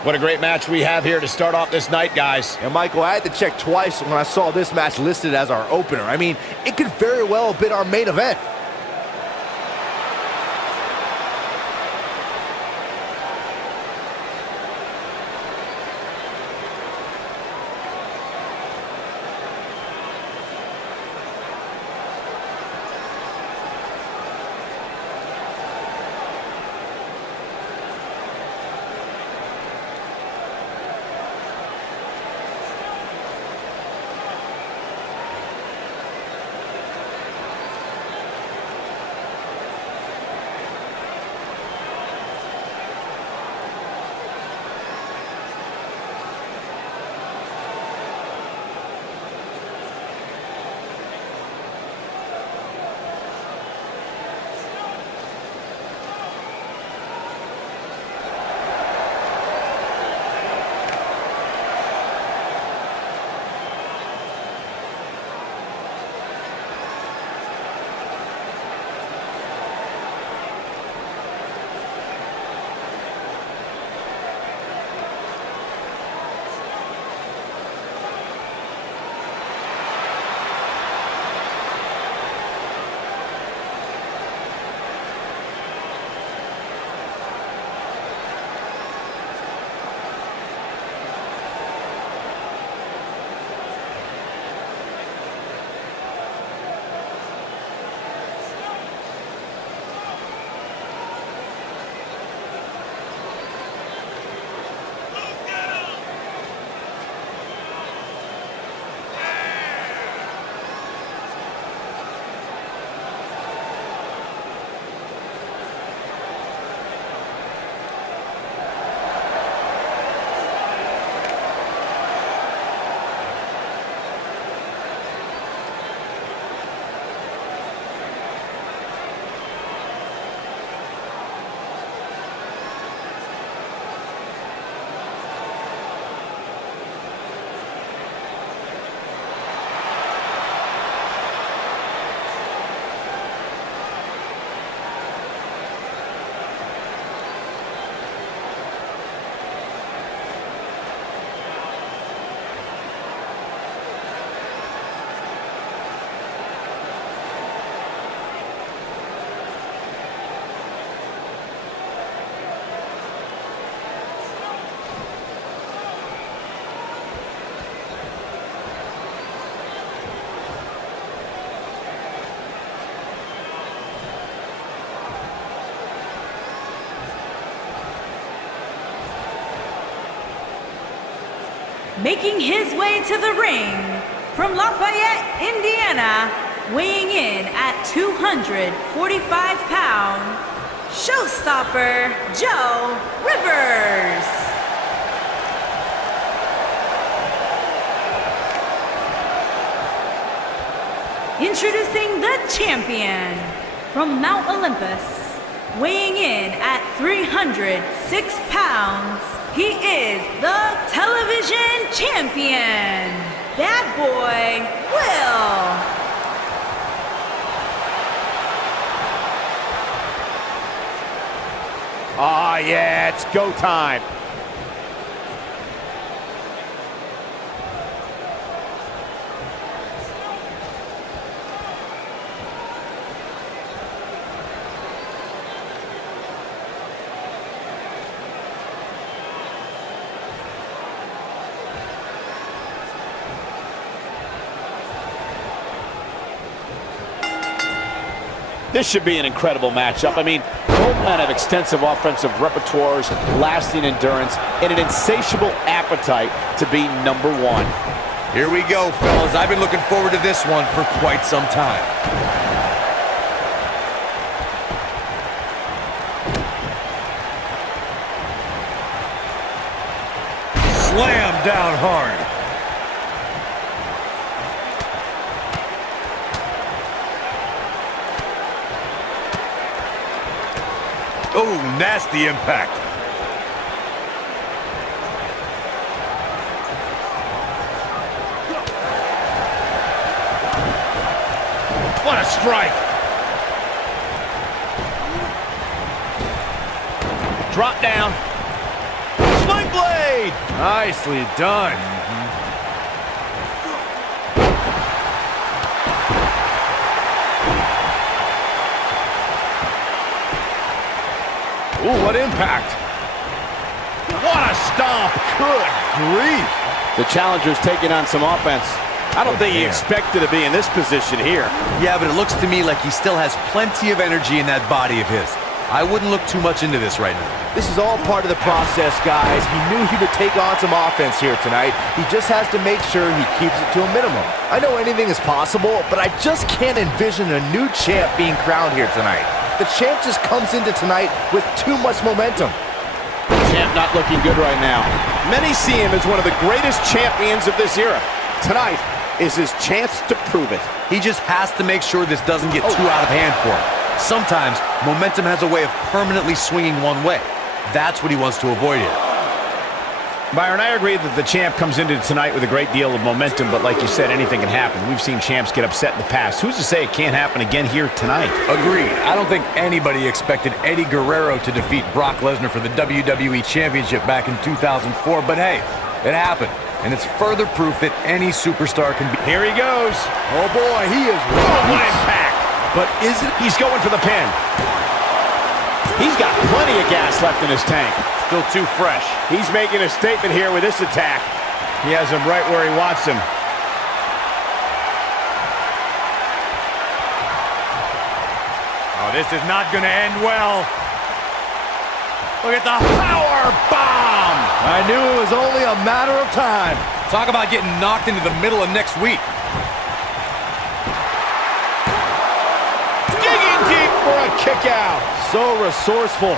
What a great match we have here to start off this night, guys. And Michael, I had to check twice when I saw this match listed as our opener. I mean, it could very well have been our main event. Making his way to the ring from Lafayette, Indiana, weighing in at 245 pounds, showstopper Joe Rivers. Introducing the champion from Mount Olympus, weighing in at 306 pounds, he is the television champion, Bad Boy Will. Ah, yeah, it's go time. This should be an incredible matchup. I mean, both men have extensive offensive repertoires, lasting endurance, and an insatiable appetite to be number one. Here we go, fellas. I've been looking forward to this one for quite some time. Slam down hard. Oh, nasty impact. What a strike. Drop down. Sling blade. Nicely done. Ooh, what impact. What a stomp. Good grief. The challenger's taking on some offense. I don't think he expected to be in this position here. Yeah, but it looks to me like he still has plenty of energy in that body of his. I wouldn't look too much into this right now. This is all part of the process, guys. He knew he would take on some offense here tonight. He just has to make sure he keeps it to a minimum. I know anything is possible, but I just can't envision a new champ being crowned here tonight. The champ just comes into tonight with too much momentum. Champ not looking good right now. Many see him as one of the greatest champions of this era. Tonight is his chance to prove it. He just has to make sure this doesn't get too out of hand for him. Sometimes momentum has a way of permanently swinging one way. That's what he wants to avoid here. Byron, I agree that the champ comes into tonight with a great deal of momentum, but like you said, anything can happen. We've seen champs get upset in the past. Who's to say it can't happen again here tonight? Agreed. I don't think anybody expected Eddie Guerrero to defeat Brock Lesnar for the WWE Championship back in 2004, but hey, it happened. And it's further proof that any superstar can be. Here he goes. Oh boy, he is What impact! But is it? He's going for the pin. He's got plenty of gas left in his tank. Still too fresh. He's making a statement here with this attack. He has him right where he wants him. Oh, this is not going to end well. Look at the power bomb. I knew it was only a matter of time. Talk about getting knocked into the middle of next week. Digging deep for a kick out. So resourceful.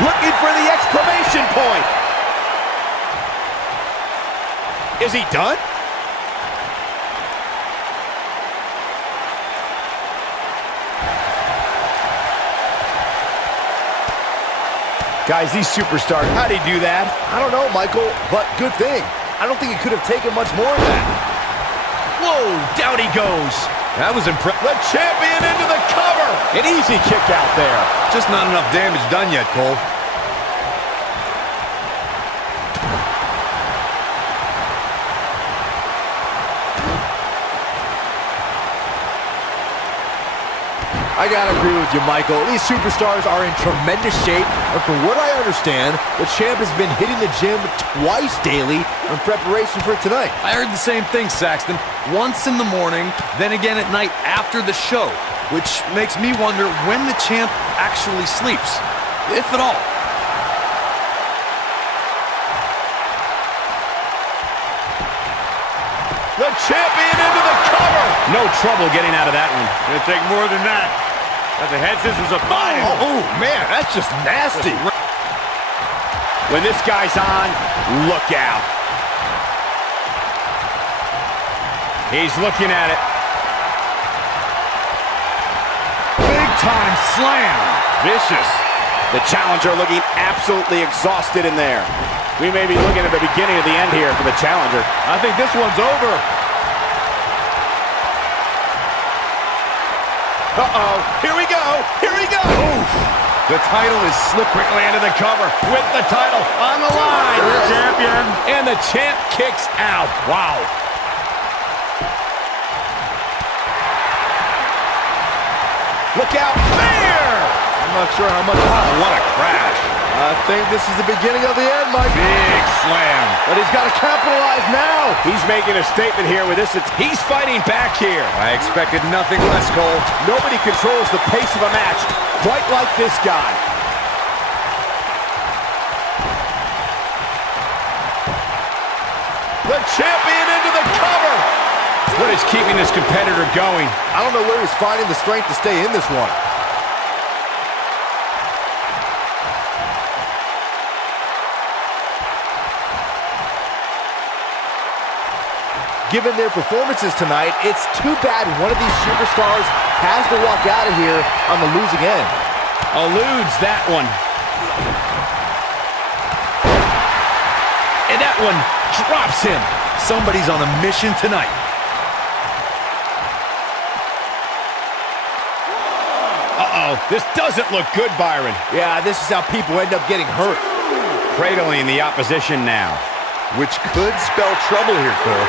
Looking for the exclamation point. Is he done? Guys, these superstars, how'd he do that? I don't know, Michael, but good thing. I don't think he could have taken much more of that. Whoa, down he goes. That was impressive. The champion into the cover. An easy kick out there. Just not enough damage done yet, Cole. I gotta agree with you, Michael. These superstars are in tremendous shape, and from what I understand, the champ has been hitting the gym twice daily in preparation for tonight. I heard the same thing, Saxton. Once in the morning, then again at night after the show. which makes me wonder when the champ actually sleeps, if at all. The champion into the cover. No trouble getting out of that one. It'll take more than that. Got the head scissors up behind him. Oh, man, that's just nasty. When this guy's on, look out. He's looking at it. Big time slam. Vicious. The challenger looking absolutely exhausted in there. We may be looking at the beginning of the end here for the challenger. I think this one's over. Uh-oh. Here we go. Here we go. Oof. The title is slippery. Into the cover with the title on the line. Champion. And the champ kicks out. Wow. Look out there. I'm not sure how much. Oh, what a crash. I think this is the beginning of the end, Mike. Big slam. But he's got to capitalize now. He's making a statement here with this. He's fighting back here. I expected nothing less, Cole. Nobody controls the pace of a match quite like this guy. The champion into the cover. What is keeping this competitor going? I don't know where he's finding the strength to stay in this one. Given their performances tonight, it's too bad one of these superstars has to walk out of here on the losing end. Eludes that one. And that one drops him. Somebody's on a mission tonight. Uh-oh, this doesn't look good, Byron. Yeah, this is how people end up getting hurt. Cradling the opposition now. Which could spell trouble here, Cole.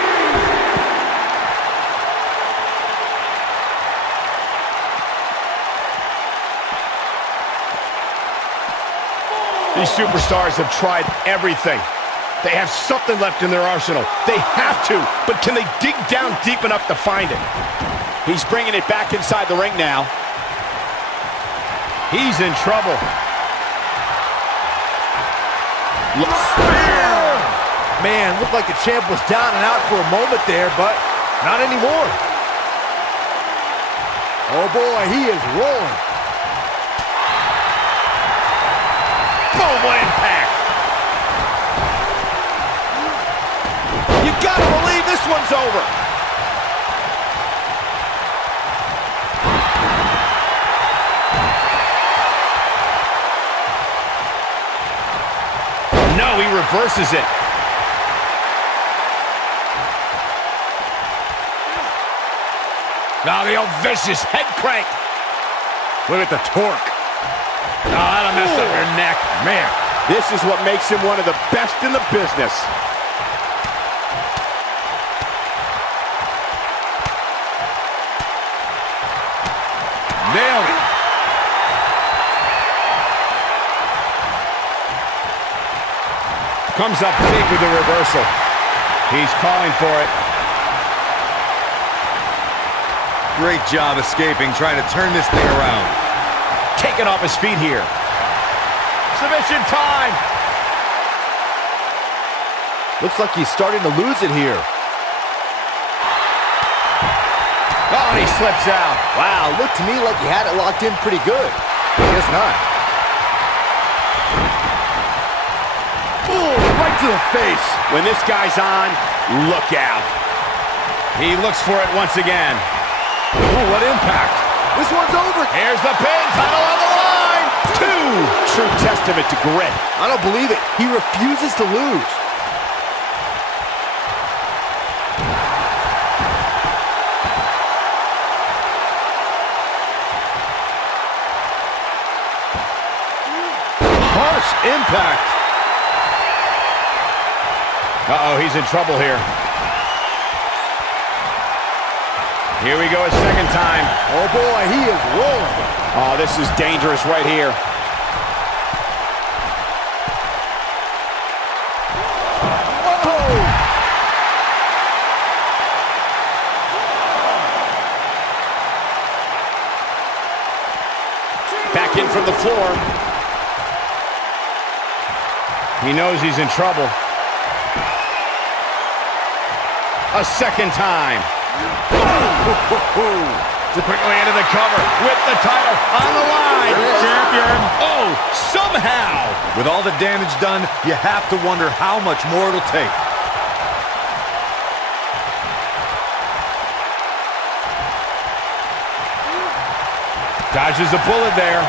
These superstars have tried everything. They have something left in their arsenal. They have to, but can they dig down deep enough to find it? He's bringing it back inside the ring now. He's in trouble. Spear! Man, looked like the champ was down and out for a moment there, but not anymore. Oh boy, he is rolling. Boom, what impact! You gotta believe this one's over. No, he reverses it. Now the old vicious head crank. Look at the torque. Oh, that'll mess up your neck. Man, this is what makes him one of the best in the business. Nailed it. Comes up big with the reversal. He's calling for it. Great job escaping, trying to turn this thing around. Taken off his feet here. Submission time. Looks like he's starting to lose it here. Oh, and he slips out. Wow, looked to me like he had it locked in pretty good. I guess not. Boom, right to the face. When this guy's on, look out. He looks for it once again. Ooh, what impact. This one's over. Here's the pin, title on the line. True testament to grit. I don't believe it. He refuses to lose. Harsh impact. Uh-oh, he's in trouble here. Here we go a second time. Oh boy, he is rolling. Oh, this is dangerous right here. in from the floor. He knows he's in trouble. A second time. Quickly into the cover with the title on the line. Champion. Oh, somehow. With all the damage done, you have to wonder how much more it'll take. Dodges a bullet there.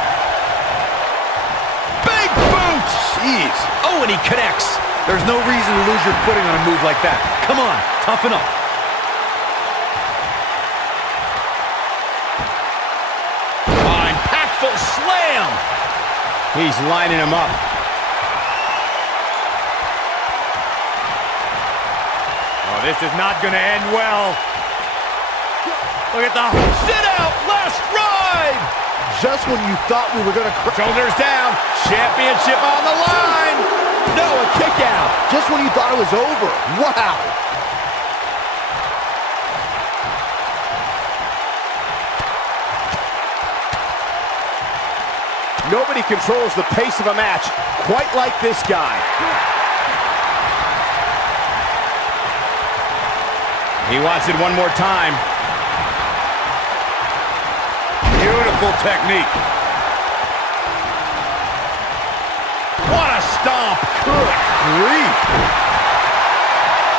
Big boot! Jeez. Oh, and he connects. There's no reason to lose your footing on a move like that. Come on, toughen up. Impactful slam. He's lining him up. Oh, this is not going to end well. Look at the sit out, last ride. Just when you thought we were going to... Shoulders down, championship on the line. No, a kick out. Just when you thought it was over. Wow. Nobody controls the pace of a match quite like this guy. He wants it one more time. Beautiful technique. What a stomp. Good grief.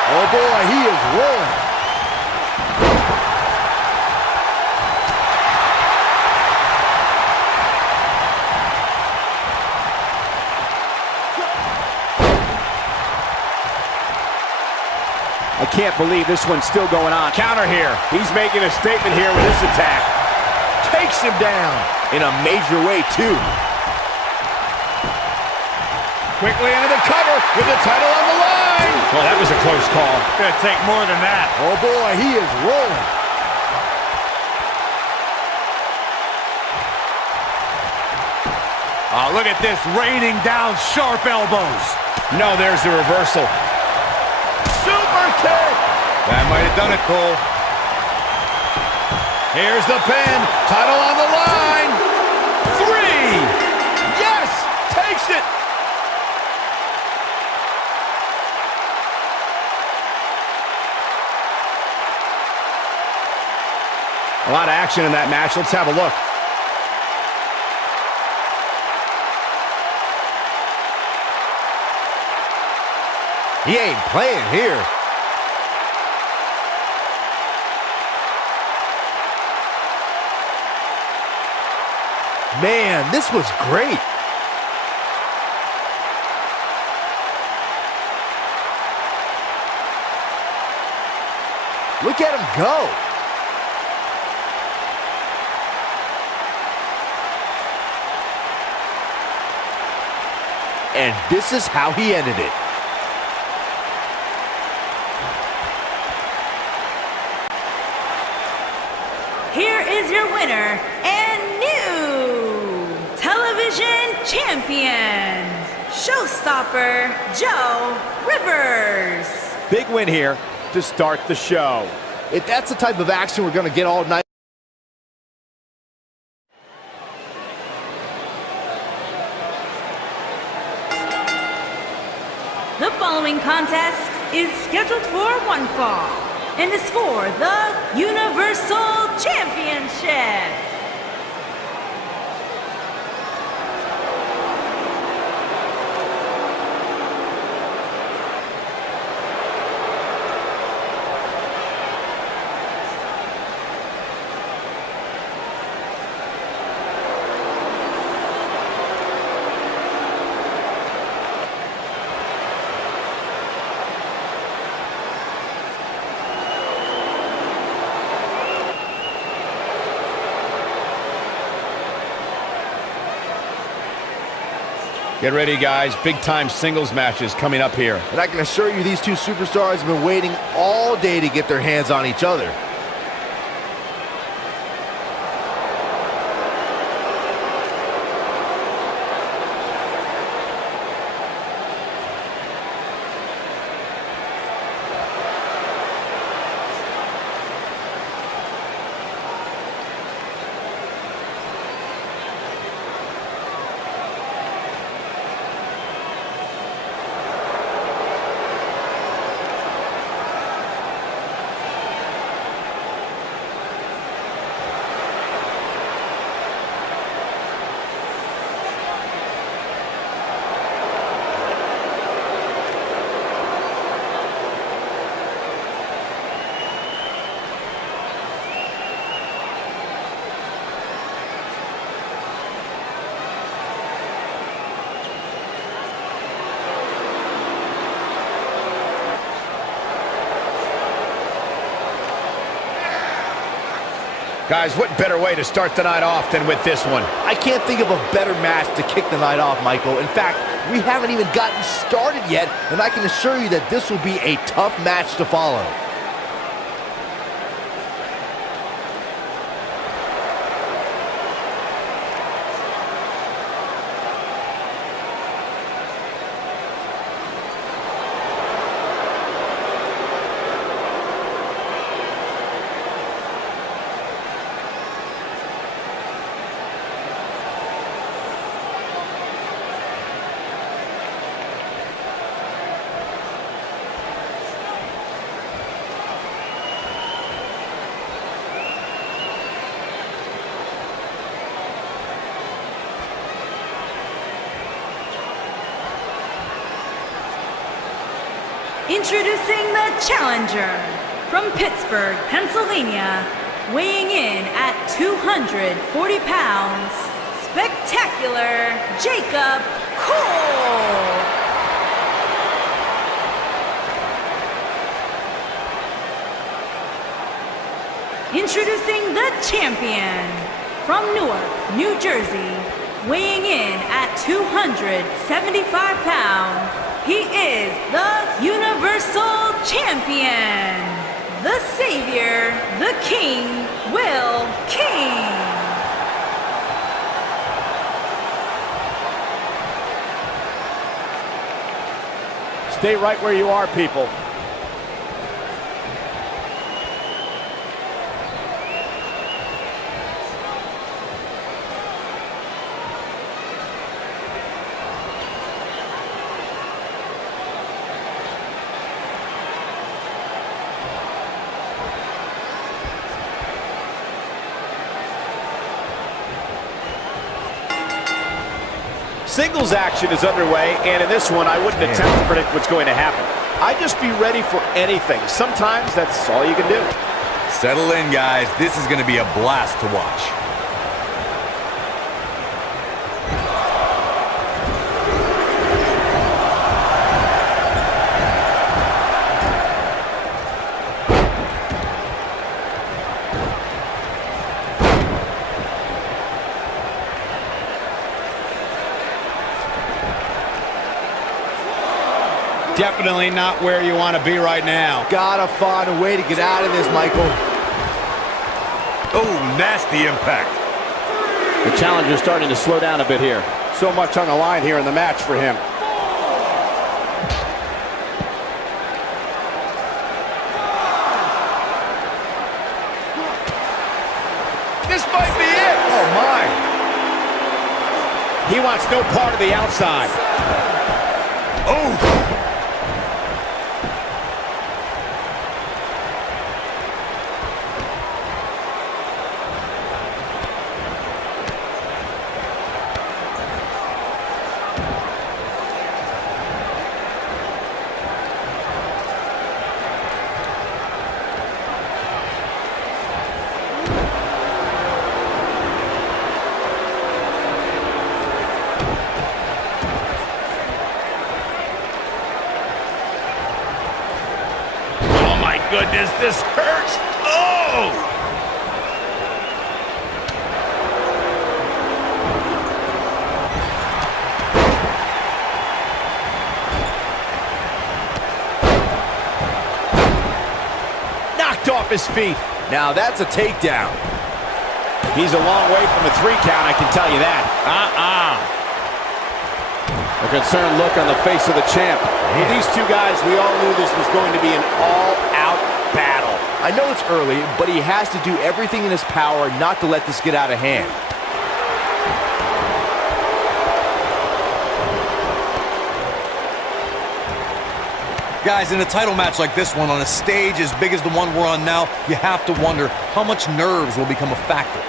Oh boy, he is rolling. I can't believe this one's still going on. Counter here. He's making a statement here with this attack. Takes him down in a major way, too. Quickly into the cover with the title on the line. Well, that was a close call. Gonna take more than that. Oh boy, he is rolling. Oh, look at this, raining down sharp elbows. No, there's the reversal. Super kick. That might have done it, Cole. Here's the pin. Title on the line. 3. Yes, takes it. A lot of action in that match. Let's have a look. He ain't playing here. Man, this was great. Look at him go. And this is how he ended it. Here is your winner and new television champion, Showstopper Joe Rivers. Big win here to start the show. If that's the type of action we're going to get all night. The following contest is scheduled for one fall and is for the Universal Championship. Get ready, guys. Big-time singles matches coming up here. And I can assure you these two superstars have been waiting all day to get their hands on each other. Guys, what better way to start the night off than with this one? I can't think of a better match to kick the night off, Michael. In fact, we haven't even gotten started yet, and I can assure you that this will be a tough match to follow. Introducing the challenger from Pittsburgh, Pennsylvania, weighing in at 240 pounds, Spectacular Jacob Cole. Introducing the champion from Newark, New Jersey, weighing in at 275 pounds. He is the Universal Champion, the Savior, the King, Will King. Stay right where you are, people. Singles action is underway, and in this one, I wouldn't attempt to predict what's going to happen. I'd just be ready for anything. Sometimes that's all you can do. Settle in, guys. This is going to be a blast to watch. Definitely not where you want to be right now. Gotta find a way to get out of this, Michael. Oh, nasty impact. The challenger's starting to slow down a bit here. So much on the line here in the match for him. This might be it. Oh, my. He wants no part of the outside. Oh! Goodness, this hurts. Oh! Knocked off his feet. Now that's a takedown. He's a long way from a 3 count, I can tell you that. A concerned look on the face of the champ. With these two guys, we all knew this was going to be an all-out battle. I know it's early, but he has to do everything in his power not to let this get out of hand. Guys, in a title match like this one, on a stage as big as the one we're on now, you have to wonder how much nerves will become a factor.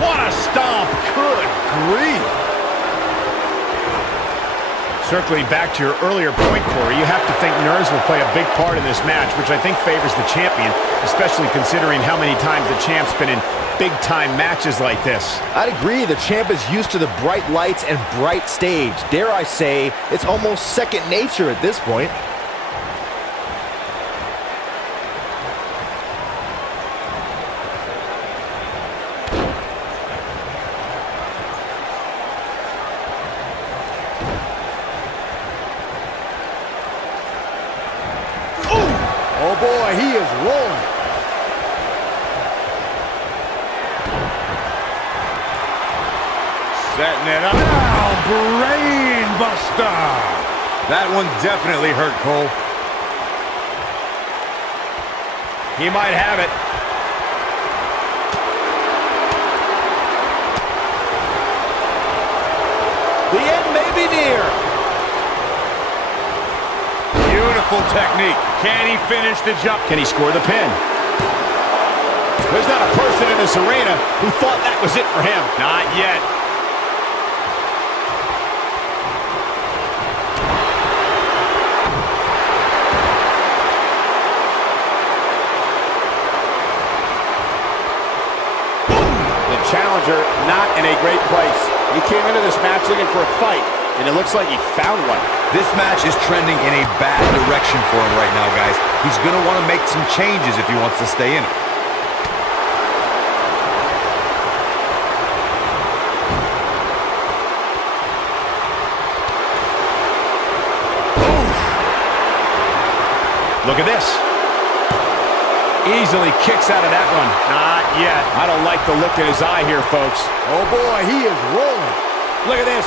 What a stomp. Good grief. Circling back to your earlier point, Corey, you have to think nerves will play a big part in this match, which I think favors the champion, especially considering how many times the champ's been in big-time matches like this. I'd agree. The champ is used to the bright lights and bright stage. Dare I say, it's almost second nature at this point. Oh boy, he is rolling. Setting it up. Now, brain buster. That one definitely hurt, Cole. He might have it. The end may be near. Beautiful technique. Can he finish the jump? Can he score the pin? There's not a person in this arena who thought that was it for him. Not yet. The challenger not in a great place. He came into this match looking for a fight, and it looks like he found one. This match is trending in a bad direction for him right now, guys. He's going to want to make some changes if he wants to stay in it. Look at this. Easily kicks out of that one. Not yet. I don't like the look in his eye here, folks. Oh boy, he is rolling. Look at this.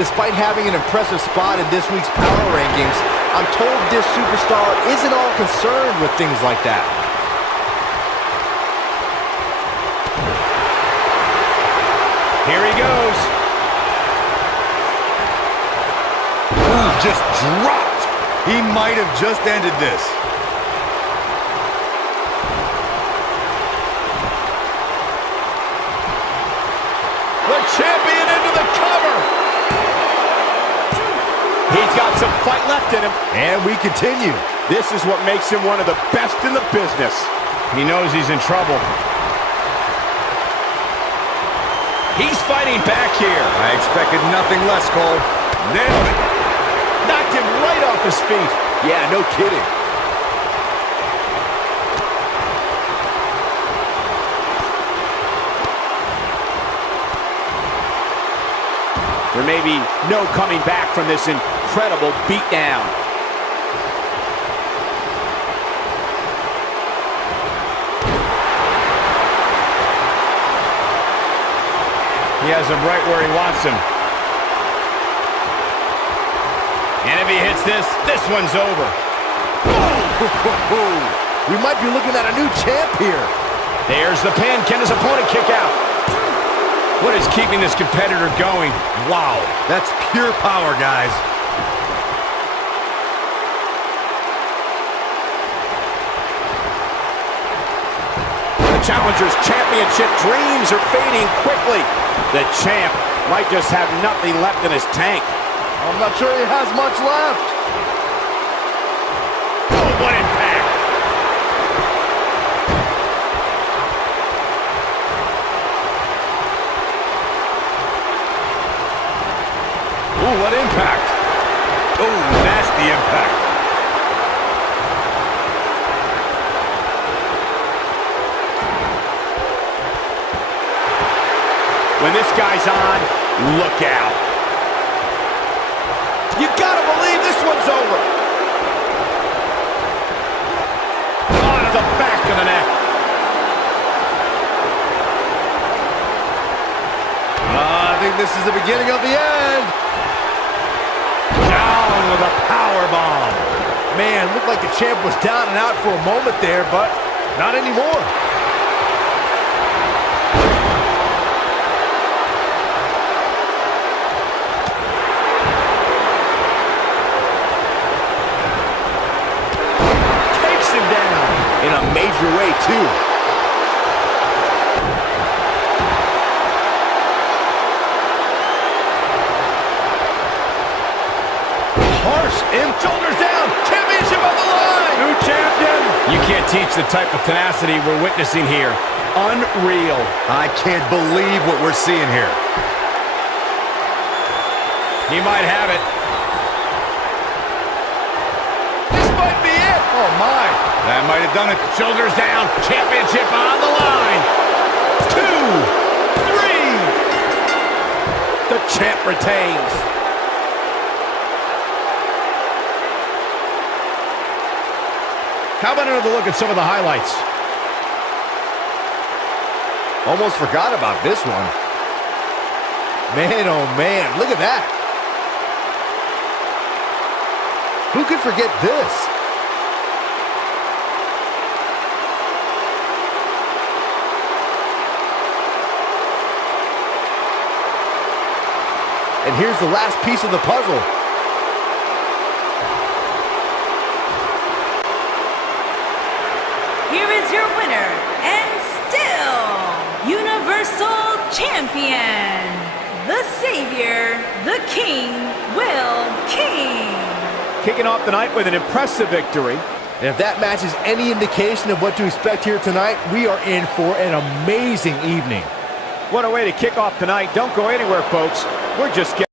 Despite having an impressive spot in this week's power rankings, I'm told this superstar isn't all concerned with things like that. Here he goes. Ooh, just dropped. He might have just ended this. The champion into the cover. He's got some fight left in him. And we continue. This is what makes him one of the best in the business. He knows he's in trouble. He's fighting back here. I expected nothing less, Cole. Nailed it. Knocked him right off his feet. Yeah, no kidding. There may be no coming back from this incredible beatdown. He has him right where he wants him. And if he hits this, this one's over. We might be looking at a new champ here. There's the pin. Can his opponent kick out? What is keeping this competitor going? Wow, that's pure power, guys. The challenger's championship dreams are fading quickly. The champ might just have nothing left in his tank. I'm not sure he has much left. Oh, what impact! Ooh, what impact. Oh, nasty impact. When this guy's on, look out. You gotta believe this one's over. Onto the back of the neck. I think this is the beginning of the end. Down with a power bomb. Man, looked like the champ was down and out for a moment there, but not anymore. in a major way, too. Harsh and shoulders down. Championship on the line. New champion. You can't teach the type of tenacity we're witnessing here. Unreal. I can't believe what we're seeing here. He might have it. This might be it. Oh, my. That might have done it. Shoulders down. Championship on the line. 2, 3. The champ retains. How about another look at some of the highlights? Almost forgot about this one. Man, oh man, look at that. Who could forget this? And here's the last piece of the puzzle. Here is your winner, and still Universal Champion, the Savior, the King, Will King. Kicking off the night with an impressive victory. And if that match is any indication of what to expect here tonight, we are in for an amazing evening. What a way to kick off tonight. Don't go anywhere, folks. We're just getting